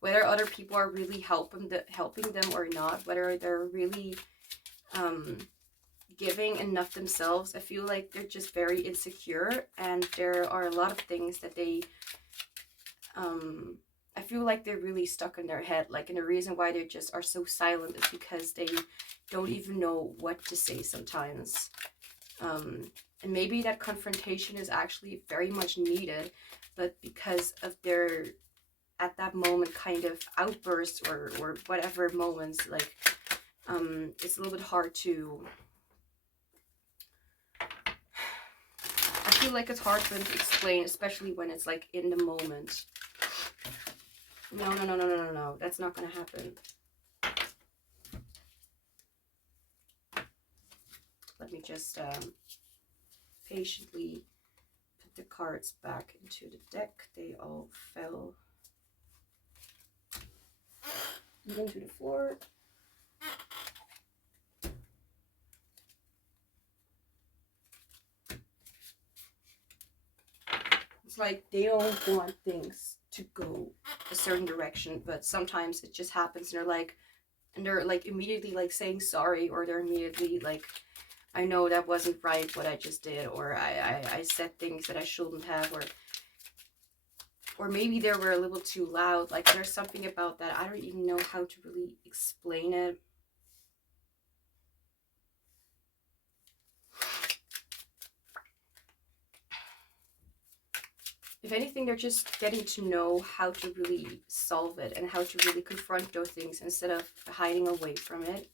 whether other people are really helping them or not, whether they're really giving enough themselves. I feel like they're just very insecure, and there are a lot of things that they I feel like they're really stuck in their head, like, and the reason why they just are so silent is because they don't even know what to say sometimes. And maybe that confrontation is actually very much needed, but because of their at that moment kind of outbursts or whatever moments, like it's a little bit hard to, I feel like it's hard for them to explain, especially when it's like in the moment. No, that's not gonna happen. Let me just patiently put the cards back into the deck. They all fell into the floor. It's like they don't want things to go a certain direction, but sometimes it just happens, and they're like immediately like saying sorry, or they're immediately like, I know that wasn't right what I just did, or I said things that I shouldn't have, or maybe they were a little too loud. Like, there's something about that. I don't even know how to really explain it. If anything, they're just getting to know how to really solve it and how to really confront those things instead of hiding away from it.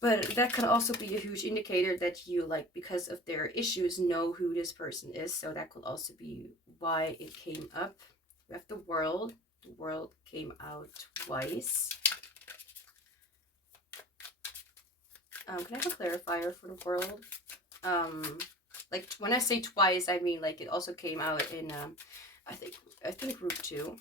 But that can also be a huge indicator that you, like, because of their issues, know who this person is. So that could also be why it came up. We have the World. The World came out twice. Can I have a clarifier for the World? Like, when I say twice, I mean like it also came out in I think group 2.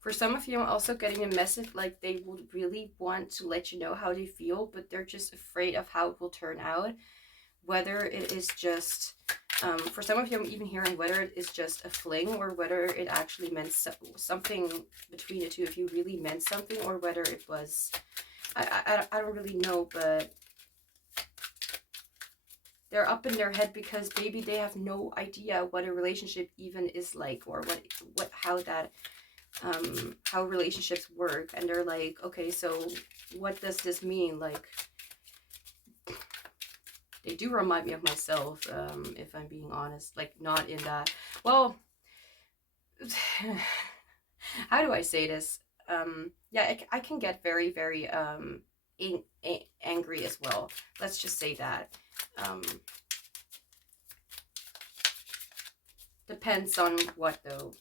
For some of you, I'm also getting a message like they would really want to let you know how they feel, but they're just afraid of how it will turn out. Whether it is just, for some of you, I'm even hearing whether it is just a fling or whether it actually meant something between the two, if you really meant something, or whether it was, I don't really know, but they're up in their head because maybe they have no idea what a relationship even is like, or how that, how relationships work. And they're like, okay, so what does this mean? Like, they do remind me of myself, if I'm being honest, like not in that, well, how do I say this? Yeah, I can get very, very angry as well. Let's just say that. Depends on what though.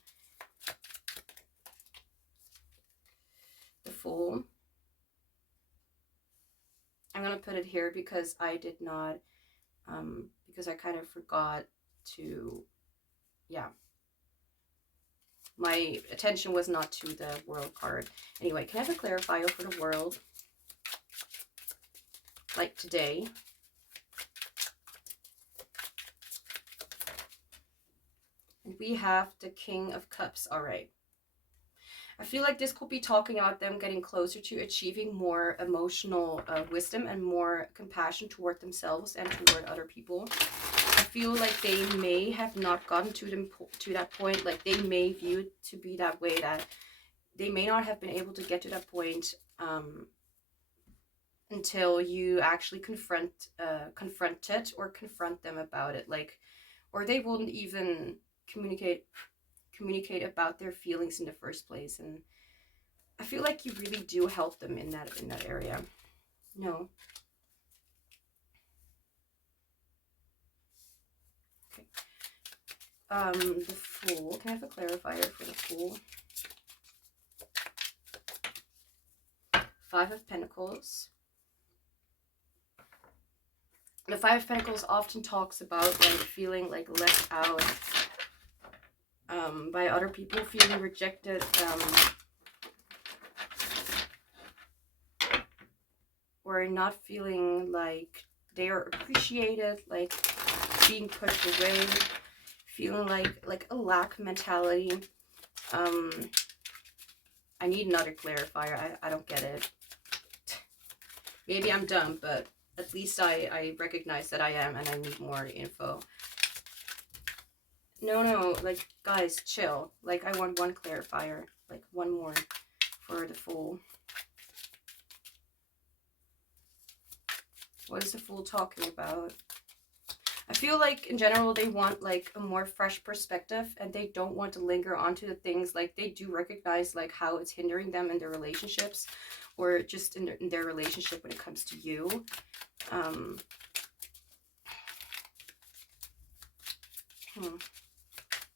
The Fool. I'm gonna put it here because I did not, because I kind of forgot to, yeah. My attention was not to the World card. Anyway, can I have a clarifier for the World? Like today. And we have the King of Cups. All right. I feel like this could be talking about them getting closer to achieving more emotional wisdom and more compassion toward themselves and toward other people. I feel like they may have not gotten to that point. Like they may view it to be that way, that they may not have been able to get to that point until you actually confront it or confront them about it. Like, or they wouldn't even communicate about their feelings in the first place. And I feel like you really do help them in that area. No. Okay. The Fool. Can I have a clarifier for the Fool? 5 of Pentacles. The 5 of Pentacles often talks about like feeling like left out by other people, feeling rejected, or not feeling like they are appreciated, like being pushed away, feeling like a lack mentality. I need another clarifier. I don't get it. Maybe I'm dumb, but at least I recognize that I am, and I need more info. No, like, guys, chill. Like, I want one clarifier. Like, one more for the Fool. What is the Fool talking about? I feel like, in general, they want, like, a more fresh perspective, and they don't want to linger onto the things. Like, they do recognize, like, how it's hindering them in their relationships, or just in their relationship when it comes to you.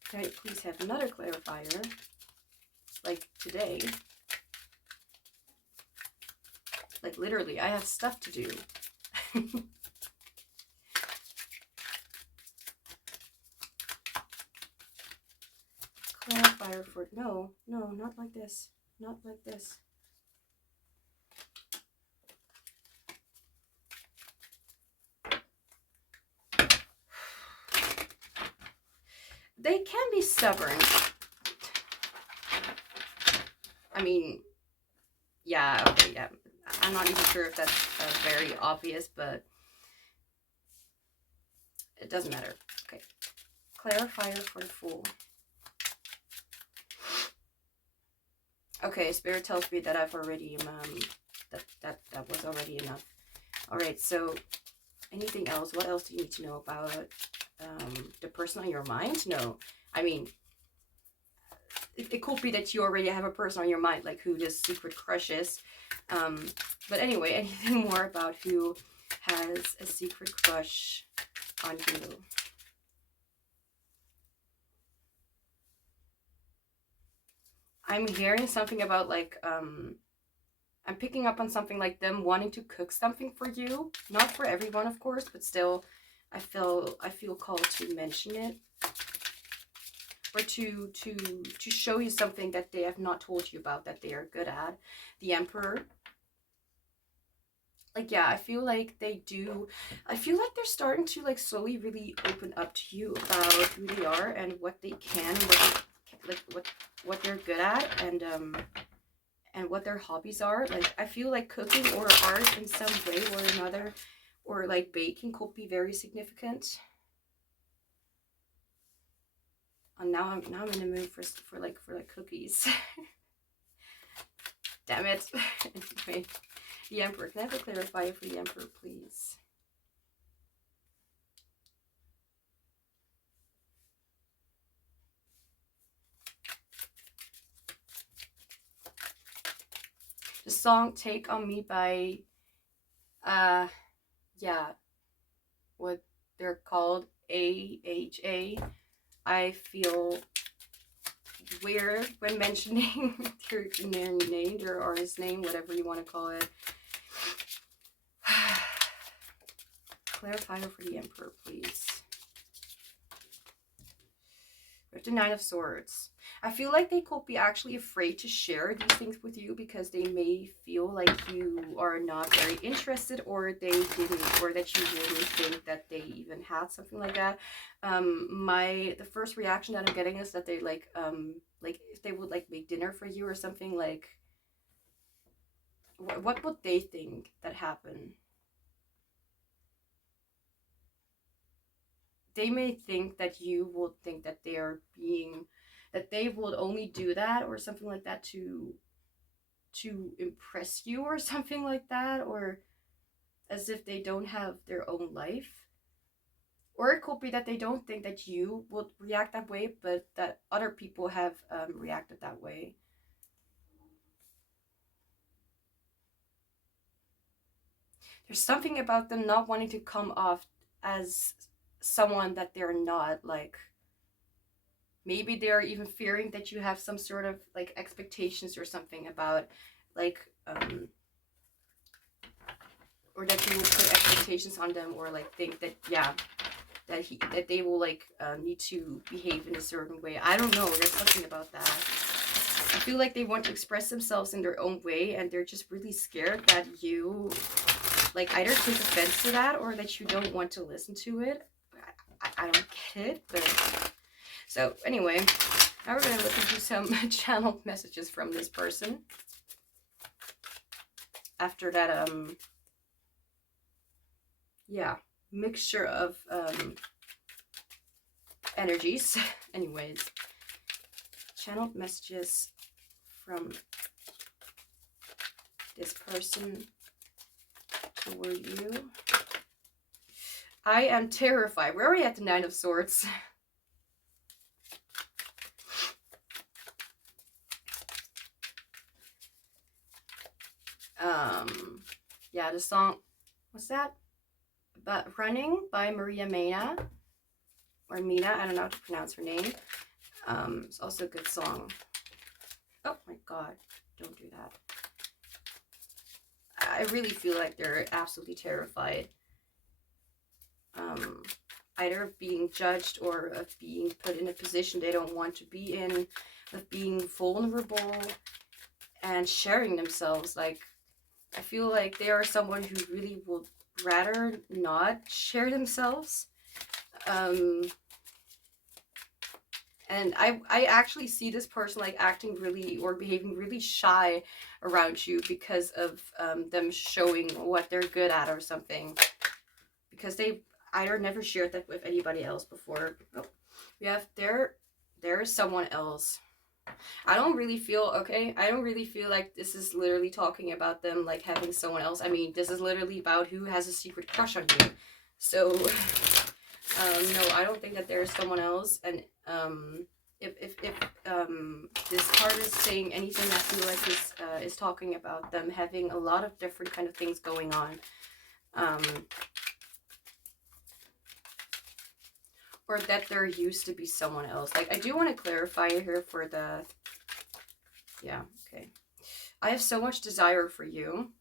Can I please have another clarifier? Like today. Like literally, I have stuff to do. Clarifier for, no, not like this. Not like this. They can be stubborn. I mean, yeah, okay, yeah. I'm not even sure if that's very obvious, but it doesn't matter. Okay. Clarifier for the Fool. Okay, Spirit tells me that I've already, that was already enough. All right, so anything else? What else do you need to know about the person on your mind? No, I mean, it could be that you already have a person on your mind, like who this secret crush is. But anyway, anything more about who has a secret crush on you? I'm hearing something about like, I'm picking up on something like them wanting to cook something for you. Not for everyone, of course, but still, I feel called to mention it. or to show you something that they have not told you about that they are good at. The Emperor. Like, yeah, I feel like they do. I feel like they're starting to like slowly really open up to you about who they are and what they can and what they're good at, and what their hobbies are. Like, I feel like cooking or art in some way or another, or like baking could be very significant. And now I'm in the mood for like cookies. Damn it. Anyway, the Emperor. Can I have a clarifier for the Emperor, please? The song Take On Me by, yeah, what they're called, AHA. I feel weird when mentioning their name, their artist name, whatever you want to call it. Clarifier for the Emperor, please. We have the Nine of Swords. I feel like they could be actually afraid to share these things with you because they may feel like you are not very interested, or they didn't, or that you wouldn't think that they even had something like that. The first reaction that I'm getting is that they like if they would like make dinner for you or something, like what would they think that happened? They may think that you would think that they are being, that they would only do that or something like that to impress you or something like that, or as if they don't have their own life. Or it could be that they don't think that you would react that way, but that other people have reacted that way. There's something about them not wanting to come off as someone that they're not. Like, maybe they're even fearing that you have some sort of like expectations or something about like or that you will put expectations on them, or like think that, yeah, that they will like need to behave in a certain way. I don't know, there's something about that. I feel like they want to express themselves in their own way, and they're just really scared that you like either take offense to that, or that you don't want to listen to it. I don't get it, but so anyway, now we're gonna look into some channeled messages from this person after that yeah, mixture of energies. Anyways, channeled messages from this person toward you. I am terrified. We're already at the Nine of Swords. Yeah, the song, what's that? But Running by Maria Mena, or Mina, I don't know how to pronounce her name. It's also a good song. Oh my god, don't do that. I really feel like they're absolutely terrified. Either of being judged, or of being put in a position they don't want to be in, of being vulnerable and sharing themselves. Like, I feel like they are someone who really would rather not share themselves. And I actually see this person like acting really, or behaving really shy around you because of them showing what they're good at or something, because they either never shared that with anybody else before. Oh, we have there's someone else. I don't really feel like this is literally talking about them like having someone else. I mean, this is literally about who has a secret crush on you. So no, I don't think that there is someone else. And if this card is saying anything, I feel like this is talking about them having a lot of different kind of things going on. Or that there used to be someone else. Like, I do want to clarify here for the, yeah, okay. I have so much desire for you.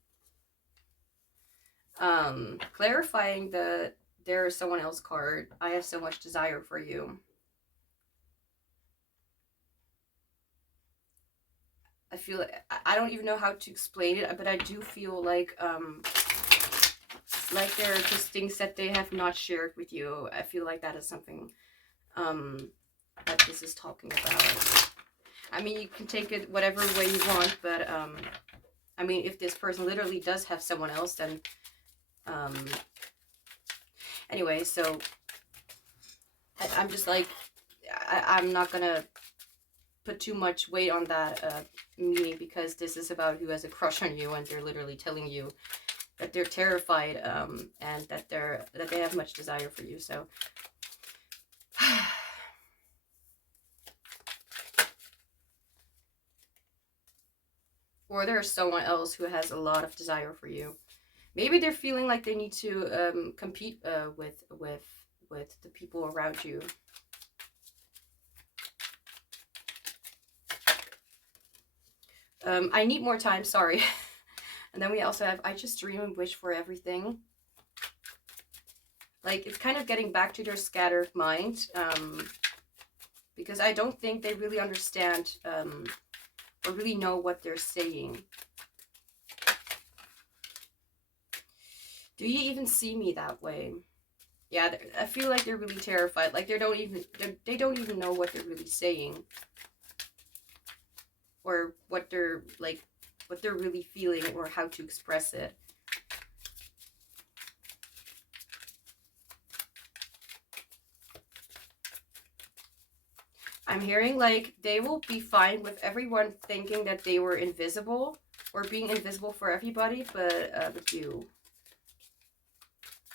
Clarifying the there is someone else card. I have so much desire for you. feel I don't even know how to explain it, but I do feel like there are just things that they have not shared with you. I feel like that is something that this is talking about. I mean, you can take it whatever way you want, but I mean, if this person literally does have someone else, then anyway, so I'm just like, I'm not gonna put too much weight on that meaning, because this is about who has a crush on you, and they're literally telling you that they're terrified and that they have much desire for you. So or there's someone else who has a lot of desire for you. Maybe they're feeling like they need to compete with the people around you. I need more time, sorry. And then we also have, I just dream and wish for everything. Like, it's kind of getting back to their scattered mind. Because I don't think they really understand or really know what they're saying. Do you even see me that way? Yeah, I feel like they're really terrified. Like, they don't even know what they're really saying. Or what they're really feeling, or how to express it. I'm hearing like they will be fine with everyone thinking that they were invisible, or being invisible for everybody, but with you.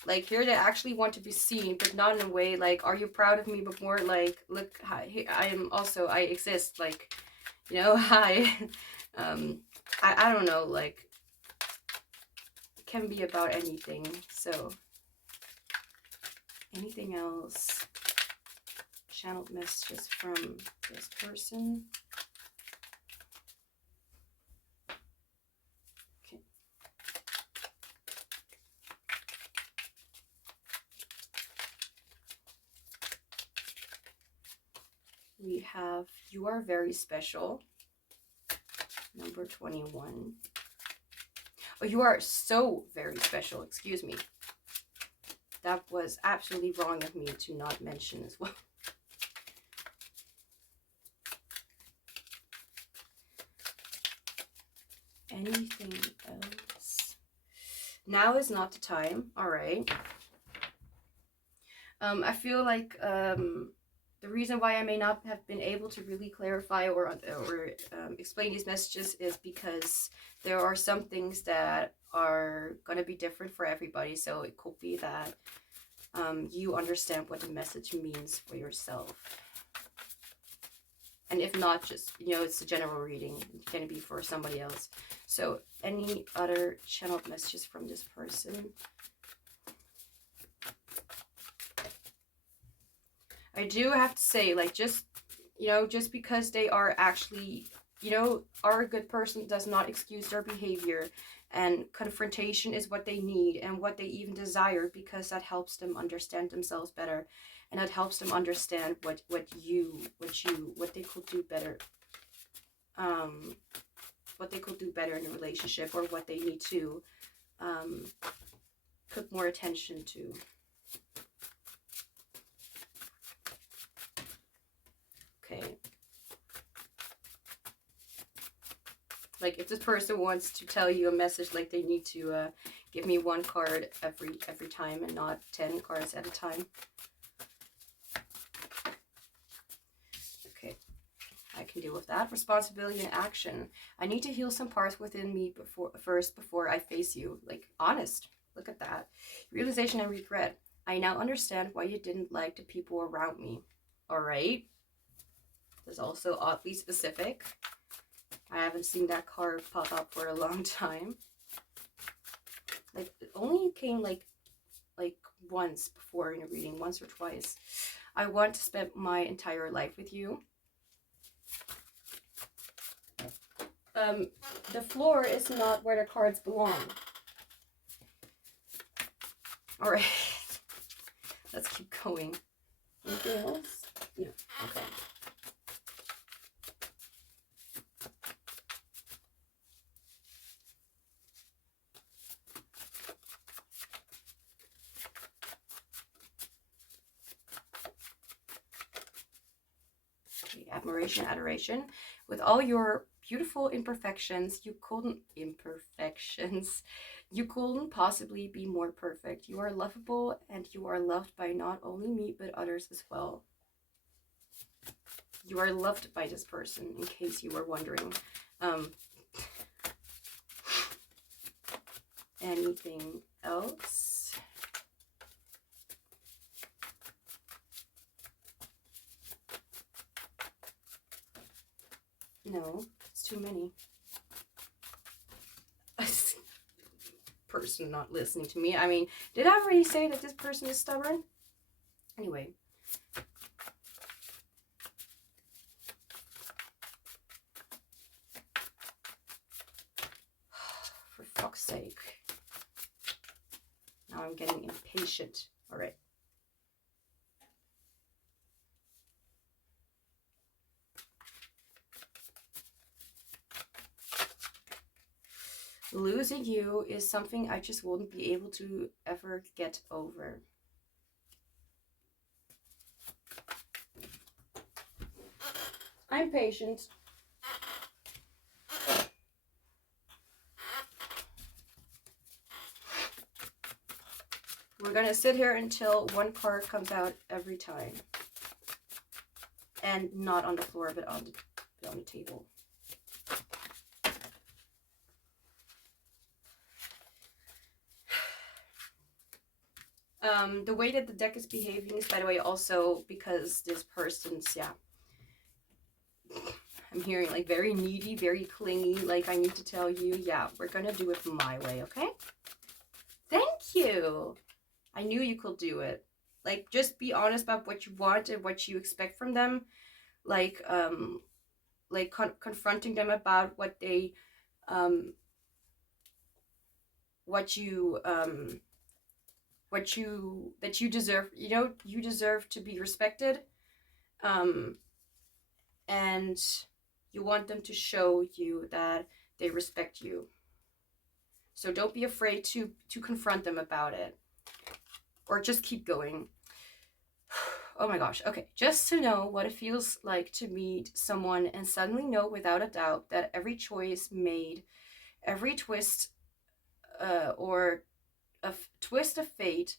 Like, here they actually want to be seen, but not in a way like, are you proud of me, but more like, look, hi, I exist, like, you know, hi. I don't know, like, it can be about anything. So, anything else? Channeled messages from this person. Okay. We have, you are very special. Number 21. Oh, you are so very special. Excuse me. That was absolutely wrong of me to not mention as well. Anything else? Now is not the time. All right. I feel like the reason why I may not have been able to really clarify or explain these messages is because there are some things that are going to be different for everybody. So it could be that you understand what the message means for yourself. And if not, just, you know, it's a general reading. It can be for somebody else. So any other channeled messages from this person? I do have to say, like, just, you know, just because they are actually, you know, are a good person does not excuse their behavior. And confrontation is what they need and what they even desire, because that helps them understand themselves better. And that helps them understand what they could do better. What they could do better in a relationship, or what they need to put more attention to. Okay. Like, if this person wants to tell you a message, like, they need to give me one card every time and not 10 cards at a time. Okay, I can deal with that. Responsibility and action. I need to heal some parts within me before I face you. Like, honest. Look at that. Realization and regret. I now understand why you didn't like the people around me. All right. There's also oddly specific. I haven't seen that card pop up for a long time. Like, it only came like once before in a reading, once or twice. I want to spend my entire life with you. The floor is not where the cards belong. All right. Let's keep going. Anything else? No. Okay. okay, admiration, adoration. With all your beautiful imperfections, you couldn't possibly be more perfect. You are lovable, and you are loved by not only me, but others as well. You are loved by this person, in case you were wondering. Anything else? No, it's too many. Person not listening to me. I mean, did I already say that this person is stubborn? Anyway. For fuck's sake. Now I'm getting impatient. All right. Losing you is something I just wouldn't be able to ever get over. I'm patient. We're gonna sit here until one card comes out every time. And not on the floor, but on the table. The way that the deck is behaving is, by the way, also because this person's, yeah, I'm hearing like very needy, very clingy, like I need to tell you, yeah, we're gonna do it my way, okay? Thank you. I knew you could do it. Like, just be honest about what you want and what you expect from them. Like confronting them about what they, that you deserve. You know, you deserve to be respected, and you want them to show you that they respect you. So don't be afraid to confront them about it, or just keep going. Oh my gosh. Okay, just to know what it feels like to meet someone and suddenly know without a doubt that every choice made, every twist or a twist of fate,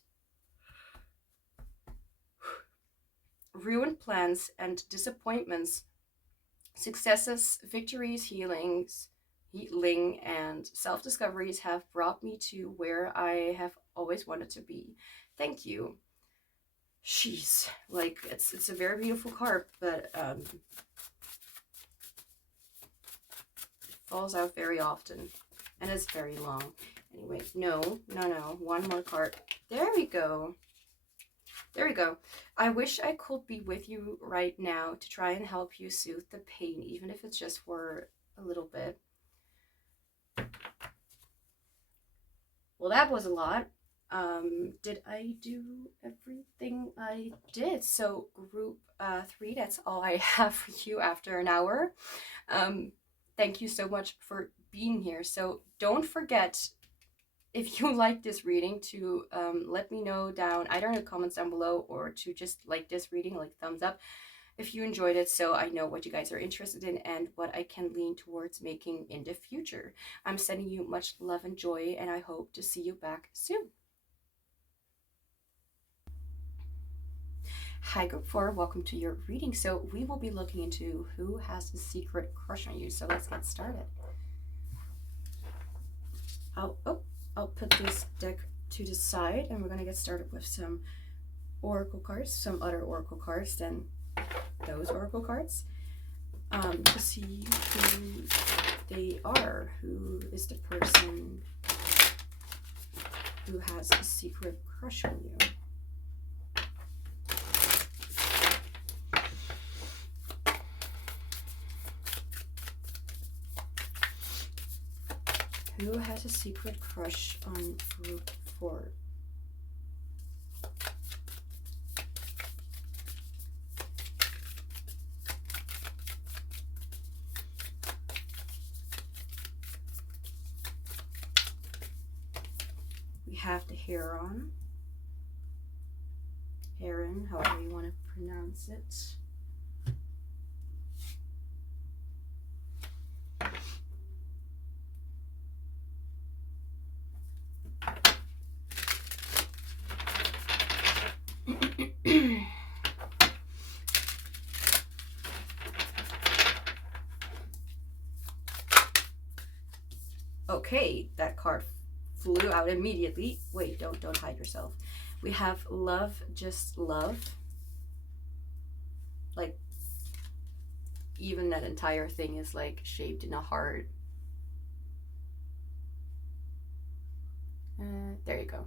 ruined plans and disappointments, successes, victories, healing, and self-discoveries have brought me to where I have always wanted to be. Thank you. Jeez, like, it's a very beautiful card, but it falls out very often, and it's very long. Anyway, no, one more card. There we go. There we go. I wish I could be with you right now to try and help you soothe the pain, even if it's just for a little bit. Well, that was a lot. Did I do everything I did? So group 3, that's all I have for you after an hour. Thank you so much for being here. So don't forget, if you like this reading, to let me know down either in the comments down below, or to just like this reading, like thumbs up if you enjoyed it, so I know what you guys are interested in and what I can lean towards making in the future. I'm sending you much love and joy, and I hope to see you back soon. Hi group 4, welcome to your reading. So we will be looking into who has a secret crush on you. So let's get started. I'll put this deck to the side, and we're going to get started with some oracle cards, some other oracle cards than those oracle cards, to see who they are. Who is the person who has a secret crush on you? Who has a secret crush on group 4? We have the Heron, however you want to pronounce it. Okay, that card flew out immediately. Wait, don't hide yourself. We have love, just love. Like, even that entire thing is like shaped in a heart. There you go.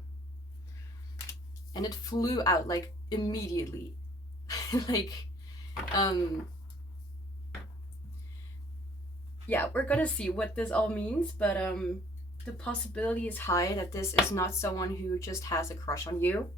And it flew out like immediately. Like, yeah, we're gonna see what this all means, but the possibility is high that this is not someone who just has a crush on you.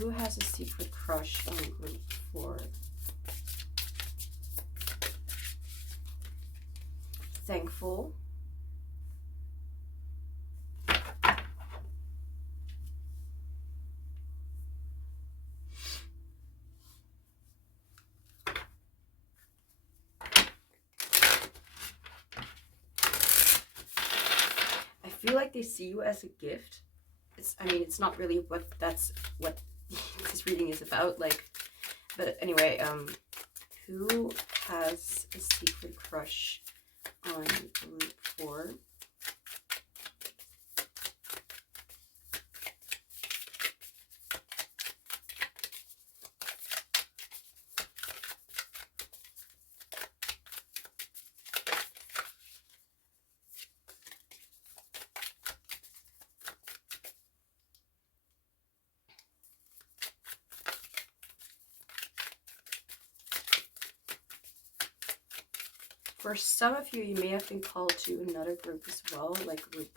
Who has a secret crush on group 4? Thankful. I feel like they see you as a gift. I mean, it's not really what this reading is about, like, but anyway, who has a secret crush on group 4? For some of you, you may have been called to another group as well, like group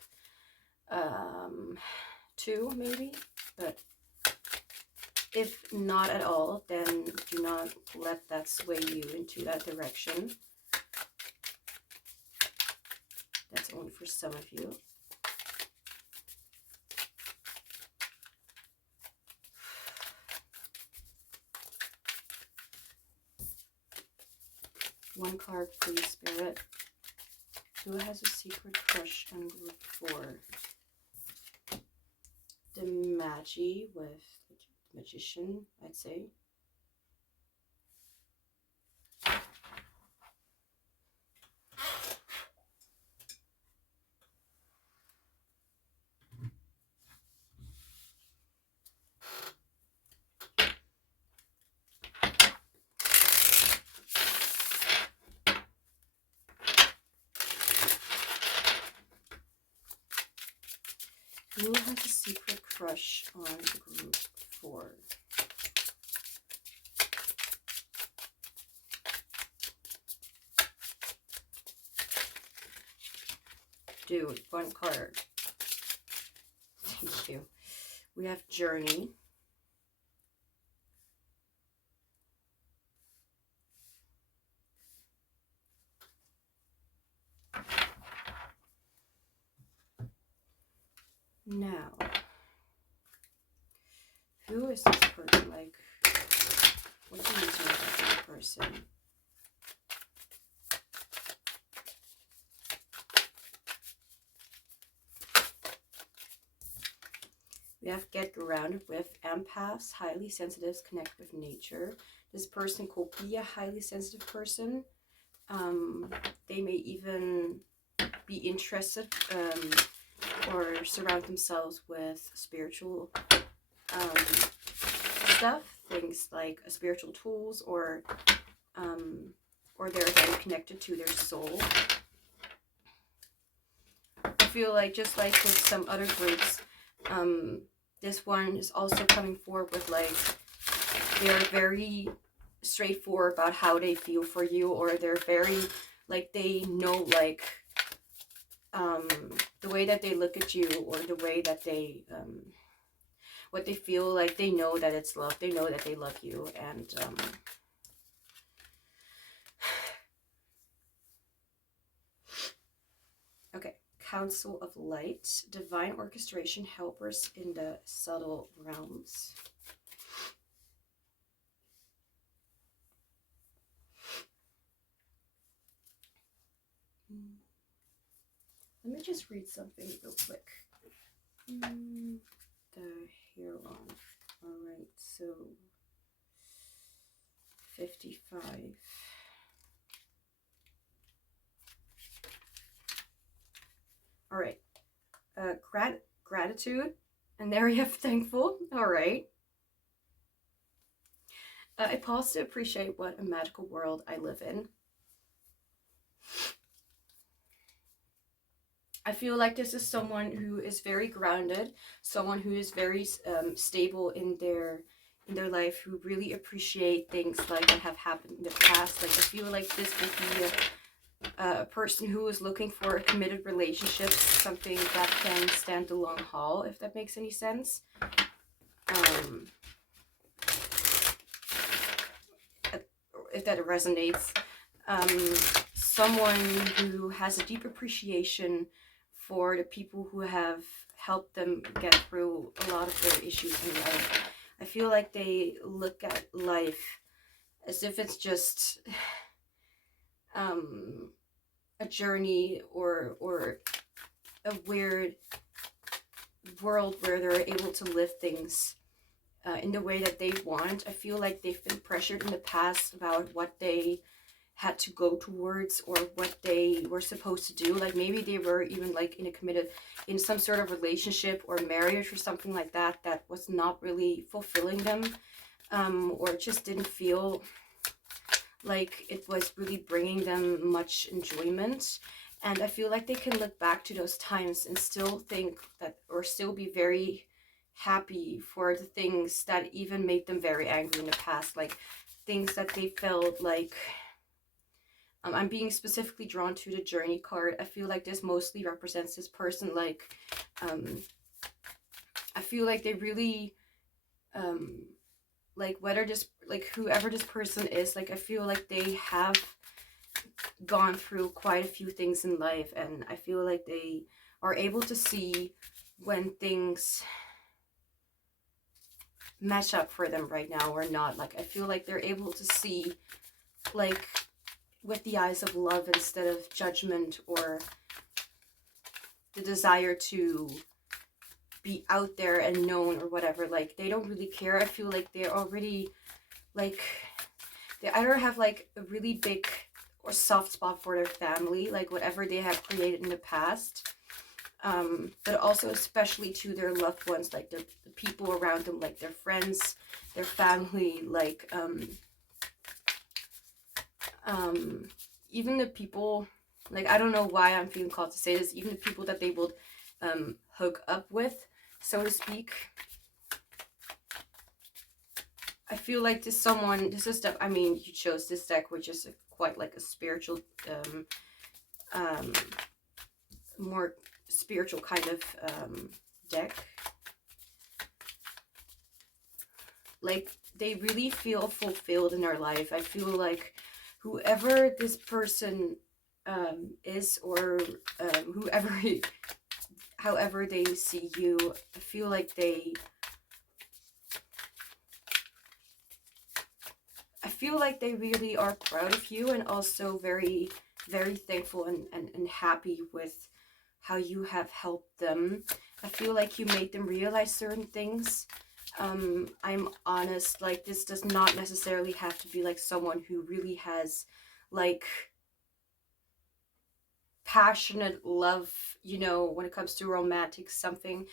2 maybe, but if not at all, then do not let that sway you into that direction. That's only for some of you. One card, please, Spirit. Who has a secret crush on group 4? The Magi with the Magician, I'd say. Who has a secret crush on group 4? Dude, one card. Thank you. We have Journey. Now, who is this person? Like, what do you know about this person? We have Get Grounded with Empaths, highly sensitives, connect with nature. This person could be a highly sensitive person. They may even be interested or surround themselves with spiritual stuff, things like spiritual tools, or they're very connected to their soul. I feel like, just like with some other groups, this one is also coming forward with, like, they're very straightforward about how they feel for you, or they're very, like, they know, like, the way that they look at you, or the way that they, what they feel, like, they know that it's love, they know that they love you, and, okay, Council of Light, divine orchestration, helpers in the subtle realms. Let me just read something real quick. The hair on. Alright, so 55. Alright. Gratitude. An area of thankful. Alright. I pause to appreciate what a magical world I live in. I feel like this is someone who is very grounded, someone who is very stable in their life, who really appreciate things like that have happened in the past. Like I feel like this would be a person who is looking for a committed relationship, something that can stand the long haul, if that makes any sense. If that resonates. Someone who has a deep appreciation for the people who have helped them get through a lot of their issues in life. I feel like they look at life as if it's just a journey or a weird world where they're able to live things in the way that they want. I feel like they've been pressured in the past about what they had to go towards or what they were supposed to do. Like maybe they were even like in some sort of relationship or marriage or something like that that was not really fulfilling them, or it just didn't feel like it was really bringing them much enjoyment. And I feel like they can look back to those times and still think that, or still be very happy for the things that even made them very angry in the past, like things that they felt like I'm being specifically drawn to the Journey card. I feel like this mostly represents this person. Like, I feel like they really, like whether this, like whoever this person is, like I feel like they have gone through quite a few things in life, and I feel like they are able to see when things match up for them right now or not. Like I feel like they're able to see like with the eyes of love instead of judgment or the desire to be out there and known or whatever. Like they don't really care. I feel like they're already like, they either have like a really big or soft spot for their family, like whatever they have created in the past, but also especially to their loved ones, like the people around them, like their friends, their family, like even the people, like I don't know why I'm feeling called to say this, even the people that they will hook up with, so to speak. I feel like this is I mean, you chose this deck, which is quite like a spiritual, more spiritual kind of deck. Like they really feel fulfilled in their life. I feel like whoever this person is, or however they see you, I feel like they really are proud of you, and also very, very thankful and happy with how you have helped them. I feel like you made them realize certain things. I'm honest, like this does not necessarily have to be like someone who really has like passionate love, you know, when it comes to romantic something.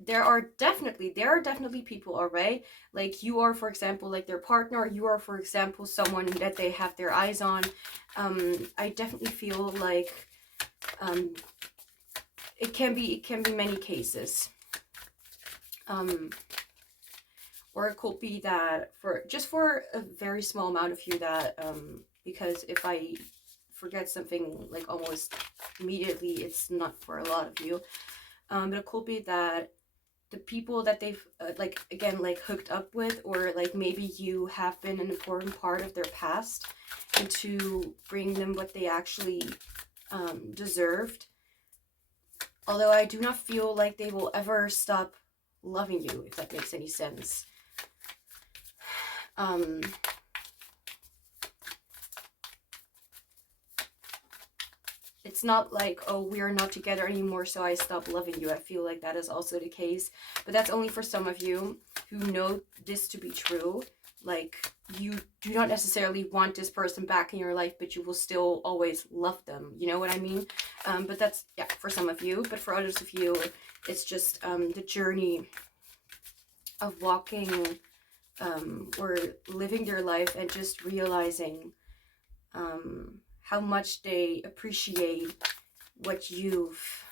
There are definitely people, all right, like you are, for example, like their partner, you are, for example, someone that they have their eyes on. I definitely feel like it can be many cases. Or it could be that for a very small amount of you that because if I forget something like almost immediately, it's not for a lot of you, but it could be that the people that they've like again like hooked up with, or like maybe you have been an important part of their past, and to bring them what they actually deserved, Although I do not feel like they will ever stop loving you, if that makes any sense. It's not like, oh, we are not together anymore, so I stop loving you. I feel like that is also the case. But that's only for some of you who know this to be true. Like, you do not necessarily want this person back in your life, but you will still always love them. You know what I mean? But that's, yeah, for some of you. But for others of you, it's just the journey of walking or living their life and just realizing how much they appreciate what you've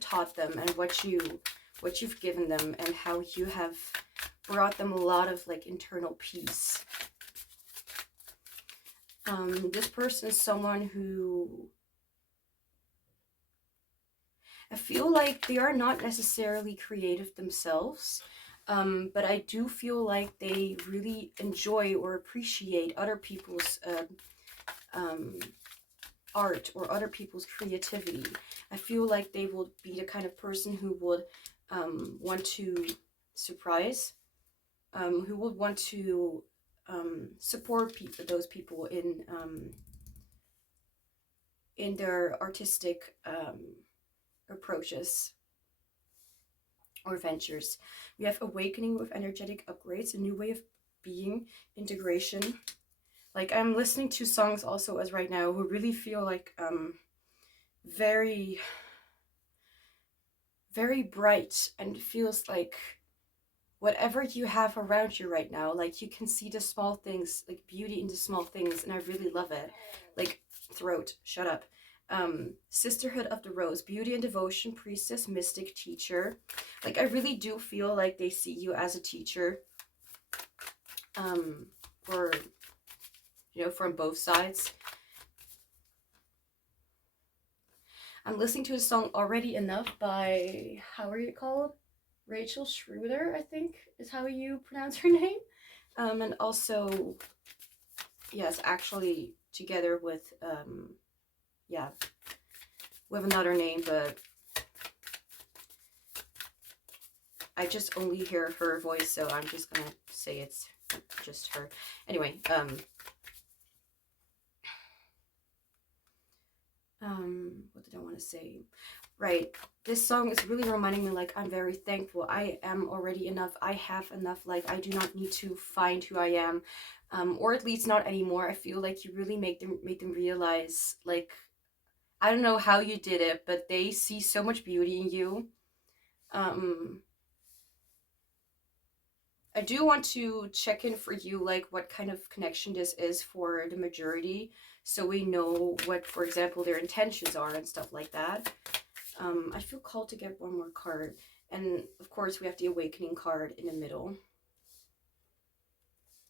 taught them and what you've given them, and how you have brought them a lot of like internal peace. This person is someone who I feel like they are not necessarily creative themselves, but I do feel like they really enjoy or appreciate other people's art or other people's creativity. I feel like they will be the kind of person who would want to surprise, who would want to support those people in their artistic approaches or ventures. We have awakening with energetic upgrades, a new way of being, integration. Like, I'm listening to songs also as right now who really feel like very, very bright, and feels like whatever you have around you right now, like you can see the small things, like beauty in the small things, and I really love it. Like, throat, shut up. Sisterhood of the Rose, beauty and devotion, priestess, mystic, teacher. Like, I really do feel like they see you as a teacher. Or, you know, from both sides. I'm listening to a song Already Enough by, how are you called? Rachel Schroeder, I think is how you pronounce her name. And also, yes, actually together with, yeah, with another name, but I just only hear her voice, so I'm just gonna say it's just her. Anyway, what did I want to say? Right, this song is really reminding me, like, I'm very thankful. I am already enough. I have enough. Like, I do not need to find who I am, or at least not anymore. I feel like you really make them realize, like, I don't know how you did it, but they see so much beauty in you. I do want to check in for you, like, what kind of connection this is for the majority, so we know what, for example, their intentions are and stuff like that. I feel called to get one more card, and of course we have the awakening card in the middle.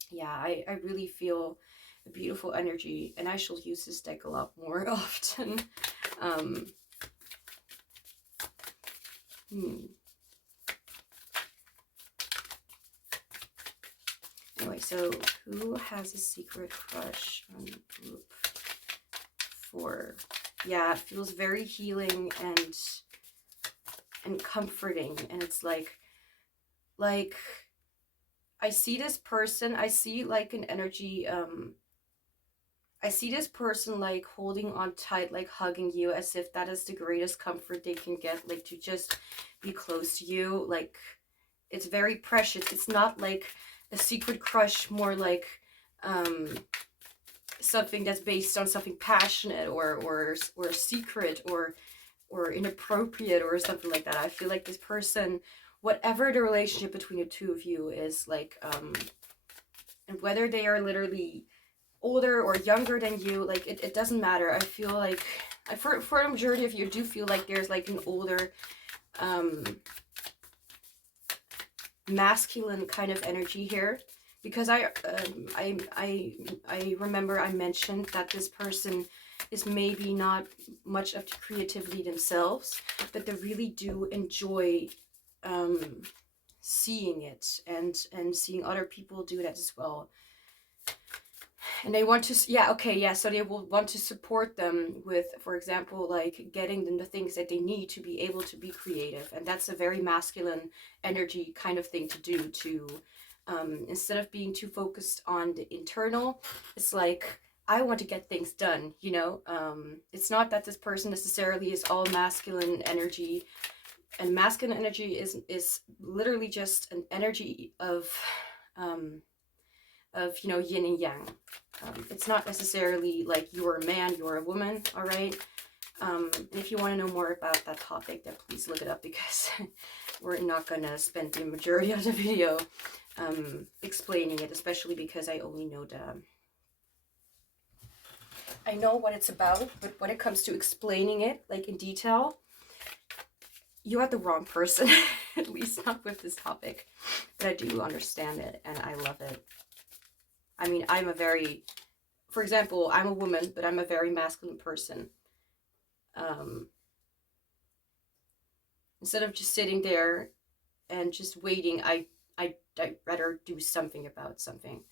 Yeah, I really feel a beautiful energy, and I shall use this deck a lot more often. Anyway, so who has a secret crush on group 4? Yeah, it feels very healing and comforting, and it's like I see this person, I see like an energy, I see this person like holding on tight, like hugging you, as if that is the greatest comfort they can get, like to just be close to you. Like, it's very precious. It's not like a secret crush, more like something that's based on something passionate or secret or inappropriate or something like that. I feel like this person, whatever the relationship between the two of you is, like, and whether they are literally older or younger than you, like, it doesn't matter. I feel like for the majority of you, I do feel like there's like an older masculine kind of energy here, because I remember I mentioned that this person is maybe not much of the creativity themselves, but they really do enjoy seeing it and seeing other people do that as well. And they want to, yeah, okay, yeah, so they will want to support them with, for example, like getting them the things that they need to be able to be creative. And that's a very masculine energy kind of thing to do, to instead of being too focused on the internal, it's like, I want to get things done, you know. It's not that this person necessarily is all masculine energy, and masculine energy is literally just an energy of you know, yin and yang. It's not necessarily like you're a man, you're a woman, all right? And if you want to know more about that topic, then please look it up, because we're not going to spend the majority of the video explaining it, especially because I only know I know what it's about, but when it comes to explaining it, like in detail, you are the wrong person, at least not with this topic. But I do understand it, and I love it. I mean, I'm a very, for example, I'm a woman, but I'm a very masculine person. Instead of just sitting there and just waiting, I'd rather do something about something.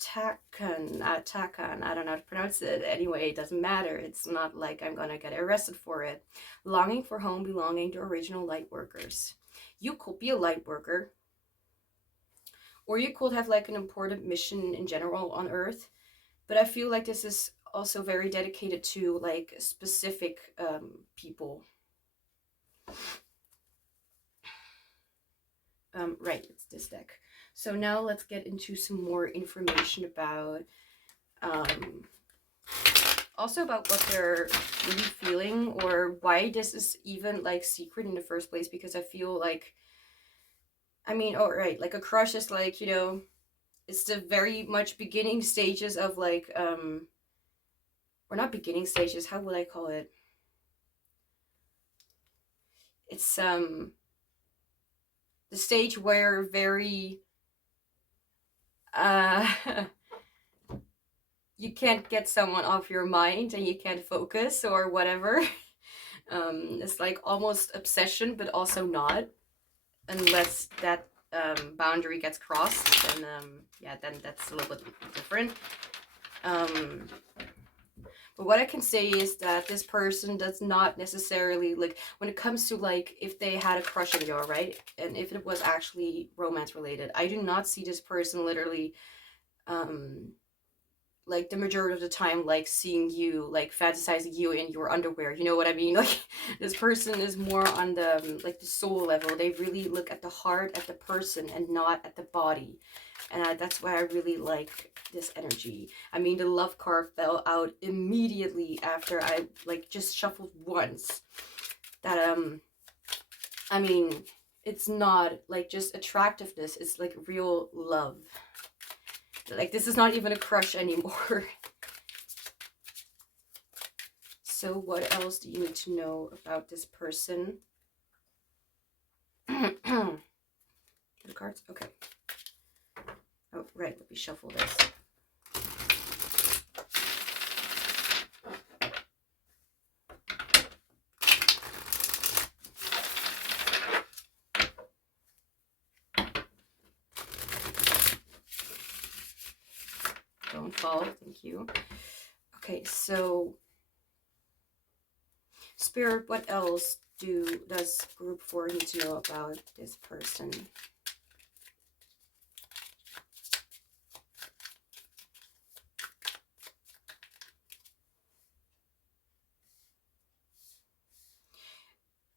Takan, I don't know how to pronounce it. Anyway, it doesn't matter. It's not like I'm gonna get arrested for it. Longing for home, belonging to original light workers. You could be a light worker, or you could have like an important mission in general on Earth, but I feel like this is also very dedicated to like specific people. Right, it's this deck. So now let's get into some more information about also about what they're really feeling, or why this is even like secret in the first place, because I feel like, I mean, oh right, like a crush is like, you know, it's the very much beginning stages of like or not beginning stages, how would I call it? It's the stage where very you can't get someone off your mind and you can't focus or whatever. It's like almost obsession, but also not, unless that boundary gets crossed. Then yeah, then that's a little bit different. But what I can say is that this person does not necessarily, like, when it comes to like if they had a crush on you, right, and if it was actually romance related, I do not see this person literally like the majority of the time, like seeing you, like fantasizing you in your underwear, you know what I mean? Like this person is more on the like the soul level. They really look at the heart, at the person, and not at the body. And that's why I really like this energy. I mean, the love card fell out immediately after I like just shuffled once. That I mean, it's not like just attractiveness, it's like real love. Like, this is not even a crush anymore. So what else do you need to know about this person? The cards? Okay. Oh, right. Let me shuffle this. Don't fall. Thank you. Okay, so Spirit, what else does group 4 need to know about this person?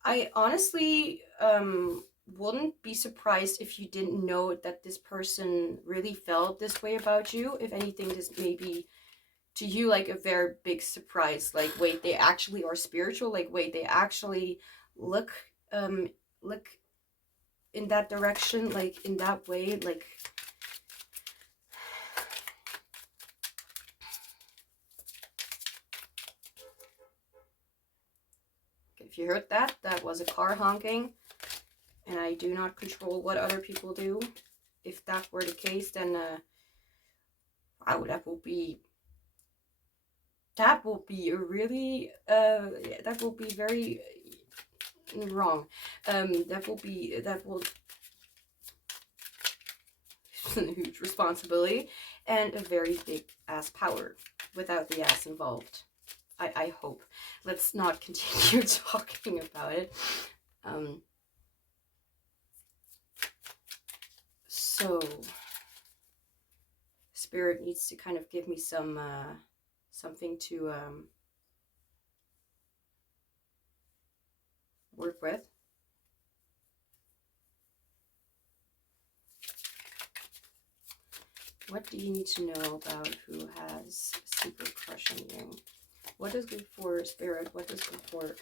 I honestly wouldn't be surprised if you didn't know that this person really felt this way about you. If anything, this may be to you like a very big surprise. Like, wait, they actually are spiritual. Like, wait, they actually look in that direction, like in that way. Like, if you heard that, that was a car honking, and I do not control what other people do. If that were the case, then that will be a really that will be very wrong. That will a huge responsibility and a very big ass power without the ass involved. I hope. Let's not continue talking about it. So Spirit needs to kind of give me some something to work with. What do you need to know about who has a secret crush on you? What is good for Spirit? What is good for...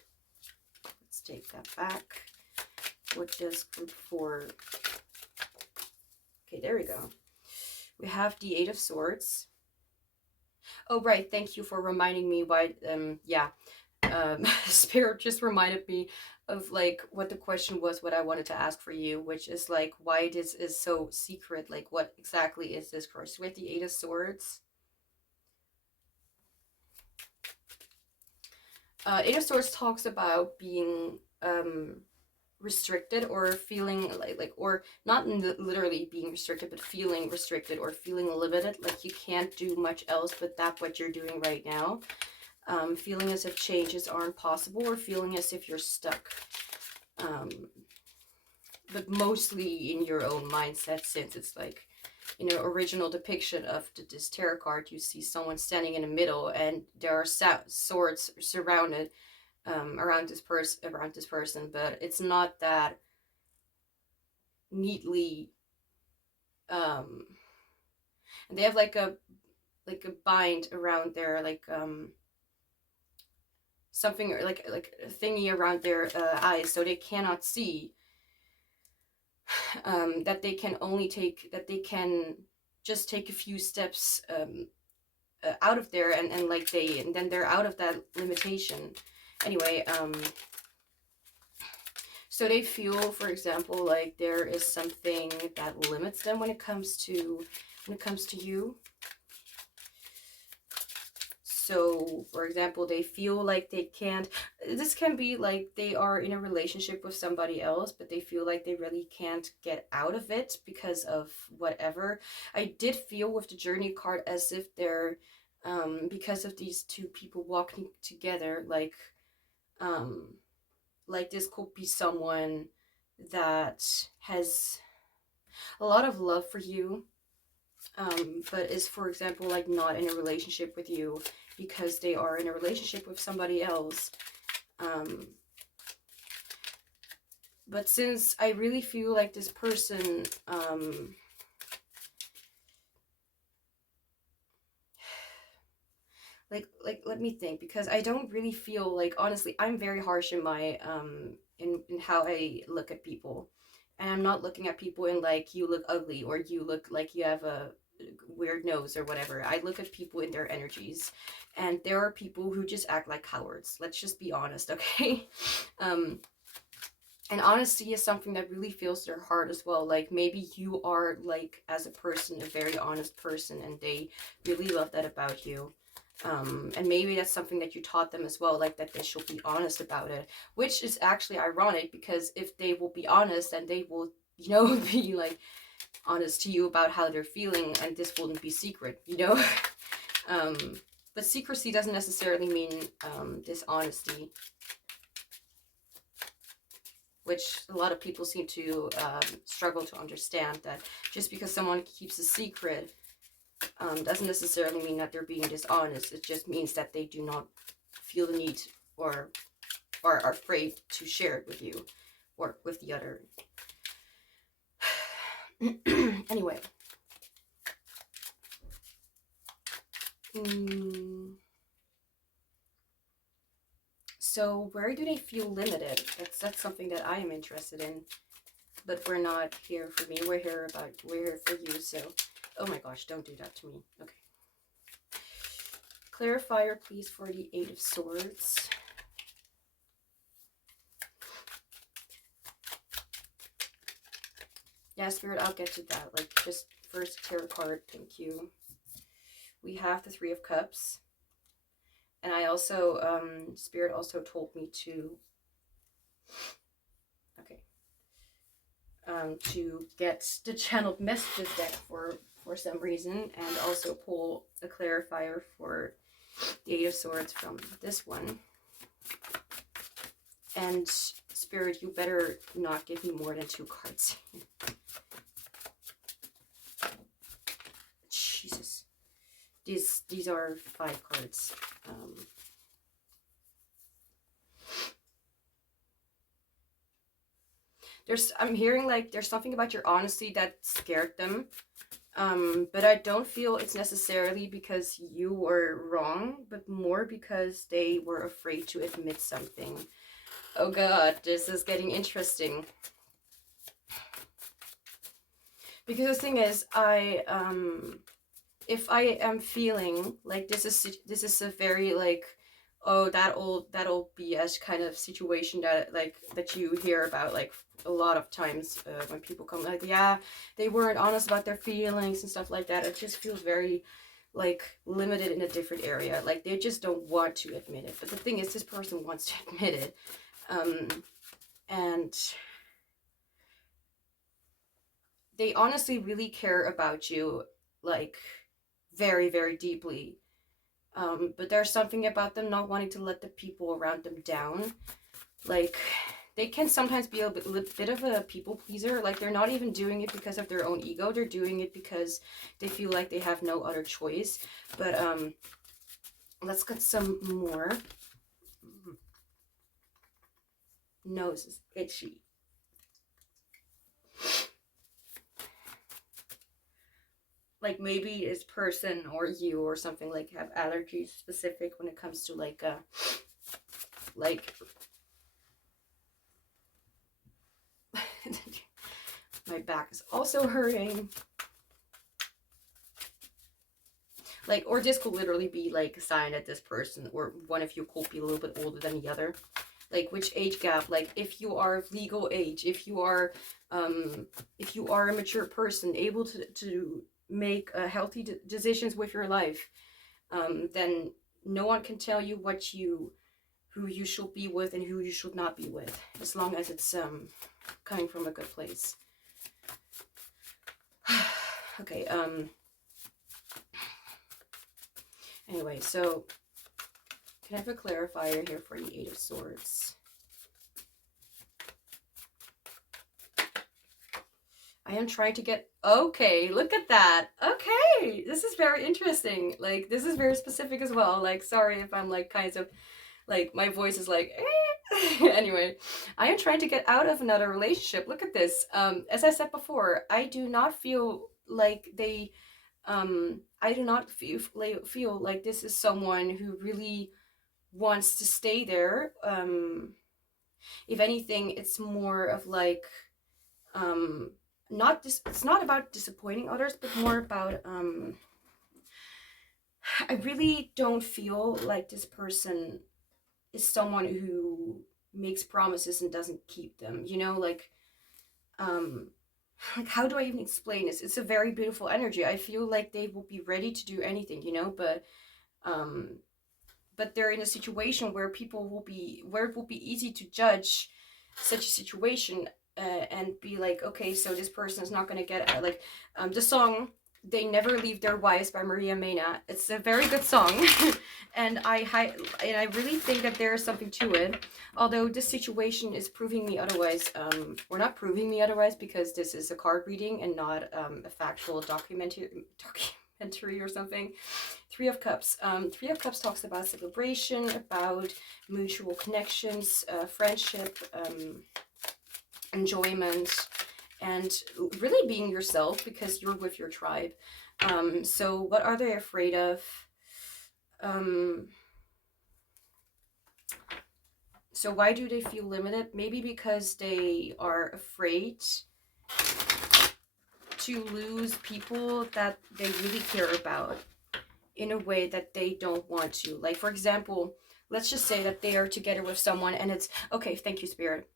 Let's take that back. What does group 4... Okay, there we go. We have the 8 of Swords. Oh, right. Thank you for reminding me why... Spirit just reminded me of like what the question was, what I wanted to ask for you, which is like why this is so secret. Like what exactly is this crush? With the 8 of Swords. 8 of Swords talks about being restricted or feeling like or not literally being restricted, but feeling restricted or feeling limited, like you can't do much else but that what you're doing right now. Feeling as if changes aren't possible, or feeling as if you're stuck. But mostly in your own mindset, since it's like, you know, original depiction of this tarot card, you see someone standing in the middle and there are swords surrounded around this person, but it's not that neatly. And they have like a bind around their something like a thingy around their eyes, so they cannot see. That they can just take a few steps out of there, and then they're out of that limitation. Anyway, so they feel, for example, like there is something that limits them when it comes to you. So, for example, they feel like they can't... This can be like they are in a relationship with somebody else, but they feel like they really can't get out of it because of whatever. I did feel with the Journey card as if they're, because of these two people walking together, like this could be someone that has a lot of love for you, but is, for example, like not in a relationship with you because they are in a relationship with somebody else. But since I really feel like this person, let me think, because I don't really feel like, honestly, I'm very harsh in my, in how I look at people. And I'm not looking at people in like, you look ugly, or you look like you have a weird nose or whatever. I look at people in their energies, and there are people who just act like cowards. Let's just be honest, okay? And honesty is something that really fills their heart as well. Like maybe you are like, as a person, a very honest person, and they really love that about you. And maybe that's something that you taught them as well, like that they should be honest about it, which is actually ironic, because if they will be honest, then they will, you know, be like honest to you about how they're feeling, and this wouldn't be secret, you know. But secrecy doesn't necessarily mean dishonesty, which a lot of people seem to struggle to understand, that just because someone keeps a secret doesn't necessarily mean that they're being dishonest. It just means that they do not feel the need or are afraid to share it with you or with the other. Anyway. So where do they feel limited? That's something that I am interested in. But we're not here for me. We're here for you. So, oh my gosh, don't do that to me. Okay. Clarifier, please, for the 8 of Swords. Yeah, Spirit, I'll get to that. Like, just first tarot card. Thank you. We have the 3 of Cups. And I also, Spirit also told me to, okay. to get the channeled messages deck for some reason, and also pull a clarifier for the Eight of Swords from this one. And Spirit, you better not give me more than 2 cards. Jesus. These are 5 cards. I'm hearing like there's something about your honesty that scared them. But I don't feel it's necessarily because you were wrong, but more because they were afraid to admit something. Oh god, this is getting interesting. Because the thing is, if I am feeling like this is a very like, oh, that old BS kind of situation that you hear about like a lot of times when people come like, yeah, they weren't honest about their feelings and stuff like that. It just feels very like limited in a different area. Like they just don't want to admit it. But the thing is, this person wants to admit it. And they honestly really care about you, like very, very deeply. But there's something about them not wanting to let the people around them down. Like, they can sometimes be a bit of a people pleaser. Like, they're not even doing it because of their own ego. They're doing it because they feel like they have no other choice. But, let's get some more. Nose is itchy. Like maybe this person or you or something like have allergies specific when it comes to like my back is also hurting. Like, or this could literally be like a sign that this person or one of you could be a little bit older than the other. Like which age gap, like if you are of legal age, if you are a mature person able to make healthy decisions with your life, then no one can tell you who you should be with and who you should not be with, as long as it's coming from a good place. Okay, anyway, so can I have a clarifier here for the Eight of Swords? I am trying to get... Okay, look at that. Okay, this is very interesting. Like, this is very specific as well. Like, sorry if I'm, like, kind of... Like, my voice is like... Anyway, I am trying to get out of another relationship. Look at this. As I said before, I do not feel like they... I do not feel like this is someone who really wants to stay there. If anything, it's more of like... it's not about disappointing others, but more about I really don't feel like this person is someone who makes promises and doesn't keep them, you know, like how do I even explain this? It's a very beautiful energy. I feel like they will be ready to do anything, you know, but they're in a situation where it will be easy to judge such a situation and be like, okay, so this person is not going to get like the song "They Never Leave Their Wives" by Maria Mena. It's a very good song, and I really think that there is something to it. Although this situation is proving me otherwise, or not proving me otherwise, because this is a card reading and not a factual documentary or something. Three of Cups. Three of Cups talks about celebration, about mutual connections, friendship, enjoyment, and really being yourself because you're with your tribe. So what are they afraid of? So why do they feel limited? Maybe because they are afraid to lose people that they really care about in a way that they don't want to. Like, for example, let's just say that they are together with someone and it's, okay, thank you, Spirit.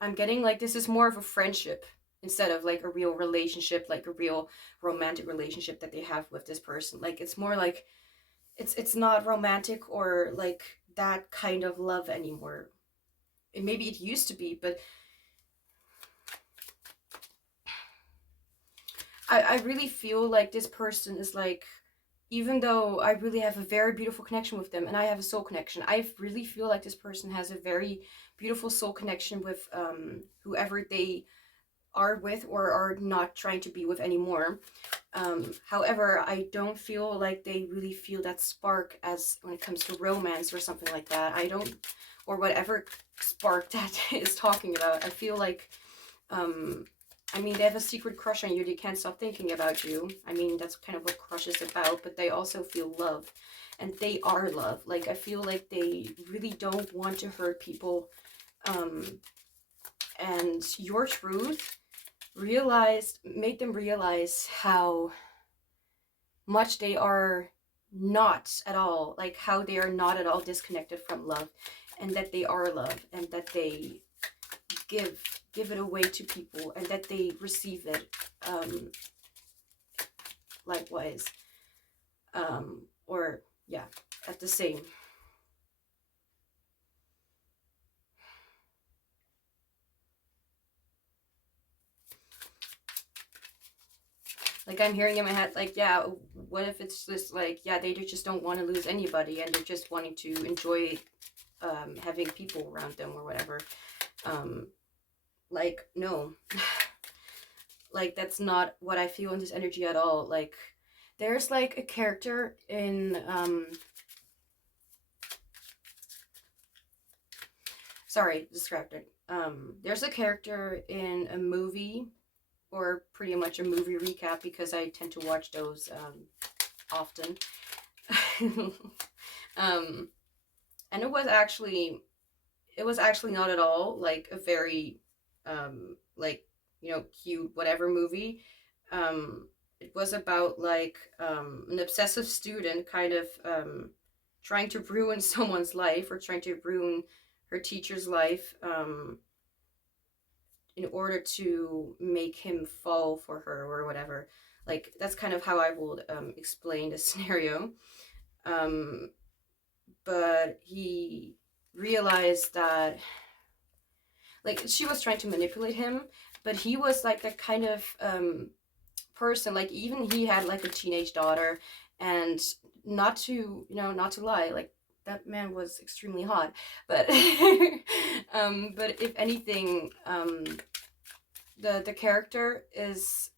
I'm getting like this is more of a friendship instead of like a real relationship, like a real romantic relationship that they have with this person. Like it's more like it's not romantic or like that kind of love anymore. And maybe it used to be, but I really feel like this person is like, even though I really have a very beautiful connection with them and I have a soul connection, I really feel like this person has a very beautiful soul connection with whoever they are with or are not trying to be with anymore. However, I don't feel like they really feel that spark as when it comes to romance or something like that. I don't, or whatever spark that is talking about. I feel like, I mean, they have a secret crush on you. They can't stop thinking about you. I mean, that's kind of what crush is about, but they also feel love. And they are love. Like, I feel like they really don't want to hurt people. And your truth made them realize how much they are not at all, like how they are not at all disconnected from love, and that they are love, and that they give it away to people, and that they receive it likewise, or yeah, at the same. Like, I'm hearing in my head, like, yeah, what if it's just like, yeah, they just don't want to lose anybody, and they're just wanting to enjoy having people around them or whatever. Like, no. Like, that's not what I feel in this energy at all. Like, there's like a character in sorry, distracted. There's a character in a movie, or pretty much a movie recap, because I tend to watch those often. And it was actually not at all like a very like, you know, cute whatever movie. It was about like an obsessive student kind of trying to ruin someone's life, or trying to ruin her teacher's life, in order to make him fall for her or whatever. Like, that's kind of how I would explain the scenario. But he realized that, like, she was trying to manipulate him, but he was like that kind of person, like, even he had like a teenage daughter, and not to lie, like, that man was extremely hot, but but if anything, the character is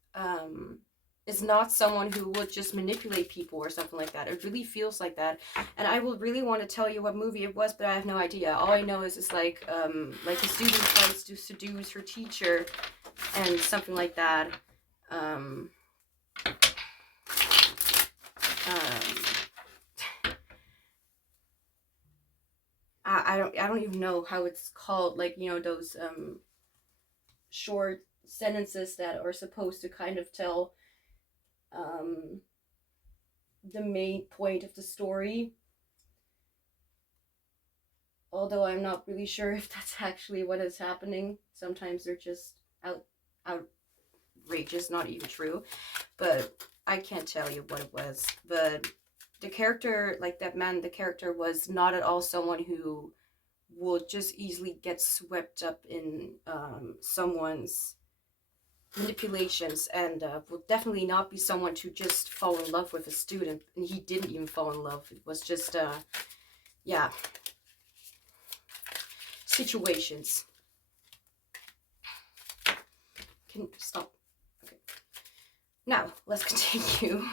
not someone who would just manipulate people or something like that. It really feels like that, and I will really want to tell you what movie it was, but I have no idea. All I know is it's like a student tries to seduce her teacher and something like that. I don't even know how it's called, like, you know, those short sentences that are supposed to kind of tell the main point of the story, although I'm not really sure if that's actually what is happening. Sometimes they're just outrageous, not even true, but I can't tell you what it was. But the character, like that man, the character was not at all someone who would just easily get swept up in someone's manipulations, and will definitely not be someone to just fall in love with a student. And he didn't even fall in love. It was just yeah, situations. Can stop. Okay, now let's continue.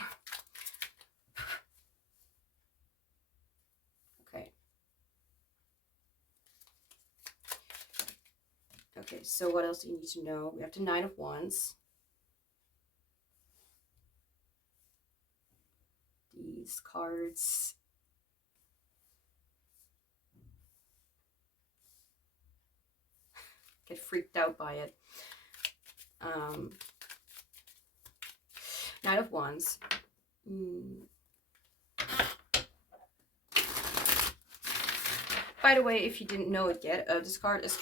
Okay, so what else do you need to know? We have the Nine of Wands. These cards. Get freaked out by it. Nine of Wands. By the way, if you didn't know it yet, this card is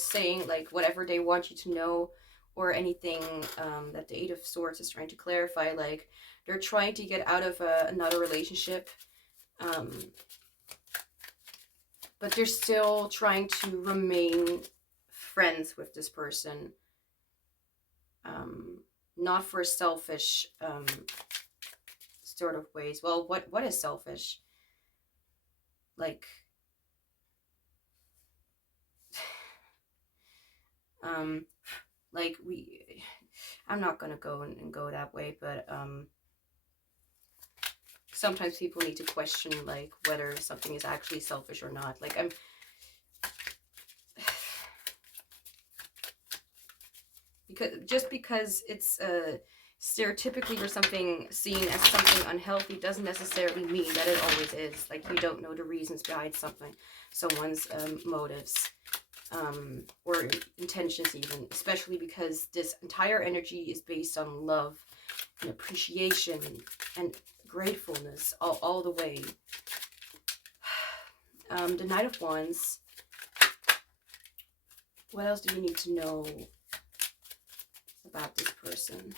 saying, like, whatever they want you to know, or anything that the Eight of Swords is trying to clarify. Like, they're trying to get out of another relationship, but they're still trying to remain friends with this person. not for selfish sort of ways. Well, what is selfish? Like, like I'm not gonna go and go that way, but sometimes people need to question like whether something is actually selfish or not. Like because it's stereotypically or something seen as something unhealthy doesn't necessarily mean that it always is. Like, you don't know the reasons behind someone's motives or intentions even, especially because this entire energy is based on love and appreciation and gratefulness all the way. The Knight of Wands. What else do you need to know about this person?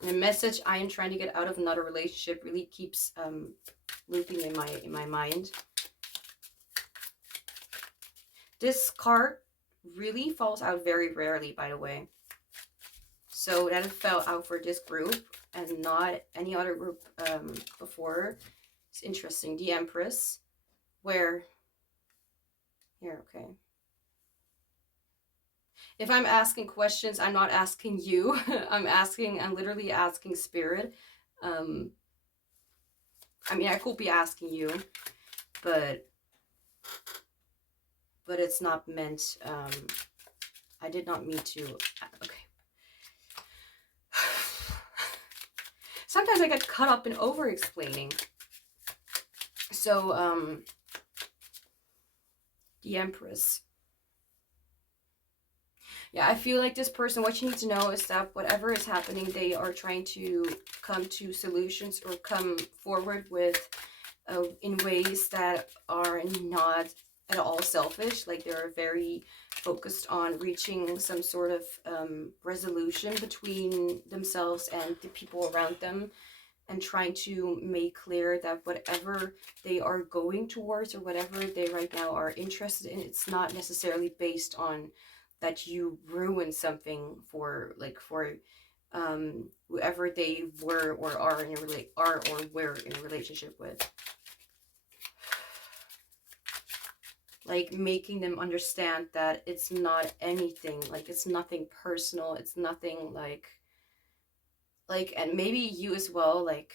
The message, I am trying to get out of another relationship, really keeps looping in my mind. This card really falls out very rarely, by the way. So that it fell out for this group and not any other group before. It's interesting. The Empress, where here, okay. If I'm asking questions, I'm not asking you. I'm literally asking Spirit. I mean, I could be asking you, but it's not meant, I did not mean to, okay. Sometimes I get caught up in over-explaining. So, the Empress. Yeah, I feel like this person, what you need to know is that whatever is happening, they are trying to come to solutions or come forward with in ways that are not at all selfish. Like, they're very focused on reaching some sort of resolution between themselves and the people around them, and trying to make clear that whatever they are going towards or whatever they right now are interested in, it's not necessarily based on that you ruin something for whoever they were or are were in a relationship with. Like, making them understand that it's not anything, like, it's nothing personal, it's nothing like, and maybe you as well, like,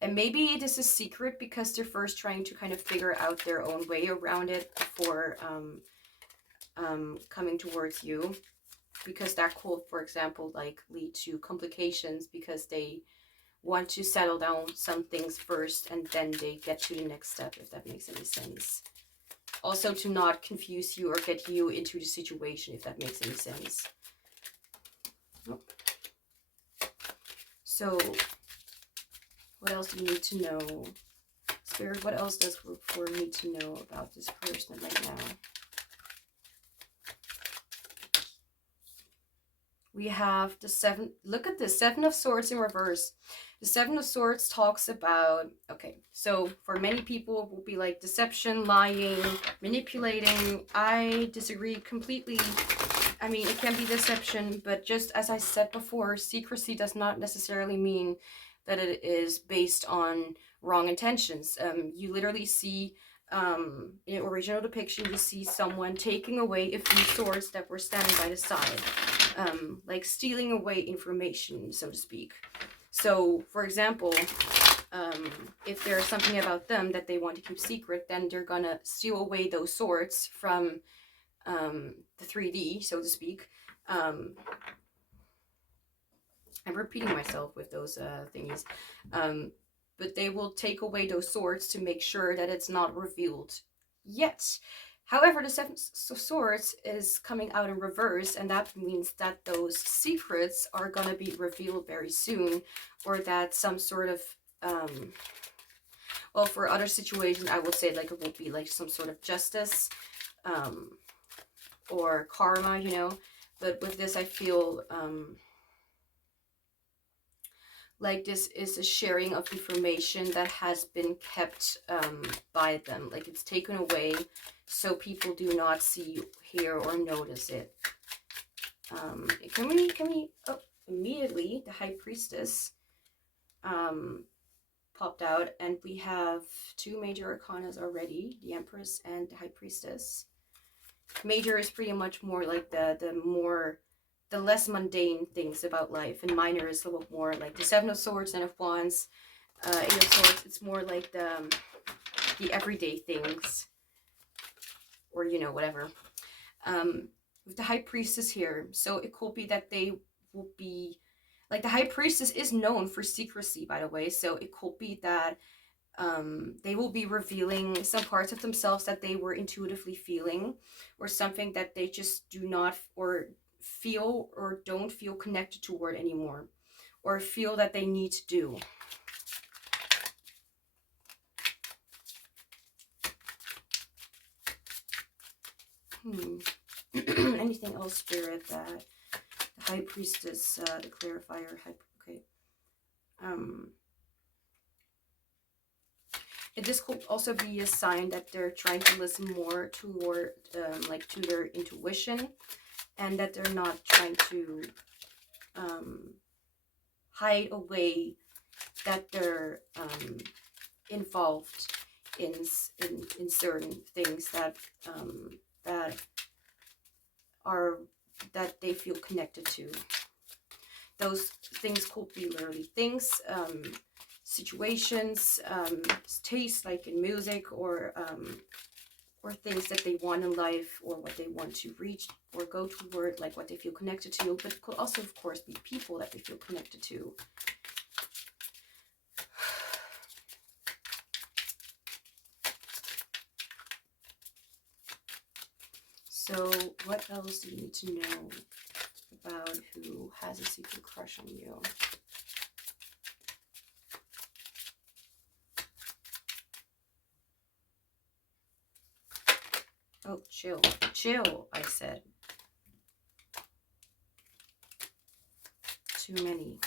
and maybe this is secret because they're first trying to kind of figure out their own way around it before coming towards you, because that could, for example, like, lead to complications because they want to settle down some things first and then they get to the next step, if that makes any sense. Also, to not confuse you or get you into the situation, if that makes any sense. Nope. So, what else do you need to know? Spirit, what else does group 4 need to know about this person right now? We have the 7, look at this, 7 of Swords in reverse. The 7 of Swords talks about, okay, so for many people it will be like deception, lying, manipulating. I disagree completely. I mean, it can be deception, but just as I said before, secrecy does not necessarily mean that it is based on wrong intentions. You literally see, in the original depiction, you see someone taking away a few swords that were standing by the side. Like stealing away information, so to speak. So, for example, if there's something about them that they want to keep secret, then they're gonna steal away those swords from the 3D, so to speak. I'm repeating myself with those thingies. But they will take away those swords to make sure that it's not revealed yet. However, the 7 of Swords is coming out in reverse, and that means that those secrets are going to be revealed very soon, or that some sort of, well, for other situations, I would say, like, it will be like some sort of justice, or karma, you know. But with this, I feel, like this is a sharing of information that has been kept by them. Like it's taken away so people do not see, hear, or notice it. Can we, oh, immediately the High Priestess popped out, and we have two major arcanas already, the Empress and the High Priestess. Major is pretty much more like the less mundane things about life, and minor is a little more like the Seven of Swords and of Wands, Eight of Swords. It's more like the everyday things, or you know, whatever. With the High Priestess here, so it could be that they will be like, the High Priestess is known for secrecy, by the way, so it could be that they will be revealing some parts of themselves that they were intuitively feeling, or something that they just do not or feel or don't feel connected toward anymore, or feel that they need to do. Anything else, Spirit, that the High Priestess, the Clarifier, okay. This could also be a sign that they're trying to listen more toward, like, to their intuition, and that they're not trying to hide away that they're involved in certain things that that they feel connected to. Those things could be literally things, situations, taste, like in music, or things that they want in life, or what they want to reach or go toward, like what they feel connected to. But it could also, of course, be people that they feel connected to. So what else do you need to know about who has a secret crush on you? Oh, chill. Chill, I said. Too many.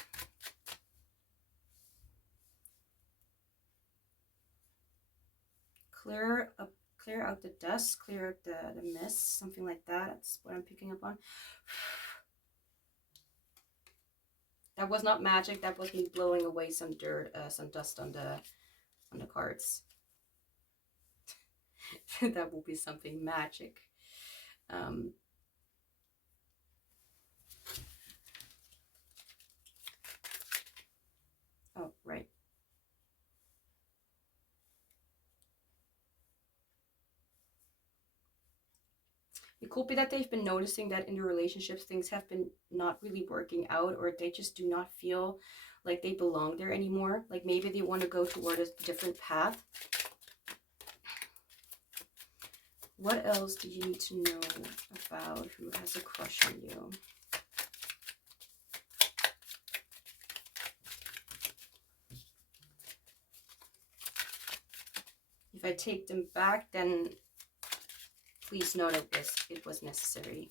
Clear out the dust, clear out the mist, something like that. That's what I'm picking up on. That was not magic. That was me blowing away some dirt, some dust on the cards. That will be something magic. Oh, right. It could be that they've been noticing that in the relationships things have been not really working out, or they just do not feel like they belong there anymore. Like maybe they want to go toward a different path. What else do you need to know about who has a crush on you? If I take them back, then please note it was necessary.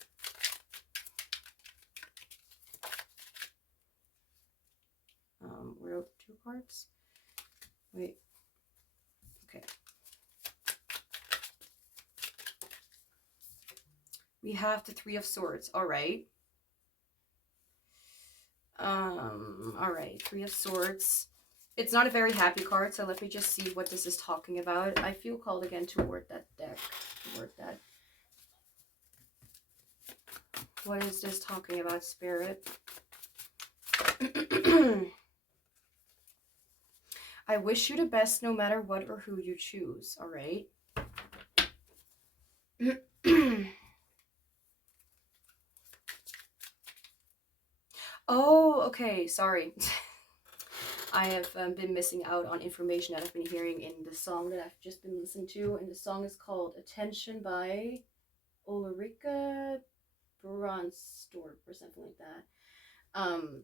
We're up 2 cards. Wait. Okay. We have the 3 of Swords. All right. All right. 3 of Swords. It's not a very happy card, so let me just see what this is talking about. I feel called again toward that deck. Toward that. What is this talking about, Spirit? I wish you the best no matter what or who you choose, all right? Oh, okay, sorry. I have been missing out on information that I've been hearing in the song that I've just been listening to, and the song is called Attention by Ulrika Bronstorp or something like that. And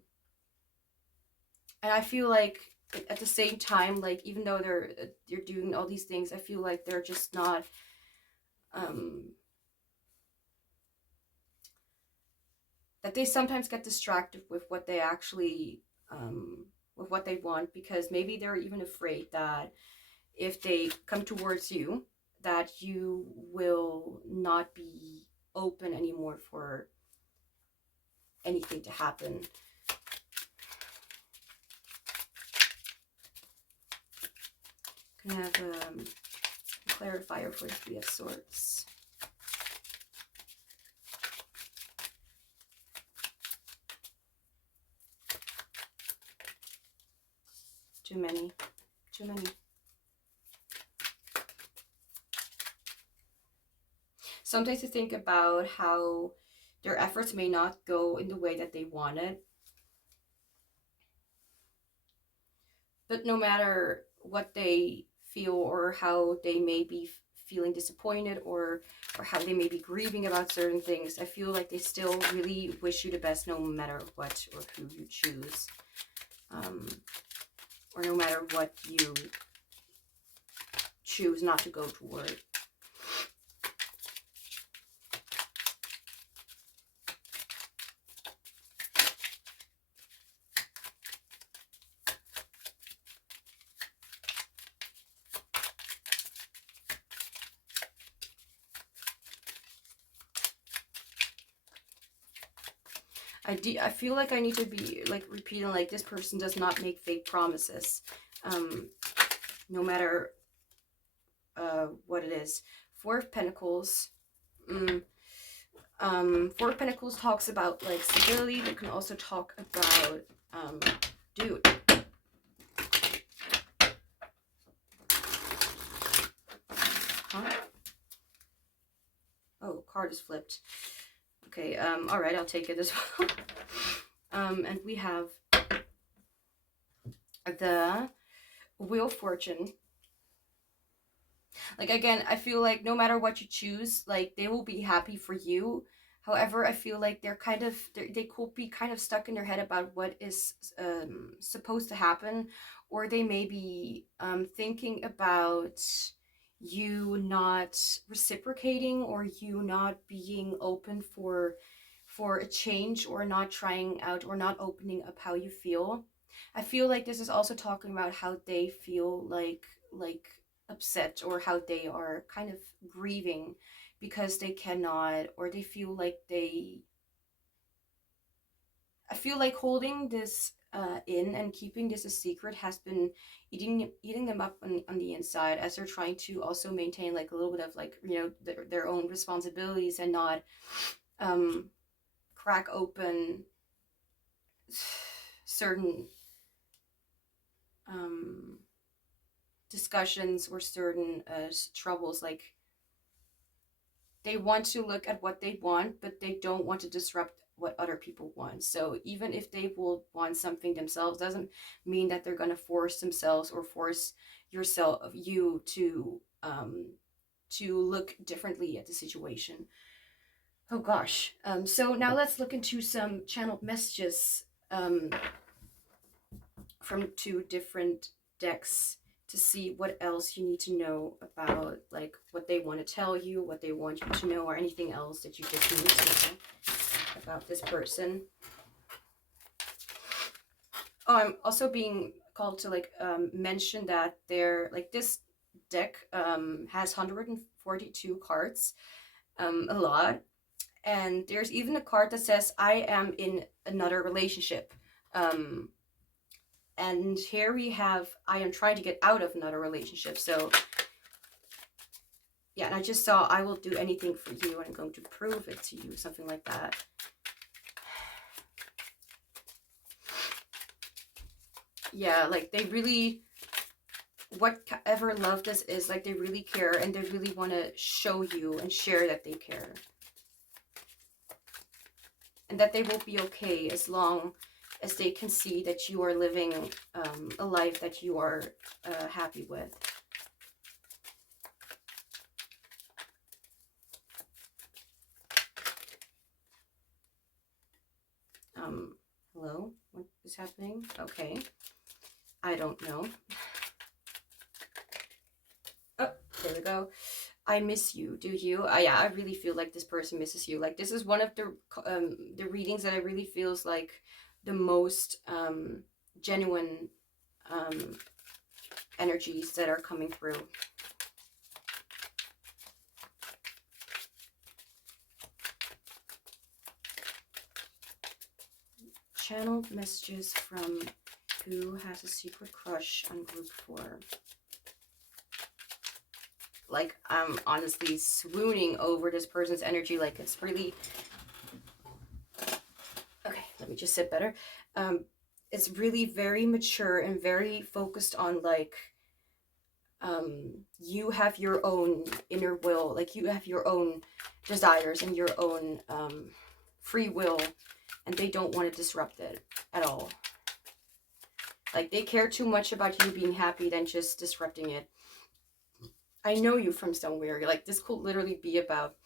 I feel like at the same time, like, even though they're doing all these things, I feel like they're just not that they sometimes get distracted with what they actually with what they want, because maybe they're even afraid that if they come towards you, that you will not be open anymore for anything to happen. Can I have a clarifier for the Three of Swords? Too many. Too many. Sometimes to think about how their efforts may not go in the way that they wanted. But no matter what they feel or how they may be feeling disappointed or how they may be grieving about certain things, I feel like they still really wish you the best no matter what or who you choose. Or no matter what you choose not to go toward. I feel like I need to be like repeating like this person does not make fake promises, no matter what it is. Four of Pentacles. Four of Pentacles talks about like stability. They can also talk about dude. Huh? Oh, card is flipped. Okay, all right, I'll take it as well. And we have the Wheel of Fortune. Like, again, I feel like no matter what you choose, like, they will be happy for you. However, I feel like they're kind of, they could be kind of stuck in their head about what is supposed to happen. Or they may be thinking about you not reciprocating or you not being open for a change or not trying out or not opening up how you feel. I feel like this is also talking about how they feel like upset or how they are kind of grieving because they cannot, or they feel like I feel like holding this in and keeping this a secret has been eating them up on the inside, as they're trying to also maintain like a little bit of like, you know, their own responsibilities and not crack open certain discussions or certain troubles. Like, they want to look at what they want, but they don't want to disrupt what other people want. So even if they will want something themselves, doesn't mean that they're going to force themselves or force you to look differently at the situation. Oh gosh. So now let's look into some channeled messages from two different decks to see what else you need to know about, like, what they want to tell you, what they want you to know, or anything else that you just need to know about this person. Oh, I'm also being called to like mention that they're like, this deck has 142 cards, a lot, and there's even a card that says I am in another relationship. And here we have, I am trying to get out of another relationship. So yeah, and I just saw I will do anything for you and I'm going to prove it to you, something like that. Yeah, like they really, whatever love this is, like they really care and they really want to show you and share that they care. And that they will be okay as long as they can see that you are living a life that you are happy with. Hello? What is happening? Okay. I don't know. Oh, there we go. I miss you. Do you? Yeah, I really feel like this person misses you. Like, this is one of the readings that I really feels like the most genuine energies that are coming through. Channel messages from who has a secret crush on group 4. Like, I'm honestly swooning over this person's energy. Like, it's really... Okay, let me just sit better. It's really very mature and very focused on, like, you have your own inner will. Like, you have your own desires and your own free will. And they don't want to disrupt it at all. Like, they care too much about you being happy than just disrupting it. I know you from somewhere. Like, this could literally be about...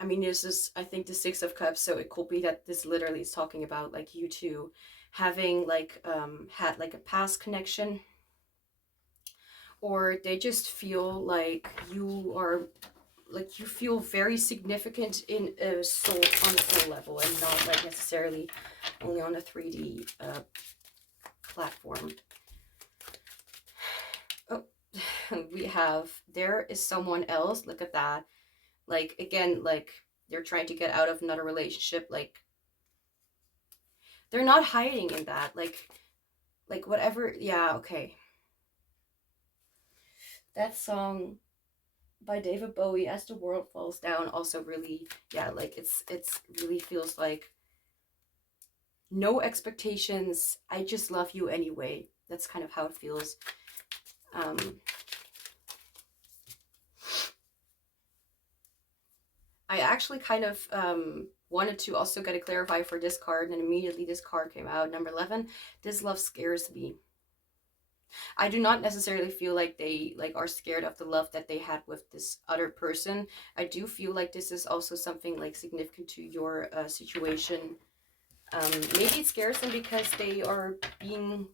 I mean, this is, I think, the 6 of Cups. So it could be that this literally is talking about, like, you two having, like, had, like, a past connection. Or they just feel like you are... Like, you feel very significant in a soul, on a soul level, and not, like, necessarily only on a 3D platform. Oh, we have, there is someone else. Look at that. Like, again, like, they're trying to get out of another relationship. Like, they're not hiding in that. Like whatever. Yeah, okay. That song by David Bowie, As the World Falls Down, also really, yeah, like, it's really feels like no expectations, I just love you anyway. That's kind of how it feels. I actually kind of wanted to also get a clarifier for this card, and immediately this card came out, number 11. This love scares me. I do not necessarily feel like they are scared of the love that they had with this other person. I do feel like this is also something like significant to your situation. Maybe it scares them because they are being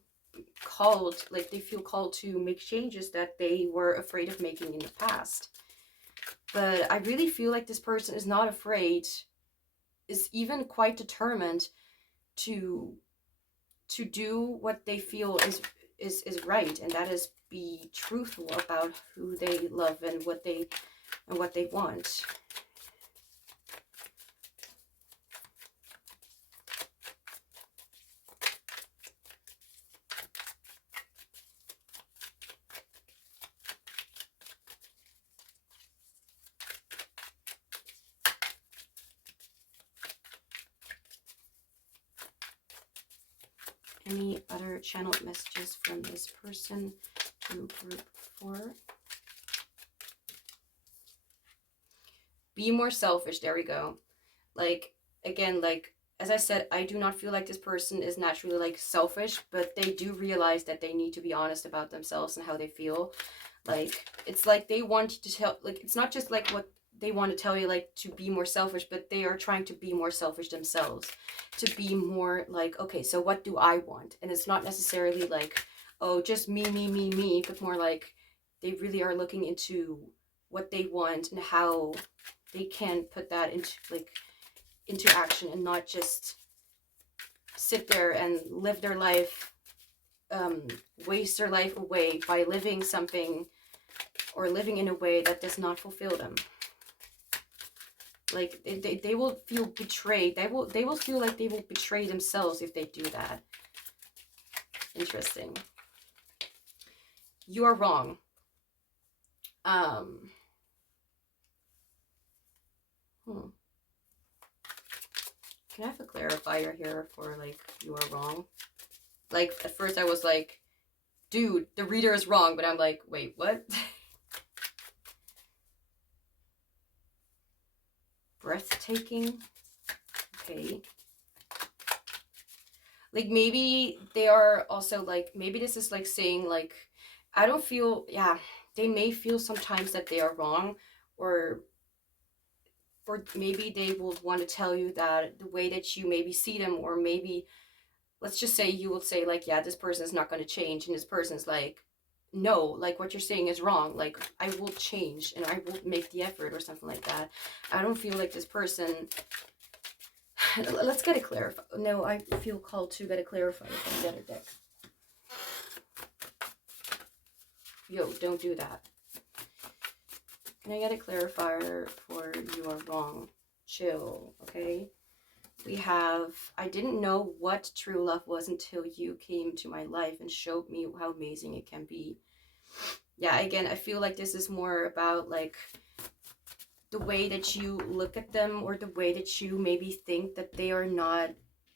called, like, they feel called to make changes that they were afraid of making in the past. But I really feel like this person is not afraid, is even quite determined to do what they feel is right, and that is be truthful about who they love and what they want. Any other channeled messages from this person to group 4? Be more selfish. There we go. Like, again, like, as I said, I do not feel like this person is naturally, like, selfish, but they do realize that they need to be honest about themselves and how they feel. Like, it's like they want to tell, like, it's not just like what they want to tell you, like, to be more selfish, but they are trying to be more selfish themselves, to be more like, okay, so what do I want? And it's not necessarily like, oh, just me, but more like they really are looking into what they want and how they can put that into action, and not just sit there and live their life, waste their life away by living something or living in a way that does not fulfill them. Like, they will feel betrayed. They will feel like they will betray themselves if they do that. Interesting. You are wrong. Can I have a clarifier here for, like, you are wrong? Like, at first I was like, dude, the reader is wrong, but I'm like, wait, what? Breathtaking. Okay. Like, maybe they are also, like, maybe this is like saying, like, I don't feel, yeah, they may feel sometimes that they are wrong, or maybe they will want to tell you that the way that you maybe see them, or maybe, let's just say you will say, like, yeah, this person is not going to change, and this person's like, no, like, what you're saying is wrong, like, I will change and I will make the effort, or something like that. I don't feel like this person, let's get it clarified. No, I feel called to get it clarified from the other deck. Yo, don't do that. Can I get a clarifier for you are wrong? Chill, okay? We have, I didn't know what true love was until you came to my life and showed me how amazing it can be. Yeah, again, I feel like this is more about like the way that you look at them, or the way that you maybe think that they are not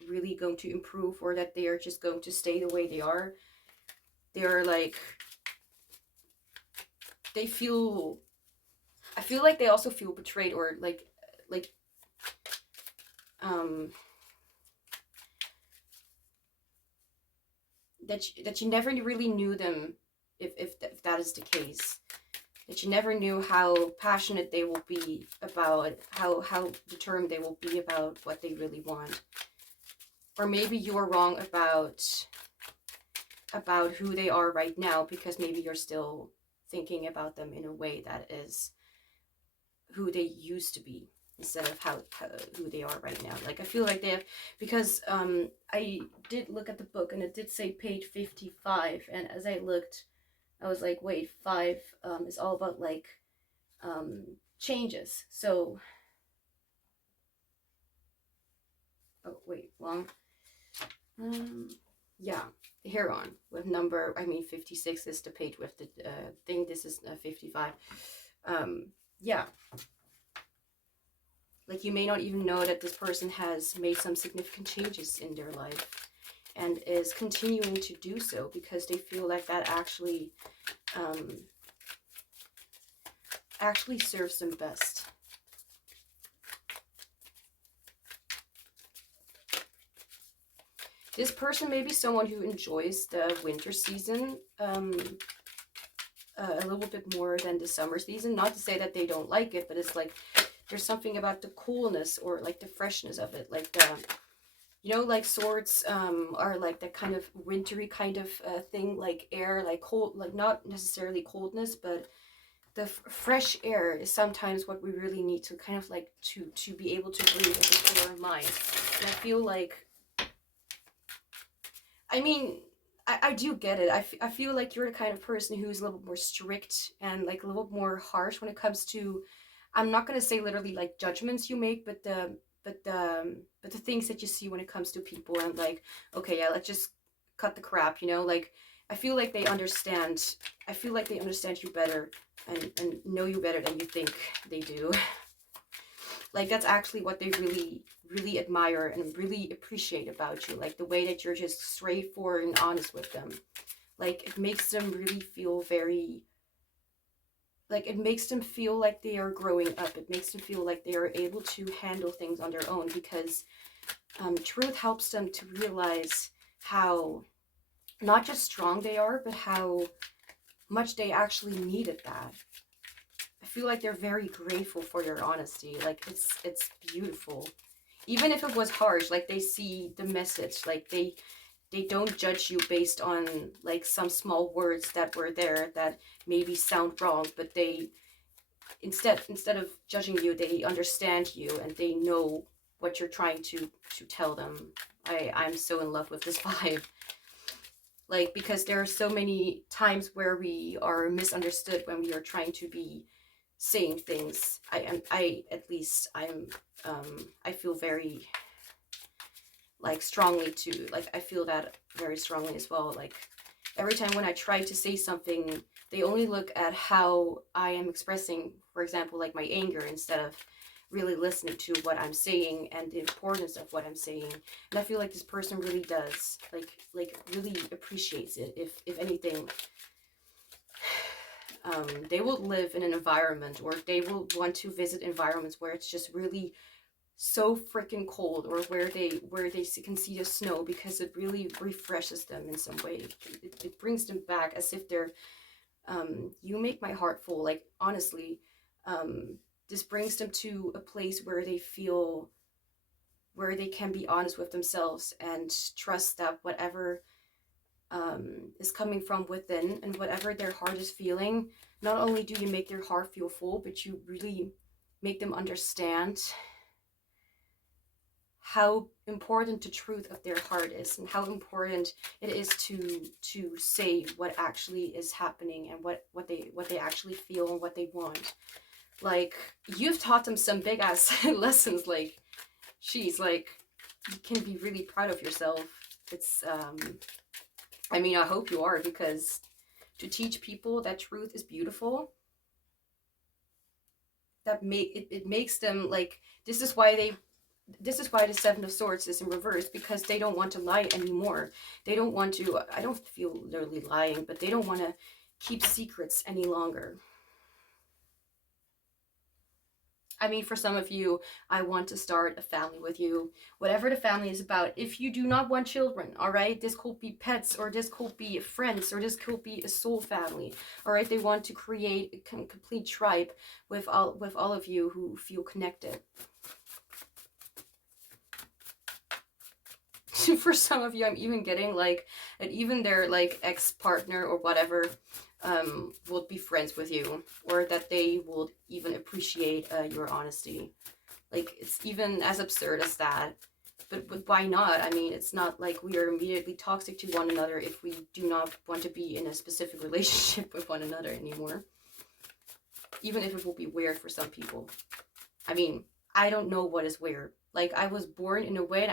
really going to improve, or that they are just going to stay the way they are. They're like, they feel, I feel like they also feel betrayed, or like that you never really knew them, if that is the case. That you never knew how passionate they will be about, how determined they will be about what they really want. Or maybe you are wrong about who they are right now, because maybe you're still thinking about them in a way that is who they used to be, instead of who they are right now. Like, I feel like they have, because I did look at the book and it did say page 55, and as I looked, I was like, wait, 5 is all about like changes. So, oh wait, wrong. Yeah, here on with number, I mean 56 is the page with the thing. This is 55. Yeah. Like, you may not even know that this person has made some significant changes in their life and is continuing to do so, because they feel like that actually serves them best. This person may be someone who enjoys the winter season a little bit more than the summer season. Not to say that they don't like it, but it's like there's something about the coolness, or like the freshness of it. Like the, you know, like swords are like that kind of wintry kind of thing, like air, like cold, like not necessarily coldness, but the fresh air is sometimes what we really need to kind of like to be able to breathe and to clear our mind. And I feel like, I mean, I do get it. I feel like you're the kind of person who's a little more strict and like a little more harsh when it comes to, I'm not going to say literally like judgments you make, but the things that you see when it comes to people, and like, okay, yeah, let's just cut the crap, you know? Like, I feel like they understand. I feel like they understand you better and know you better than you think they do. Like, that's actually what they really admire and really appreciate about you. Like, the way that you're just straightforward and honest with them. Like, it makes them really feel very, like, it makes them feel like they are growing up. It makes them feel like they are able to handle things on their own, because truth helps them to realize how not just strong they are, but how much they actually needed that. I feel like they're very grateful for your honesty. Like, it's beautiful. Even if it was harsh, like, they see the message. Like, they don't judge you based on like some small words that were there that maybe sound wrong, but they instead of judging you, they understand you and they know what you're trying to tell them. I'm so in love with this vibe. Like, because there are so many times where we are misunderstood when we are trying to be saying things. I feel very like strongly to, like, I feel that very strongly as well. Like, every time when I try to say something, they only look at how I am expressing, for example, like my anger, instead of really listening to what I'm saying and the importance of what I'm saying. And I feel like this person really does, like really appreciates it. If anything, they will live in an environment, or they will want to visit environments where it's just really so freaking cold, or where they can see the snow, because it really refreshes them in some way. It brings them back as if they're you make my heart full. Like, honestly, this brings them to a place where they feel, where they can be honest with themselves and trust that whatever is coming from within, and whatever their heart is feeling, not only do you make their heart feel full, but you really make them understand how important the truth of their heart is, and how important it is to say what actually is happening, and what they actually feel and what they want. Like, you've taught them some big ass lessons. Like, she's like, you can be really proud of yourself. It's I mean, I hope you are, because to teach people that truth is beautiful, that it makes them like, this is why the Seven of Swords is in reverse, because they don't want to lie anymore. They don't want to, I don't feel literally lying, but they don't want to keep secrets any longer. I mean, for some of you, I want to start a family with you, whatever the family is about. If you do not want children, all right, this could be pets, or this could be friends, or this could be a soul family, all right. They want to create a complete tribe with all of you who feel connected. For some of you, I'm even getting like, and even their like ex-partner or whatever will be friends with you, or that they will even appreciate your honesty. Like, it's even as absurd as that, but why not? I mean, it's not like we are immediately toxic to one another if we do not want to be in a specific relationship with one another anymore, even if it will be weird for some people. I mean, I don't know what is weird. Like, I was born in a way,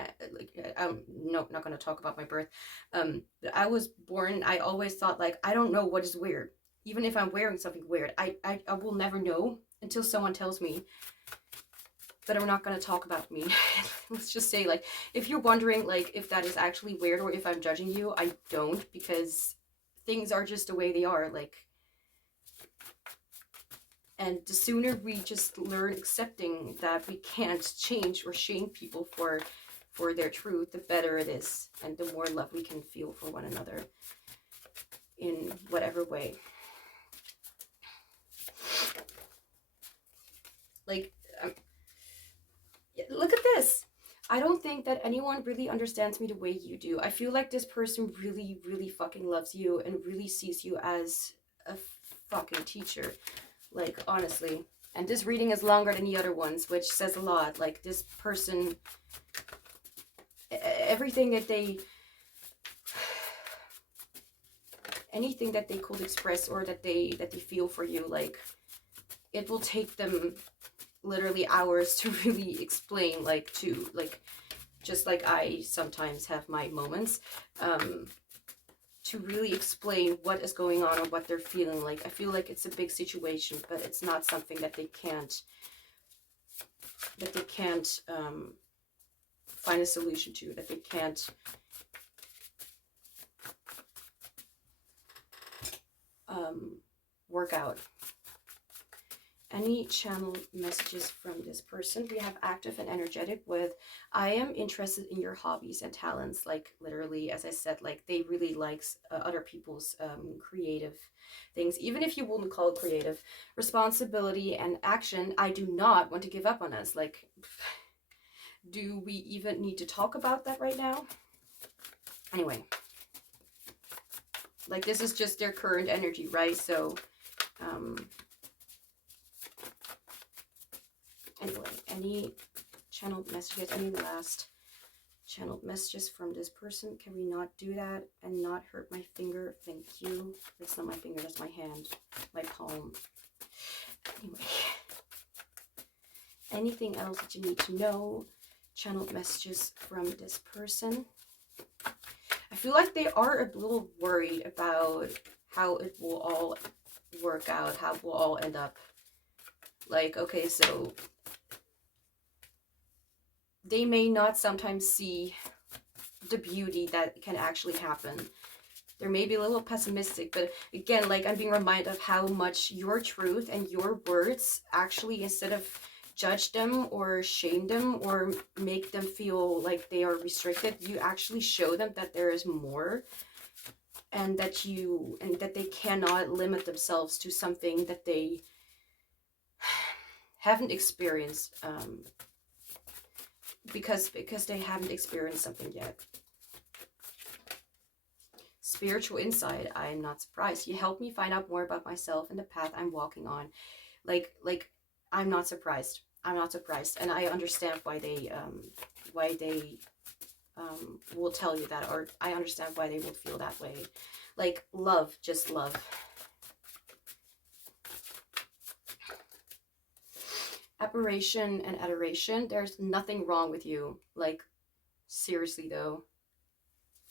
I'm not going to talk about my birth. But I was born, I always thought, like, I don't know what is weird. Even if I'm wearing something weird, I will never know until someone tells me. But I'm not going to talk about me. Let's just say, like, if you're wondering, like, if that is actually weird or if I'm judging you, I don't, because things are just the way they are, like. And the sooner we just learn accepting that we can't change or shame people for their truth, the better it is. And the more love we can feel for one another in whatever way. Like, look at this. I don't think that anyone really understands me the way you do. I feel like this person really, really fucking loves you and really sees you as a fucking teacher. Like, honestly. And this reading is longer than the other ones, which says a lot. Like, this person, everything that they, anything that they could express or that they feel for you, like, it will take them literally hours to really explain, like, to, like, just like I sometimes have my moments, to really explain what is going on or what they're feeling. Like, I feel like it's a big situation, but it's not something that they can't find a solution to, that they can't work out. Any channel messages from this person? We have active and energetic with, I am interested in your hobbies and talents. Like, literally, as I said, like, they really like other people's creative things, even if you wouldn't call it creative. Responsibility and action. I do not want to give up on us. Like, do we even need to talk about that right now? Anyway, like, this is just their current energy, right? So anyway, any channeled messages, any last channeled messages from this person? Can we not do that and not hurt my finger? Thank you. That's not my finger, that's my hand, my palm. Anyway, anything else that you need to know? Channeled messages from this person. I feel like they are a little worried about how it will all work out, how it will all end up. Like, okay, so they may not sometimes see the beauty that can actually happen. They may be a little pessimistic, but again, like, I'm being reminded of how much your truth and your words actually, instead of judge them or shame them or make them feel like they are restricted, you actually show them that there is more, and that they cannot limit themselves to something that they haven't experienced, because they haven't experienced something yet. Spiritual insight. I'm not surprised. You help me find out more about myself and the path I'm walking on. Like I'm not surprised. I'm not surprised, and I understand why they will tell you that, or I understand why they would feel that way. Like love, just love. Admiration and adoration. There's nothing wrong with you. Like, seriously though.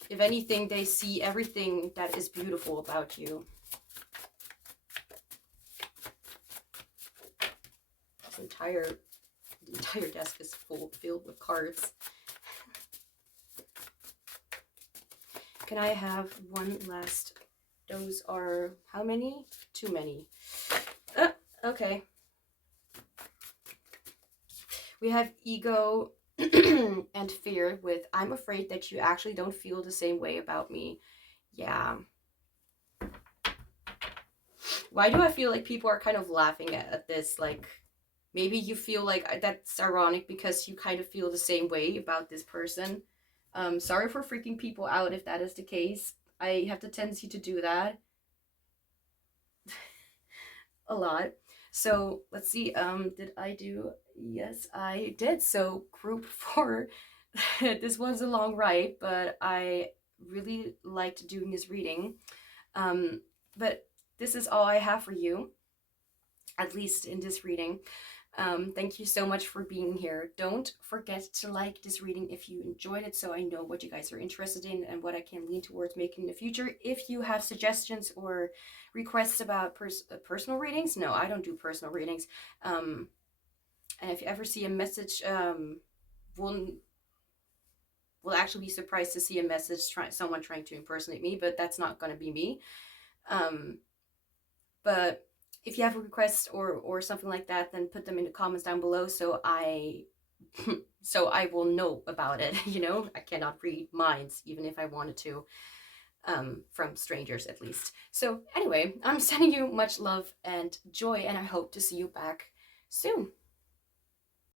If anything, they see everything that is beautiful about you. The entire desk is filled with cards. Can I have one last? Those are how many? Too many. Okay. We have ego and fear with, I'm afraid that you actually don't feel the same way about me. Yeah. Why do I feel like people are kind of laughing at this? Like, maybe you feel like that's ironic because you kind of feel the same way about this person. Sorry for freaking people out if that is the case. I have the tendency to do that a lot. So let's see, did I do? Yes, I did. So group 4, this was a long ride, but I really liked doing this reading. But this is all I have for you, at least in this reading. Thank you so much for being here. Don't forget to like this reading if you enjoyed it, so I know what you guys are interested in and what I can lean towards making in the future. If you have suggestions or requests about personal readings, no, I don't do personal readings. And if you ever see a message, we'll actually be surprised to see a message someone trying to impersonate me, but that's not going to be me. But if you have a request or something like that, then put them in the comments down below so I will know about it. You know, I cannot read minds even if I wanted to, from strangers at least. So anyway, I'm sending you much love and joy, and I hope to see you back soon.